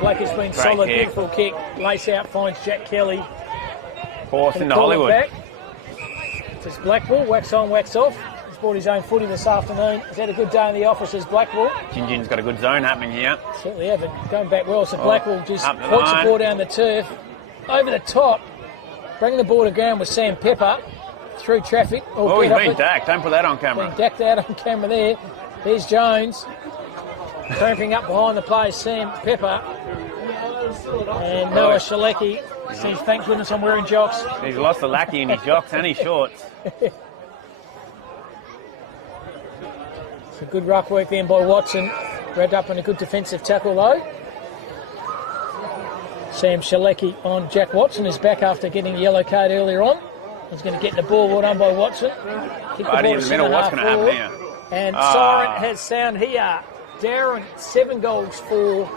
Black has been solid, kick. beautiful kick. Lace out, finds Jack Kelly. Force into Hollywood. Back. Says Blackwell, wax on, wax off. He's bought his own footy this afternoon. He's had a good day in the office as Blackwell. Gingin's got a good zone happening here. Certainly have, but going back well. So Blackwell just points the ball down the turf. Over the top. Bringing the ball to ground with Sam Pepper. Through traffic. Oh, he's been dacked. Don't put that on camera. Been dacked out on camera there. There's Jones. Tramping up behind the players, Sam Pepper. And Noah Shalecki says, thank goodness I'm wearing jocks. He's lost the lackey in his jocks and his shorts. It's a good ruck work then by Watson. Grabbed up on a good defensive tackle though. Sam Shalecki on Jack Watson is back after getting a yellow card earlier on. He's going to get the ball well done by Watson. Kick the ball in the middle, what's going to happen here? And siren has sound here. Dowerin, 7 goals for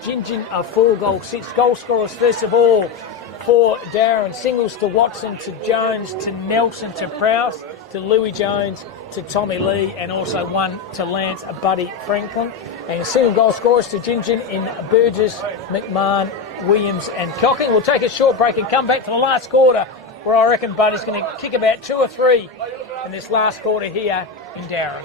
Gingin, 4 goals, 6 goal scorers first of all for Dowerin. Singles to Watson, to Jones, to Nelson, to Prowse, to Louis Jones, to Tommy Lee, and also one to Lance Buddy Franklin. And single goal scorers to Gingin in Burgess, McMahon, Williams and Cocking. We'll take a short break and come back to the last quarter, where I reckon Buddy's going to kick about 2 or 3 in this last quarter here in Dowerin.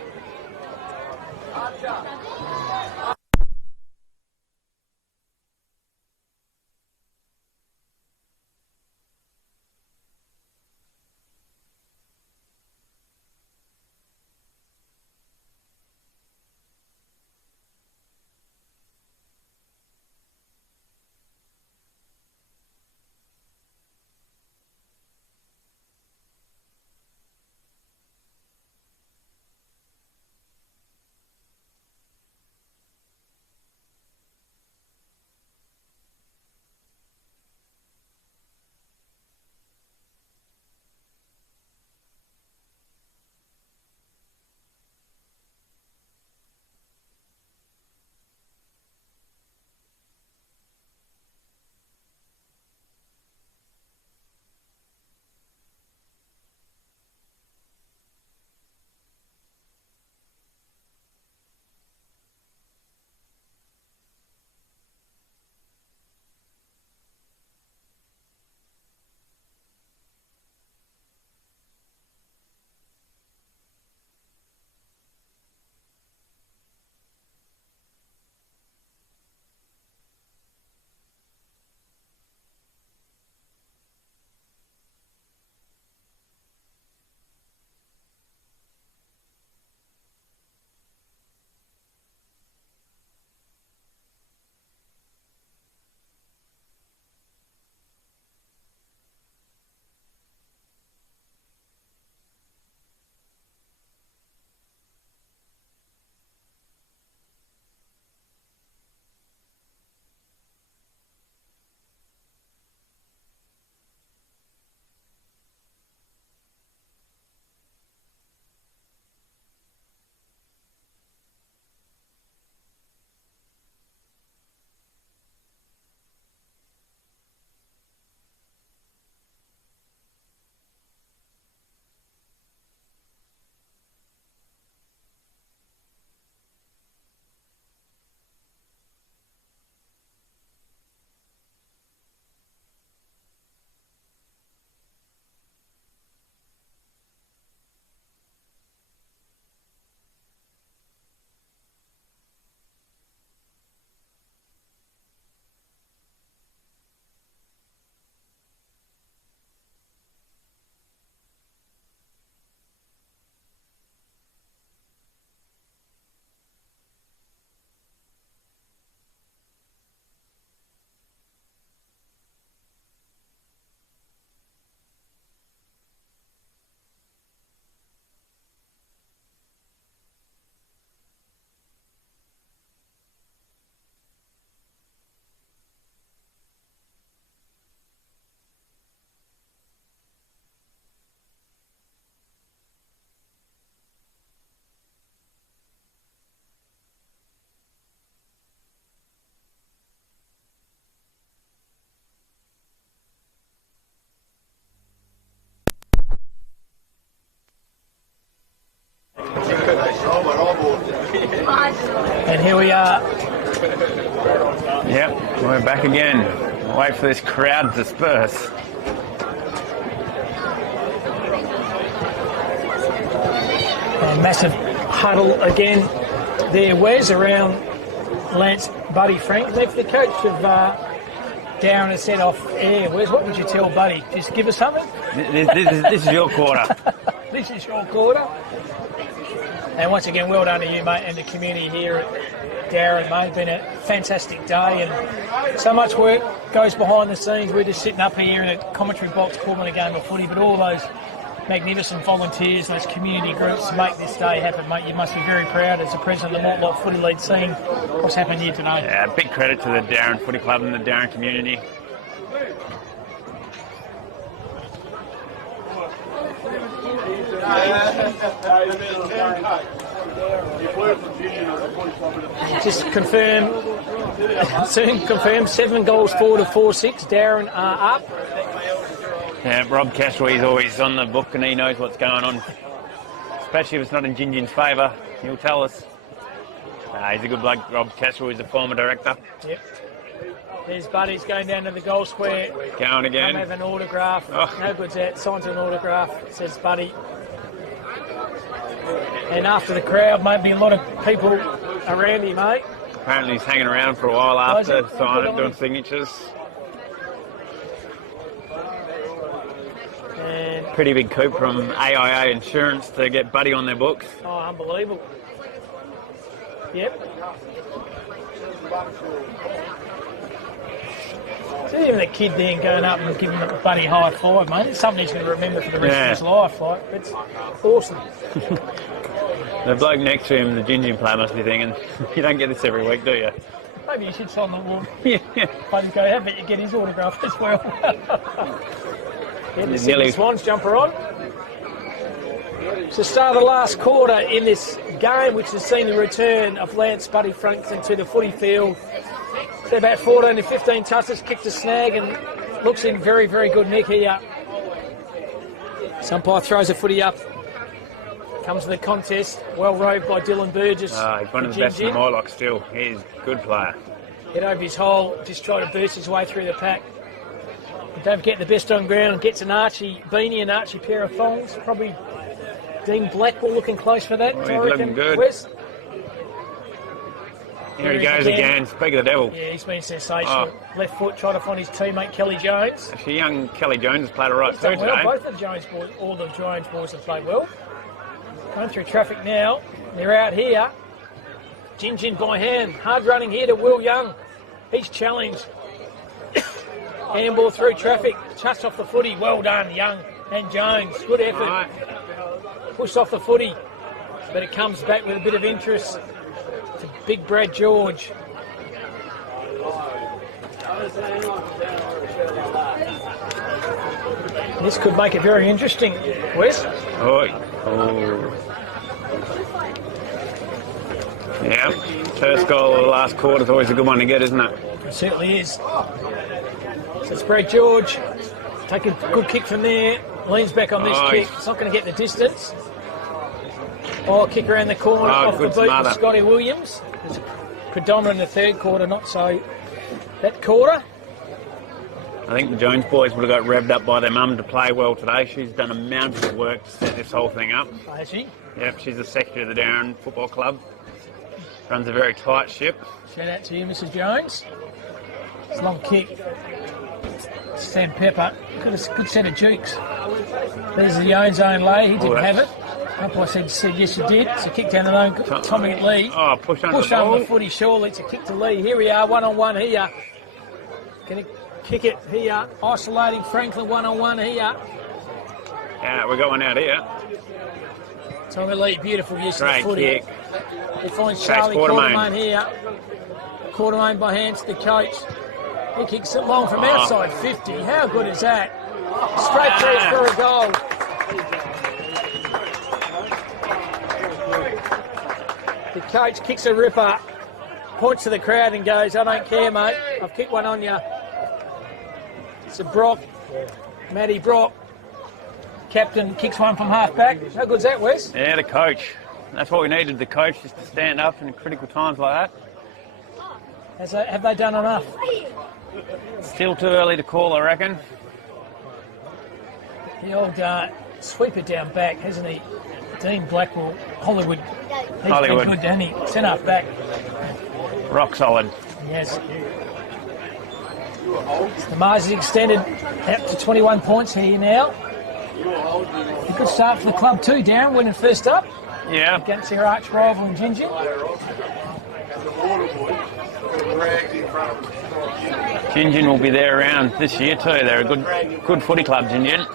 And here we are. Yep, we're back again. Wait for this crowd to disperse. And massive huddle again there, Wes, around Lance Buddy Frank. If the coach of Dowerin has set off air, Wes, what would you tell Buddy? Just give us something? This is your quarter. This is your quarter. And once again, well done to you, mate, and the community here at Dowerin, mate. It's been a fantastic day, and so much work goes behind the scenes. We're just sitting up here in a commentary box calling a game of footy, but all those magnificent volunteers, those community groups make this day happen, mate. You must be very proud as the president of the Mortlock Footy League, seeing what's happened here today. Yeah, big credit to the Dowerin Footy Club and the Dowerin community. Just soon confirm 7 goals 4-4-6. Dowerin are up. Yeah, Rob Castlewy's always on the book and he knows what's going on. Especially if it's not in Gingin's favour, he'll tell us. He's a good bloke. Rob Castlewy's a former director. Yep. There's Buddy's going down to the goal square. Going again. Come have an autograph. Oh. No good's that. Signs an autograph. Says Buddy. And after the crowd, maybe a lot of people around him, mate. Apparently he's hanging around for a while after signing, doing signatures. And pretty big coup from AIA Insurance to get Buddy on their books. oh, unbelievable. Yep. So even the kid there going up and giving Buddy a high five, mate. It's something he's going to remember for the rest of his life. Like, it's awesome. The bloke next to him, the Gingin player, must be thinking, you don't get this every week, do you? Maybe you should sign the wall. Yeah. Buddy go, how about you get his autograph as well? Get the Nearly. Sydney Swans jumper on. It's the start of the last quarter in this game, which has seen the return of Lance Buddy Franklin to the footy field. So about 14 to 15 touches, kicked a snag and looks in very, very good nick here. Umpire throws a footy up. Comes to the contest, well rowed by Dylan Burgess. He's one of the best in the Mortlock still. He's a good player. Hit over his hole, just trying to burst his way through the pack. Don't get the best on ground, gets an Archie beanie, an Archie pair of thongs. Probably Dean Blackwell looking close for that. Oh, I he's reckon. looking good. Wes? Here he goes again. Speak of the devil. Yeah, he's been sensational. Left foot trying to find his teammate Kelly Jones. Actually, young Kelly Jones has played all right too Done well. today. Both of the Jones boys, all the Jones boys have played well. Going through traffic now. They're out here. Gingin by hand. Hard running here to Will Young. He's challenged. Handball through traffic. Touched off the footy. Well done, Young and Jones. Good effort. Right. Pushed off the footy. But it comes back with a bit of interest to Big Brad George. This could make it very interesting, Wes. Oh. Yeah, first goal of the last quarter is always a good one to get, isn't it? It certainly is. So it's Brad George. Take a good kick from there. Leans back on this kick. It's not going to get the distance. Kick around the corner off the boot of Scotty Williams. It's predominant in the third quarter, not so that quarter. I think the Jones boys would have got revved up by their mum to play well today. She's done a mountain of work to set this whole thing up. Oh, has she? Yep, she's the secretary of the Dowerin Football Club. Runs a very tight ship. Shout out to you, Mrs. Jones. It's a long kick. Sam Pepper. Got a good set of jukes. There's the Jones own lay. He didn't have it. Umpire said yes, you did. It's a kick down the lane. Tommy Lee. Push under the ball. The footy, surely. It's a kick to Lee. Here we are, one-on-one here. Can he kick it here? Isolating Franklin, one-on-one here. Yeah, we got one out here. Tommy Lee, beautiful use Great of the footy. kick. He finds Charlie Quartermain here. Quartermain by hand to the coach. He kicks it long from outside 50. How good is that? Straight through for a goal. The coach kicks a ripper, points to the crowd and goes, I don't care, mate. I've kicked one on you. It's a Brock, Matty Brock. Captain kicks one from half back. How good's that, Wes? Yeah, the coach. That's what we needed, the coach, just to stand up in critical times like that. Have they done enough? Still too early to call, I reckon. The old sweeper down back, hasn't he? Dean Blackwell, Hollywood. He's been good, hasn't he? Centre half back. Rock solid. Yes. The Mars is extended out to 21 points here now. A good start for the club too, Darren, winning first up. Yeah. Against their arch rival in Gingin. Gingin will be there around this year too. They're a good footy club, Gingin.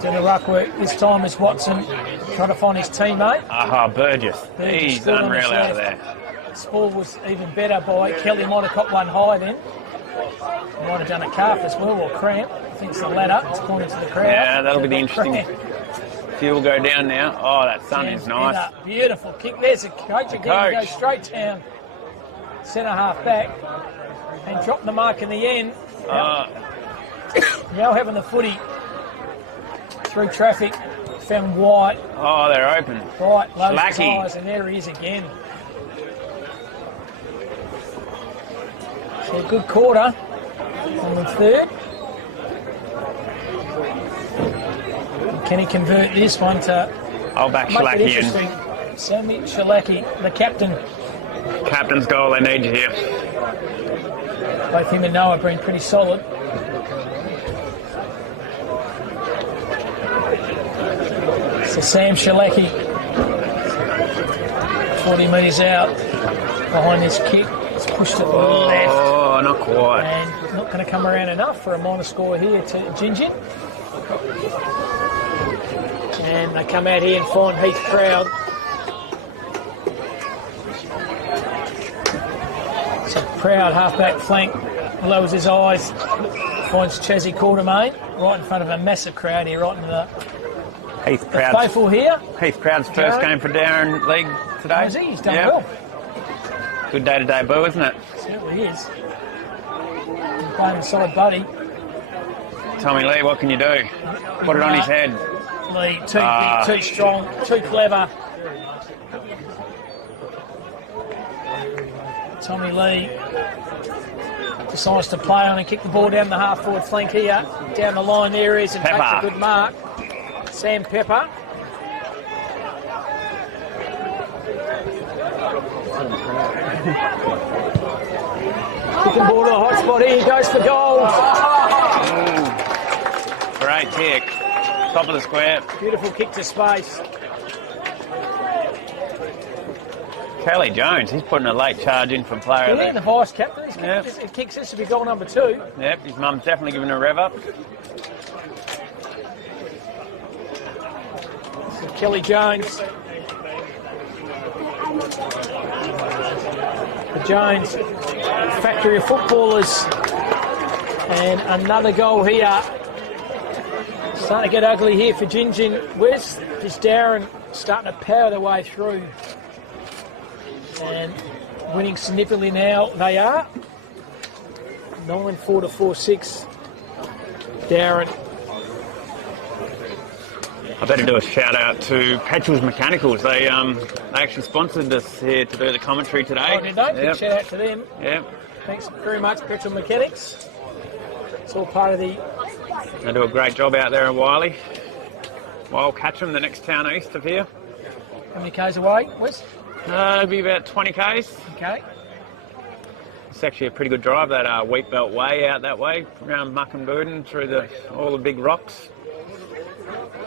Doing the ruck work this time is Watson trying to find his teammate. Aha, Burgess. He's unreal out of there. Spall was even better by Kelly. Might have caught one high then. Might have done a calf as well, or cramp. I think it's the ladder. It's pointing to the crowd. Yeah, that'll be the interesting. Fuel go down now. Oh, that sun is nice. Better. Beautiful kick. There's a coach again. Goes straight down. Centre half back. And dropping the mark in the end. Now having the footy through traffic. Found White. Oh, they're open. White, low Slacky. tires, and there he is again. So a good quarter on the third. Can he convert this one to I'll back make it Shalaki interesting? Sammy Shalaki, the captain. Captain's goal, they need you here. Both him and Noah have been pretty solid. So Sam Shalaki, 40 metres out behind this kick. It's pushed it left. Oh, not quite. And not going to come around enough for a minor score here to Gingin. And they come out here and find Heath Proud. So Proud, half-back flank, lowers his eyes, finds Chazzy Quartermain right in front of a massive crowd here, right in the Heath Proud's, faithful here. Heath Proud's first game for Dowerin League today. Is he? He's done well. Good day to debut, isn't it? Certainly is. He's playing inside Buddy. Tommy Lee, what can you do? Put it on his head. Lee, too big, too strong, too clever. Tommy Lee decides to play on and kick the ball down the half-forward flank here. Down the line there is and takes a good mark. Sam Pepper. Kicking ball to a hot spot here, he goes for goal. Great kick. Top of the square. Beautiful kick to space. Kelly Jones, he's putting a late charge in for player of Yeah, the vice captain. Yep. It kicks this to be goal number 2. Yep, his mum's definitely giving a rev up. So Kelly Jones. The Jones factory of footballers. And another goal here. Starting to get ugly here for Gingin. Where's this Dowerin starting to power their way through? And winning significantly now, they are 9-4 to 4-6. Dowerin. I better do a shout out to Petrol's Mechanicals. They actually sponsored us here to do the commentary today. Oh, did they? Big shout out to them. Yep. Thanks very much, Petrol Mechanics. It's all part of the... They do a great job out there in Wiley. Well, Catcham, the next town east of here. How many k's away, Wes? It'll be about 20 k's. Okay. It's actually a pretty good drive, that Wheat Belt Way out that way, around Muck and Booden, through all the big rocks.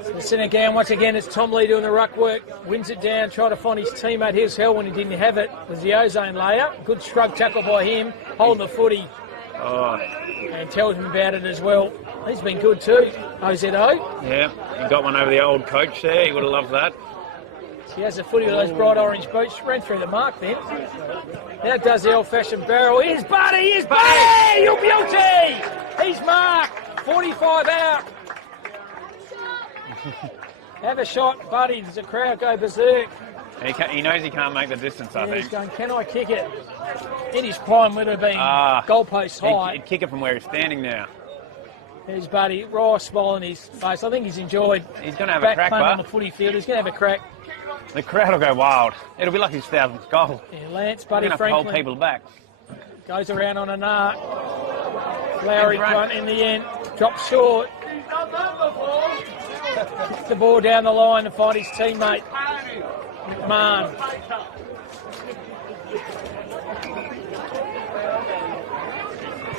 So the centre again, once again, it's Tom Lee doing the ruck work. Wins it down, trying to find his teammate. Here's Hell when he didn't have it. It was the ozone layer. Good shrug tackle by him, holding the footy. Oh. And tells him about it as well. He's been good too, OZO. Yeah, he got one over the old coach there. He would have loved that. He has a footy with those bright orange boots. Ran through the mark then. Now does the old-fashioned barrel. Here's Buddy! Here's Buddy! You beauty! He's marked. 45 out. Have a shot, Buddy. Does the crowd go berserk? He knows he can't make the distance, I He's think. going, can I kick it? In his prime would have been goalpost high. He'd kick it from where he's standing now. His buddy, Rice smile on his face. I think he's enjoyed. He's going to have a crack, playing on but the footy field. He's going to have a crack. the crowd will go wild. It'll be like his 1000th goal. Yeah, Lance, We're buddy going to have to hold Franklin people back. goes around on an arc. Lowry front in the end. Drops short. Kicks the ball down the line to find his teammate, McMahon.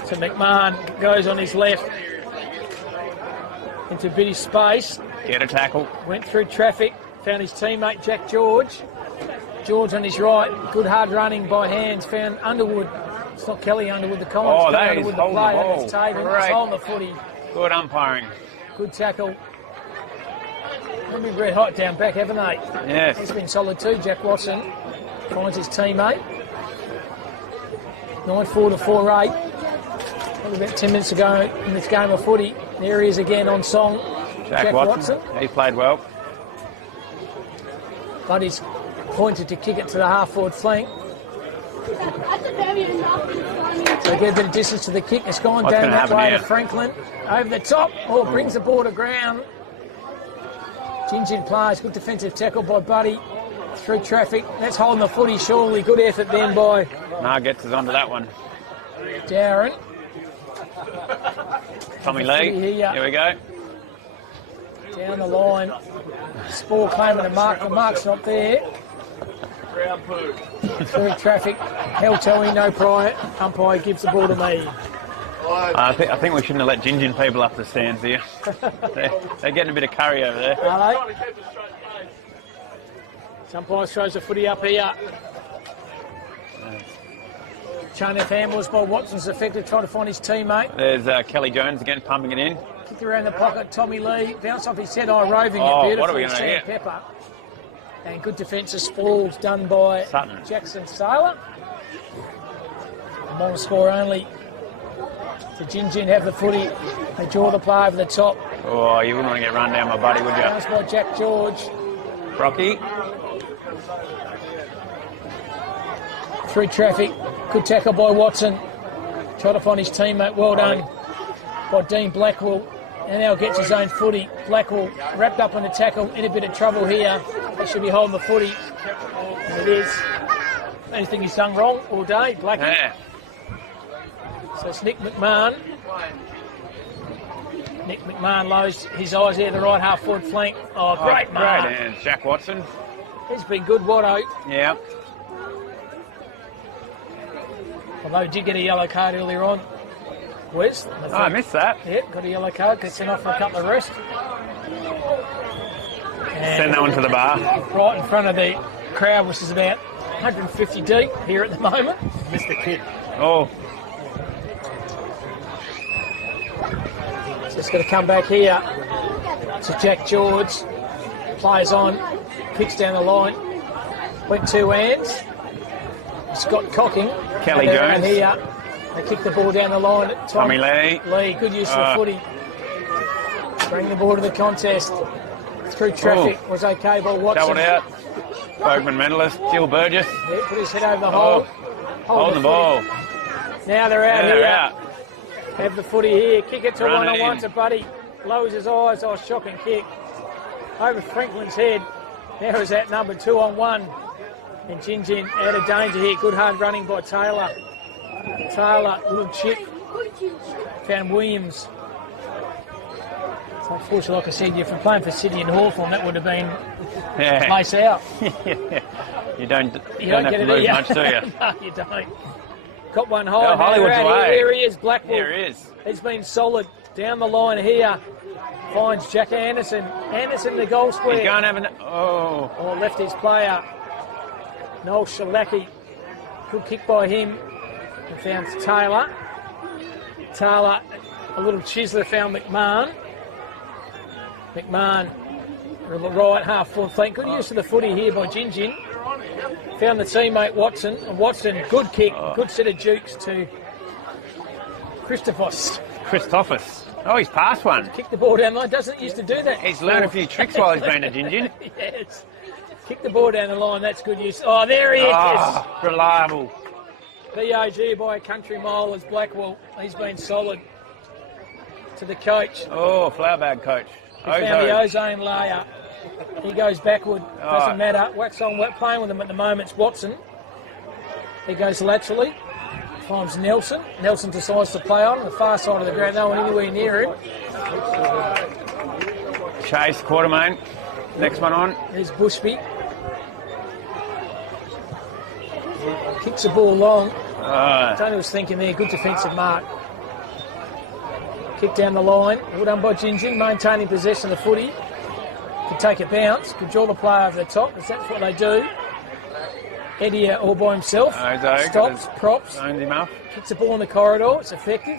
So McMahon goes on his left into a bit of space. Get a tackle. Went through traffic, found his teammate Jack George. George on his right, good hard running by hands, found Underwood. It's not Kelly Underwood, the Collins. Oh, that Underwood, is the holding the player ball. that's taken. Great. It's holding the footy. Good umpiring. Good tackle. They've been red hot down back, haven't they? Yes. He's been solid too. Jack Watson finds his teammate. 9-4 to 4-8. Probably about 10 minutes ago in this game of footy. There he is again on song. Jack Watson. He played well. But he's pointed to kick it to the half-forward flank. So get a bit of distance to the kick. It's gone What's down gonna that happen way here? to Franklin. Over the top. Oh, brings the ball to ground. Gingin plays. Good defensive tackle by Buddy. Through traffic. That's holding the footy surely. Good effort then by Nuggets is onto that one. Dowerin. Tommy Lee. Here we go. Down the line. Spore claiming a mark. The mark's not there. Through traffic. Hell towing, no prior. Umpire gives the ball to me. I think we shouldn't have let Gingin people up the stands here. They're getting a bit of curry over there. Are they? Umpire throws the footy up here. Chain of handballs by Watson's affected, trying to find his teammate. There's Kelly Jones again pumping it in. Kicked around the pocket, Tommy Lee. Bounced off his head, roving Oh, it beautifully. what are we gonna Sam get? Pepper. And good defensive sprawls done by Sutton. Jackson Saylor. Long score only. So Gingin have the footy. They draw the play over the top. Oh, you wouldn't want to get run down, my buddy, would you? Bounced by Jack George. Rocky. Through traffic. Good tackle by Watson. Try to find his teammate. Well done by Dean Blackwell. And now gets his own footy. Blackwell wrapped up in the tackle. In a bit of trouble here. He should be holding the footy. And it is. Anything he's done wrong all day, Blackwell. Yeah. So it's Nick McMahon. Nick McMahon lowers his eyes here, the right half-forward flank. Oh, great mark. Great, and Jack Watson. He's been good, Watto. Yeah. Although he did get a yellow card earlier on. Wes? Oh, I missed that. Yep, got a yellow card, gets sent off for a couple of rests. Send that one to the bar. Right in front of the crowd, which is about 150 deep here at the moment. Missed the kick. Oh, So it's going to come back here to Jack George. Plays on, kicks down the line. Went two hands. Scott Cocking. Kelly And they're Jones. Here. They kick the ball down the line. Tommy Lee. Lee, good use of the footy. Bring the ball to the contest. Through traffic was okay by Watson. Doubled out. Bergman medalist, Jill Burgess. Yeah, put his head over the hole. Holding the ball. Now they're out Yeah, here. they're out. Have the footy here. Kick it to Run it one-on-one in. to Buddy. Lowers his eyes. Oh, shocking kick. Over Franklin's head. Now is that number 2-on-1. And Gingin out of danger here. Good hard running by Taylor. Taylor, little chip. Found Williams. So unfortunately, like I said, if you're playing for City and Hawthorn, that would have been Yeah. lace out. You don't have get to it move here. much, do you? No, you don't. Got one high. Yeah, Hollywood's Now they're out away. here. Here he is, Blackwell. Here he is. He's been solid down the line here. Finds Jack Anderson. Anderson, the goal square. He's going to have an... Oh. Oh, left his player. Noel Shalaki. Good kick by him. And found Taylor. Taylor, a little chiseler, found McMahon. McMahon, the right half forward flank. Good use of the footy here by Gingin. Found the teammate Watson. And Watson, good kick. Good set of jukes to Christophos. Christophus. Oh, he's passed one. Kick the ball down the line. Doesn't used to do that. He's learned a few tricks while he's been at Gingin. Yes. Kick the ball down the line. That's good use. Oh, there he is. Oh, reliable. BOG by a country mile is Blackwell. He's been solid. to the coach. Oh, flower bag coach. He found the ozone layer. He goes backward. Doesn't matter. Wax on, playing with him at the moment. It's Watson. He goes laterally. Finds Nelson. Nelson decides to play on the far side of the ground. No one anywhere near him. Chase, Quartermain. Next one on. There's Bushby. Kicks the ball long. Tony was thinking there. Good defensive mark. Kick down the line. Well done by Gingin. Maintaining possession of the footy. Could take a bounce. Could draw the player over the top, because that's what they do. Eddie all by himself. Stops, props. Owns him up. Kicks the ball in the corridor. It's effective.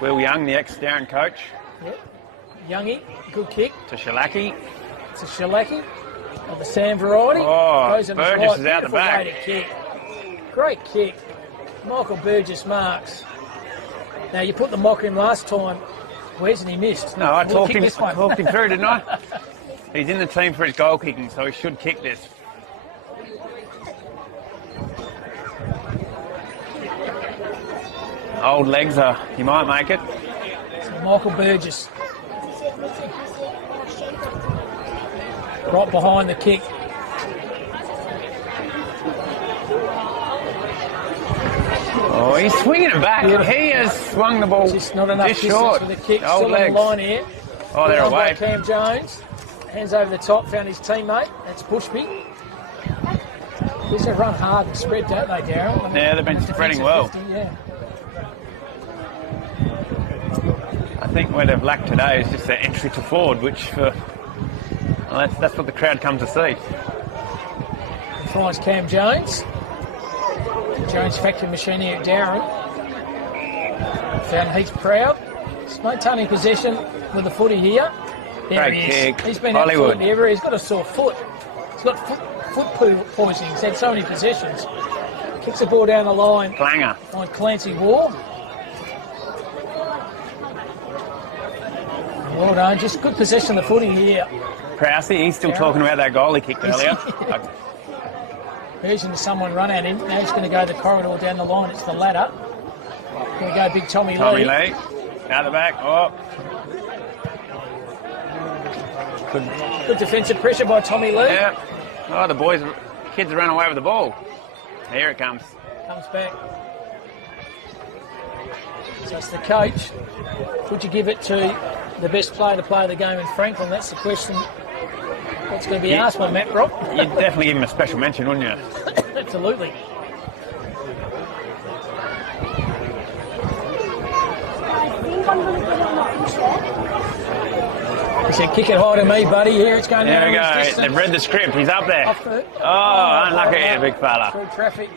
Will Young, the ex-Dowerin coach. Yep. Youngie, good kick. To Shalaki. It's a Shalaki of the Sam variety. Burgess is out the back. Way to kick. Great kick. Michael Burgess marks. Now, you put the mock in last time. Where's and he missed? No, I talked him through, didn't I? He's in the team for his goal kicking, so he should kick this. Old legs are, he might make it. So Michael Burgess. Right behind the kick. Oh, he's swinging it back. Beautiful. He has swung the ball Just not enough distance short. for the kick. Old Still legs. on the line here. Oh, they're away. Cam Jones. Hands over the top, found his teammate. That's Bushby. These have run hard and spread, don't they, Darryl? Yeah, they've been spreading well. 50, yeah. I think where they've lacked today is just their entry to forward, which that's what the crowd come to see. He finds Cam Jones. Jones factory machine here at Dowerin. Found Heath Proud. He's maintaining possession with the footy here. There Great he is. kick. He's been Hollywood. absolutely everywhere. He's got a sore foot. He's got foot poisoning. He's had so many possessions. Kicks the ball down the line. Clanger. Find Clancy Ward. Well done. Just good possession of the footy here. Prousey, he's still talking about that goal he kicked earlier. Version of someone run at him. Now he's going to go the corridor down the line. It's the ladder. Going to go big Tommy Lee. Out the back. Oh. Good defensive pressure by Tommy Lee. Yeah. Oh, the kids run away with the ball. Here it comes. Comes back. So it's the coach. Would you give it to the best player to play the game in Franklin? That's the question that's going to be asked by Matt Brock. You'd definitely give him a special mention, wouldn't you? Absolutely. He said, kick it high to me, buddy. Here it's going There we down. go. They've read the script. He's up there. Oh, unlucky, big fella. Through traffic.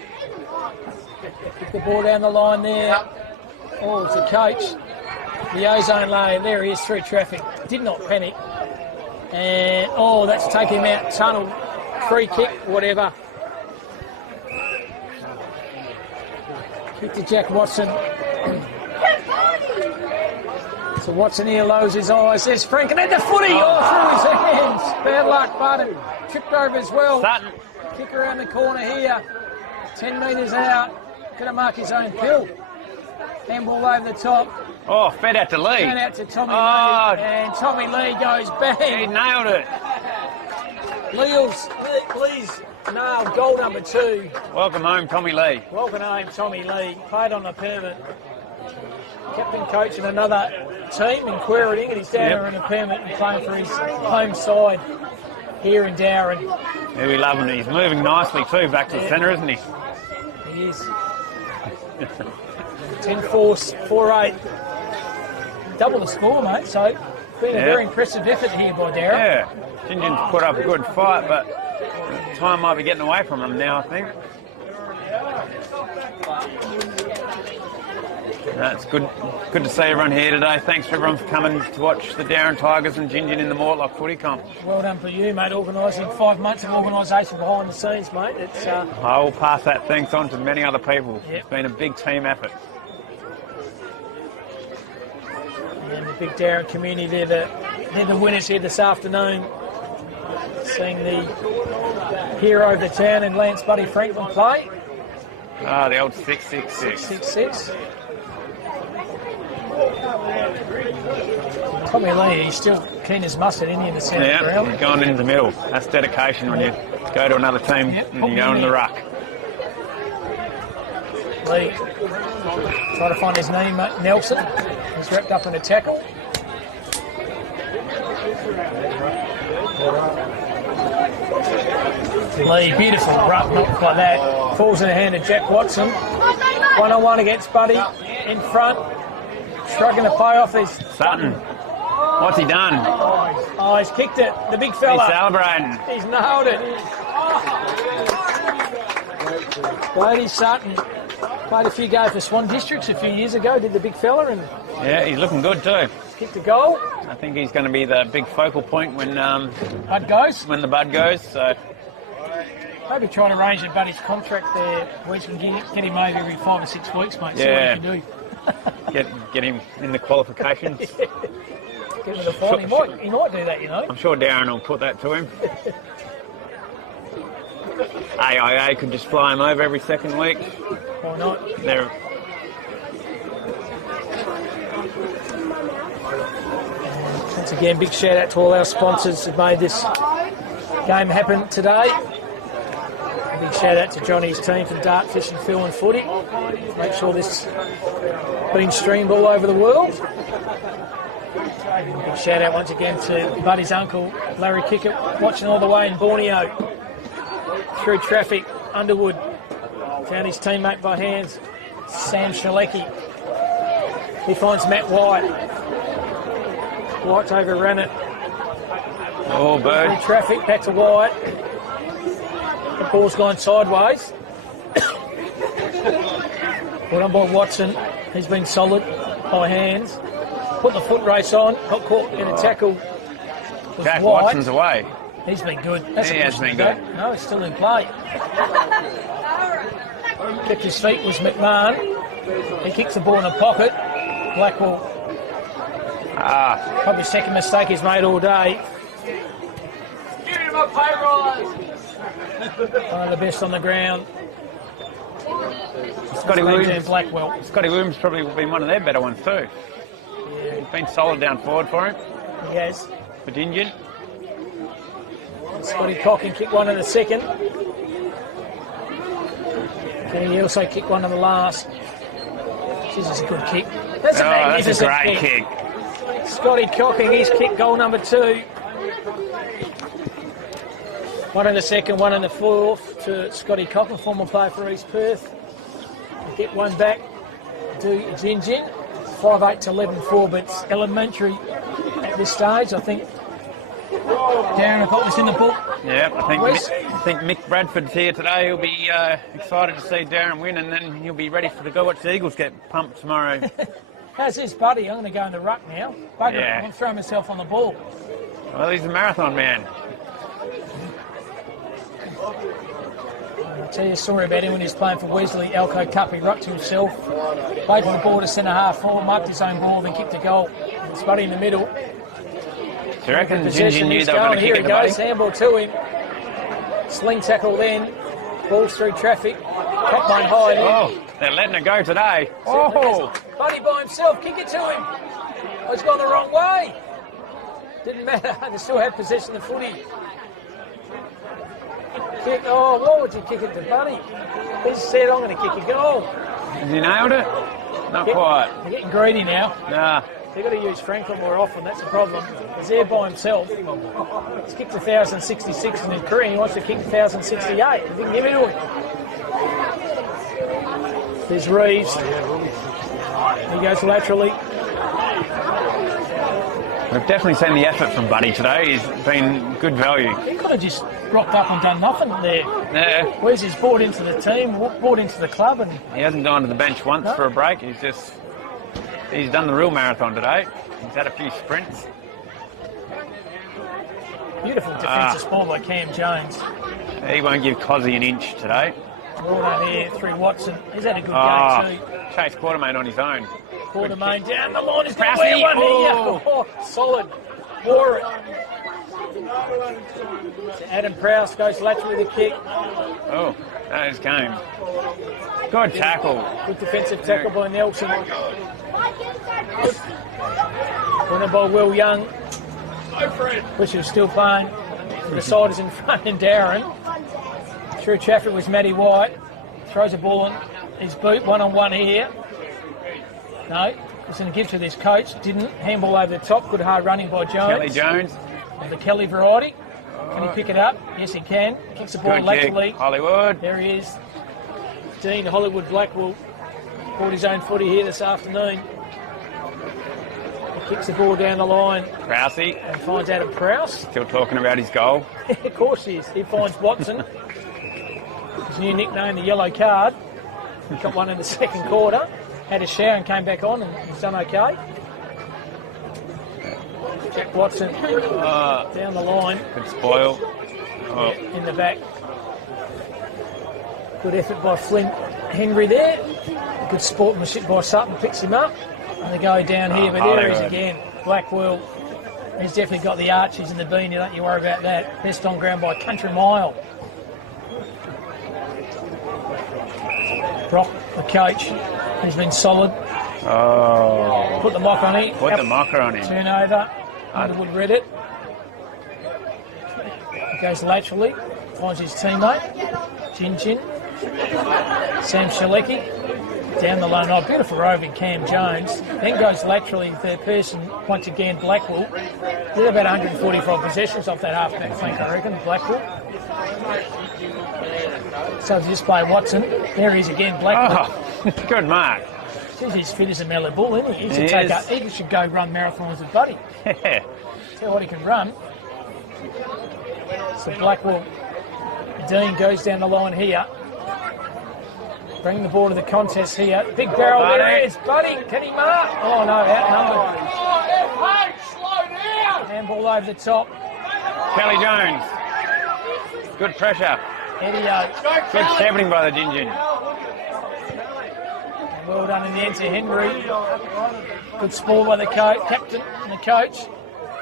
Kick the ball down the line there. Oh, it's a coach. The ozone layer. There he is through traffic. Did not panic. And, oh, that's taking him out. Tunnel. Free kick, whatever. Kick to Jack Watson. So Watson here lowers his eyes. There's Franklin at the footy. Oh, through his hands. Bad luck, Barton. Tripped over as well. Sutton. Kick around the corner here. 10 metres out. Going to mark his own pill. Handball over the top. Oh, fed out to Lee. Down out to Tommy Lee. And Tommy Lee goes bang. He nailed it. Lee's nailed goal number 2. Welcome home, Tommy Lee. Welcome home, Tommy Lee. Played on the permit. Captain coach in another team in Querriting, and he's down there in a permit and playing for his home side here in Dowerin. Yeah, we love him. He's moving nicely too, back to the centre, isn't he? He is. 10-4, 4-8. Double the score, mate, so been a very impressive effort here by Darryl. Yeah, Gingin's put up a good fight, but time might be getting away from him now, I think. That's good to see everyone here today. Thanks for everyone for coming to watch the Dowerin Tigers and Gingin in the Mortlock footy comp. Well done for you, mate, organising 5 months of organisation behind the scenes, mate. It's I will pass that thanks on to many other people. It's been a big team effort. And the big Dowerin community, they're the winners here this afternoon. Seeing the hero of the town and Lance Buddy Franklin play. Ah, the old 666. 666. Tommy Lee, he's still keen as mustard in the centre Yeah, ground. he's going into the middle. That's dedication when you go to another team and you go in the ruck. Lee trying to find his knee, Nelson. He's wrapped up in a tackle. Lee, beautiful ruck knock like that. Falls in the hand of Jack Watson. 1-on-1 against Buddy in front. Struggling to play off this. Sutton, what's he done? Oh, he's kicked it. The big fella. He's celebrating. He's nailed it. Brady Sutton played a few games for Swan Districts a few years ago, did the big fella, and Yeah, he's looking good too. kicked a goal. I think he's going to be the big focal point when Bud goes. the bud goes. So Maybe try to arrange a Buddy's contract there. We can get him over every 5 or 6 weeks, mate. See what Yeah. he can do. get him in the qualifications. Get him to the final. He might do that, you know. I'm sure Darren will put that to him. AIA could just fly him over every second week. Why not? They're Once again, big shout out to all our sponsors who made this game happen today. A big shout out to Johnny's team from Dart, Fishing, Phil and Footy. Make sure this been streamed all over the world. Big shout out once again to Buddy's uncle, Larry Kickett, watching all the way in Borneo. Through traffic, Underwood. Found his teammate by hands, Sam Shalecki. He finds Matt White. White's overrun it. oh, Through bird. traffic, back to White. The ball's gone sideways. Put on by Watson. He's been solid by hands. Put the foot race on. Got caught in a tackle. Was Jack White. Watson's away. He's been good. That's He a has push been to good. go. No, he's still in play. Kept his feet was McMahon. He kicks the ball in the pocket. Blackwell, probably second mistake he's made all day. One of the best on the ground. Scotty And Williams. Blackwell. Scotty Williams probably been one of their better ones too. He's been solid down forward for him. He has. For Gingin. Scotty Cocking kicked one in the second. And he also kicked one in the last. This is a good kick. That's a Oh, that's a magnificent great kick. Scotty Cocking, he's kicked goal number 2. One in the second, one in the fourth to Scotty Cocking, former player for East Perth. Get one back to Gingin. 5-8 to 11-4, but it's elementary at this stage. I think Darren, I've got this in the book. Yeah, I Wes? think Mick Bradford's here today. He'll be excited to see Darren win, and then he'll be ready to go watch the Eagles get pumped tomorrow. How's this, buddy? I'm going to go in the ruck now. Bugger, Yeah. I'm going to throw myself on the ball. Well, he's a marathon man. I'll tell you a story about him when he was playing for Wesley Alco Cup. He rucked to himself, played for the ball to centre half forward, marked his own ball, then kicked a goal. It's Buddy in the middle. Do you reckon Possession, Gingin knew he's they were going going. to Here kick he it, goes, buddy? handball to him. Sling tackle then. Balls through traffic. Top line high. Oh, they're letting it go today. Oh, Buddy by himself, kick it to him. Oh, it's gone the wrong way. Didn't matter, they still had possession of the footy. Kick, oh, why would you kick it to Buddy? He said, I'm going to kick a goal. has he nailed it? Not quite. They're getting greedy now. Nah. They've got to use Franklin more often, that's the problem. He's there by himself. He's kicked 1,066 in his career, he wants to kick 1,068. They didn't give it to him. There's Reeves. He goes laterally. We've definitely seen the effort from Buddy today. He's been good value. He could have just rocked up and done nothing there. Yeah, Where's he's bought into the team, bought into the club, and he hasn't gone to the bench once No. for a break. He's done the real marathon today. He's had a few sprints. beautiful defensive ball by Cam Jones. He won't give Cozzy an inch today. Ball down here through Watson. He's had a good Oh, game too. Chase Quartermain on his own. Quartermain down the line. He's going to Prowsey. wear one here. Oh. Oh, solid. Wore it. Adam Prowse goes laterally with a kick. Oh, that is game. Good tackle. Good defensive tackle by Nelson. Winner by Will Young, which is still playing. The side is in front in Dowerin. Through traffic was Matty White. Throws a ball in his boot, one-on-one here. No, he's going to give to this coach. Didn't. Handball over the top. Good hard running by Jones. Kelly Jones. Of the Kelly variety. Can he pick it up? Yes, he can. Kicks the ball Good laterally. kick, Hollywood. There he is. Dean Hollywood Blackwell bought his own footy here this afternoon. He kicks the ball down the line. Prousey. And finds Adam Prowse. Still talking about his goal. Of course he is. He finds Watson. His new nickname, the yellow card. Got one in the second quarter. Had a shower and came back on and he's done okay. Jack Watson down the line. Good spoil. Oh. In the back. Good effort by Flynn Henry there. Good sportsmanship by Sutton, picks him up. And they go down here, but there he is again. Blackwell. He's definitely got the arches and the beanie, don't you worry about that. Best on ground by a country mile. Brock, the coach, has been solid. Oh. Put the mock on him. Put the mocker on him. Turnover. Underwood read it. He goes laterally. Finds his teammate. Gingin. Sam Shalecki. Down the line. Oh, beautiful roving Cam Jones. Then goes laterally. Third person. Once again, Blackwell. Did about 145 possessions off that half-back flank, I reckon. Blackwell. So to just play Watson. There he is again, Blackwell. Oh, good mark. He's fit as a mellow bull, isn't he? He should go run marathons with Buddy. Yeah. Tell what he can run. So Blackwell. Dean goes down the line here. Bring the ball to the contest here. Big barrel, there he is. Buddy, can he mark? Oh no, outnumbered. Handball over the top. Kelly Jones. Good pressure. Eddie Good stepping by the Gingin. Well done in the end to Henry. Good spoil by the captain and the coach.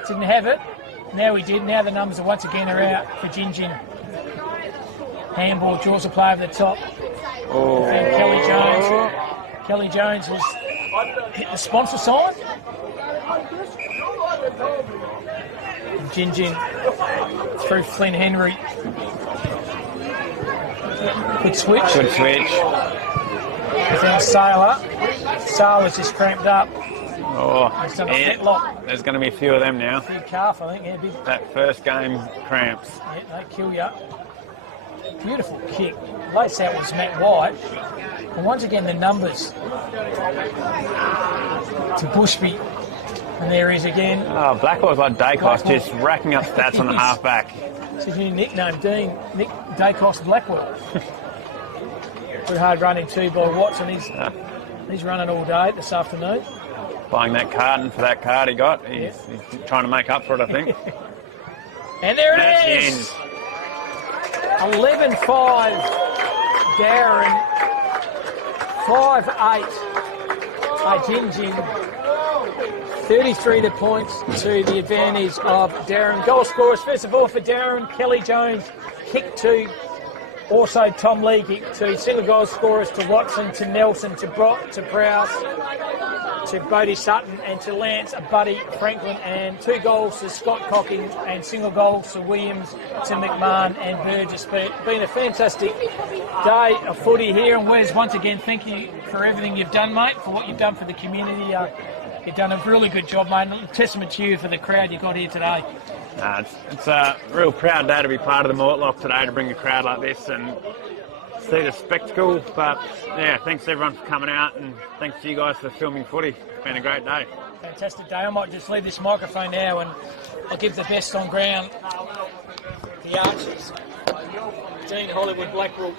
Didn't have it. Now he did. Now the numbers once again are out for Gingin. Handball, draws a play over the top. Oh. And Kelly Jones. Kelly Jones has hit the sponsor sign. And Gingin through Flynn Henry. Good switch. Good switch. Without Sailor. Sailor's just cramped up. Oh, He's done a fetlock. There's going to be a few of them now. Big calf, I think. Yeah, big. That first game cramps. Yeah, they kill you. Beautiful kick. Lace out was Matt White. And once again, the numbers to Bushby. And there he is again. Oh, Blackwell's like Dacos, just racking up stats on the halfback. It's his new nickname, Dean. Nick Dacos Blackwell. Good hard running too by Watson. He's running all day this afternoon. Buying that carton for that card he got. He's trying to make up for it, I think. And there That's it the is. end. 11-5. Dowerin. 5-8. Gingin. 33 the points to the advantage of Dowerin. Goal scorers, first of all for Dowerin, Kelly Jones, kick 2. Also Tom Lee kick 2. Single goal scorers to Watson, to Nelson, to Brock, to Prowse, to Bodie Sutton and to Lance Buddy Franklin, and 2 goals to Scott Cocking and single goals to Williams, to McMahon and Burgess. Been a fantastic day of footy here, and Wes, once again, thank you for everything you've done, mate, for what you've done for the community. You've done a really good job, mate. Testament to you for the crowd you got here today. It's a real proud day to be part of the Mortlock today, to bring a crowd like this and see the spectacle. But yeah, thanks everyone for coming out, and thanks to you guys for filming footy. It's been a great day. Fantastic day. I might just leave this microphone now and I'll give the best on ground, the Archers, Dean Hollywood Blackwell.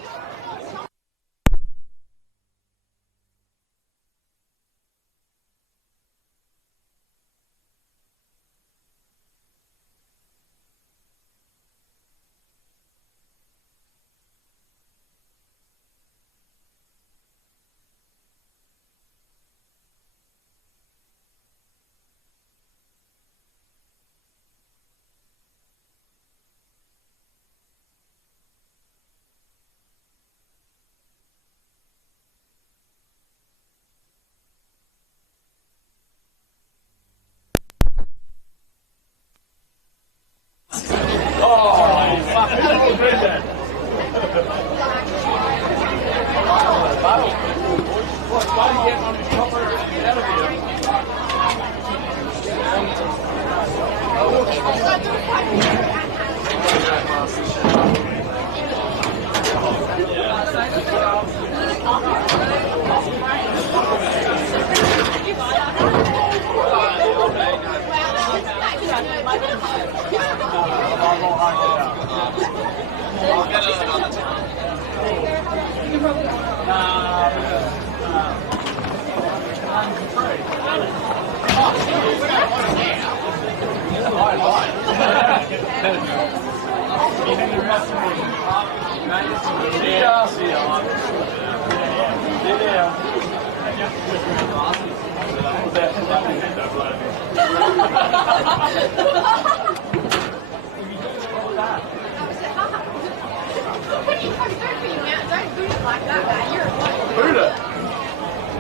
Don't do it like that, man. You're a Buddha.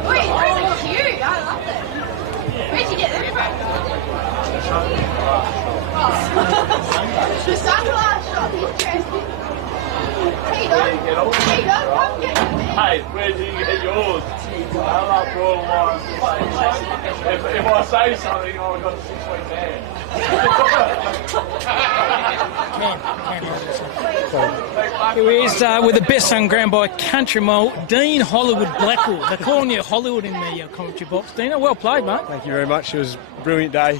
Wait, those are cute. I love them. Where'd you get them from? The sunglass shop. Interesting. Hey, don't come get them. Hey, where did you get yours? I love all mine. If I say something, I've got a 6-week ban. Here he is with the best son ground by country mile, Dean Hollywood Blackwell. They're calling you Hollywood in the commentary box. Dino, well played, mate. Thank you very much. It was a brilliant day.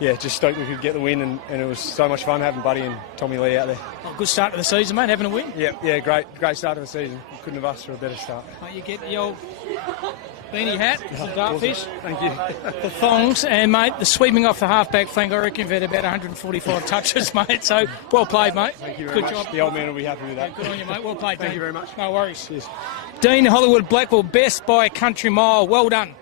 Yeah, just stoked we could get the win, and it was so much fun having Buddy and Tommy Lee out there. Oh, good start to the season, mate, having a win. Yeah, great start to the season. Couldn't have asked for a better start. Mate, you get the old beanie hat, the dartfish, Thank you. the thongs, and, mate, the sweeping off the half-back flank. I reckon you've had about 145 touches, mate, so well played, mate. Thank you very much. Good job. The old man will be happy with that. Good on you, mate. Well played, Thank Dean. you very much. No worries. Cheers. Dean Hollywood Blackwell, best by a country mile. Well done.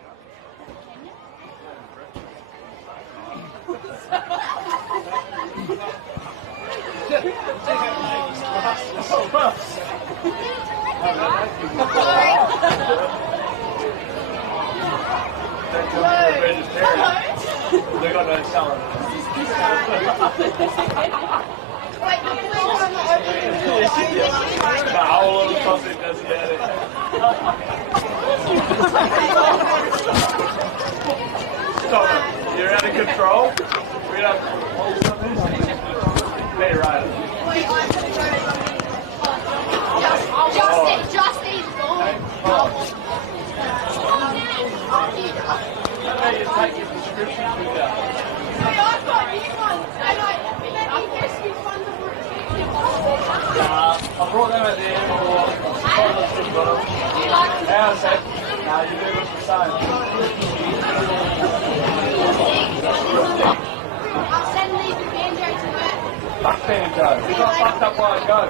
They got no salad. All of the sausage doesn't get it. Stop it. You're out of control. We have Hey, right. Just these balls. How you take your prescription with that? I've got new ones. And let me guess which ones are more expensive. I brought them at the end of the How's that? No, you do look the same. I'll send these to Banjo to work. Fuck Banjo. You got fucked up while ago.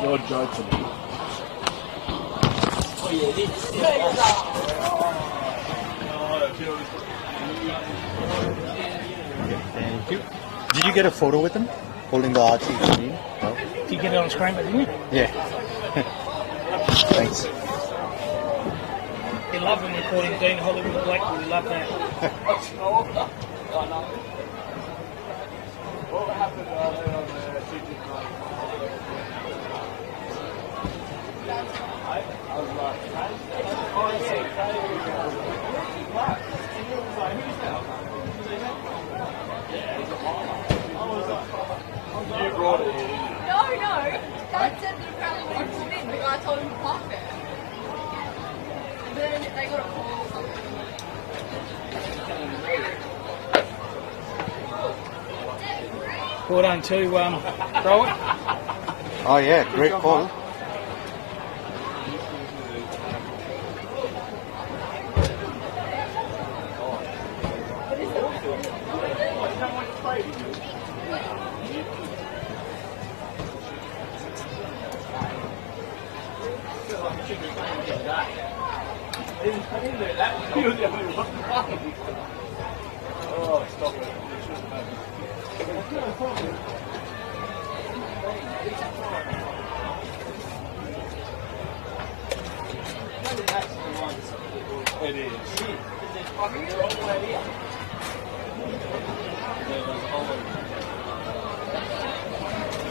You're joking. Thank you. Did you get a photo with them holding the RT screen? No? Did you get it on screen, didn't you? Yeah. Thanks. You love when we're calling Dean Hollywood Blackwell. You love that. What happened on the You brought it in. No. Dad said they apparently wanted to spin, but I told him to park it. And then they got a call or something. Well done to Rowan. Oh yeah, great call. Oh, stop it. It is.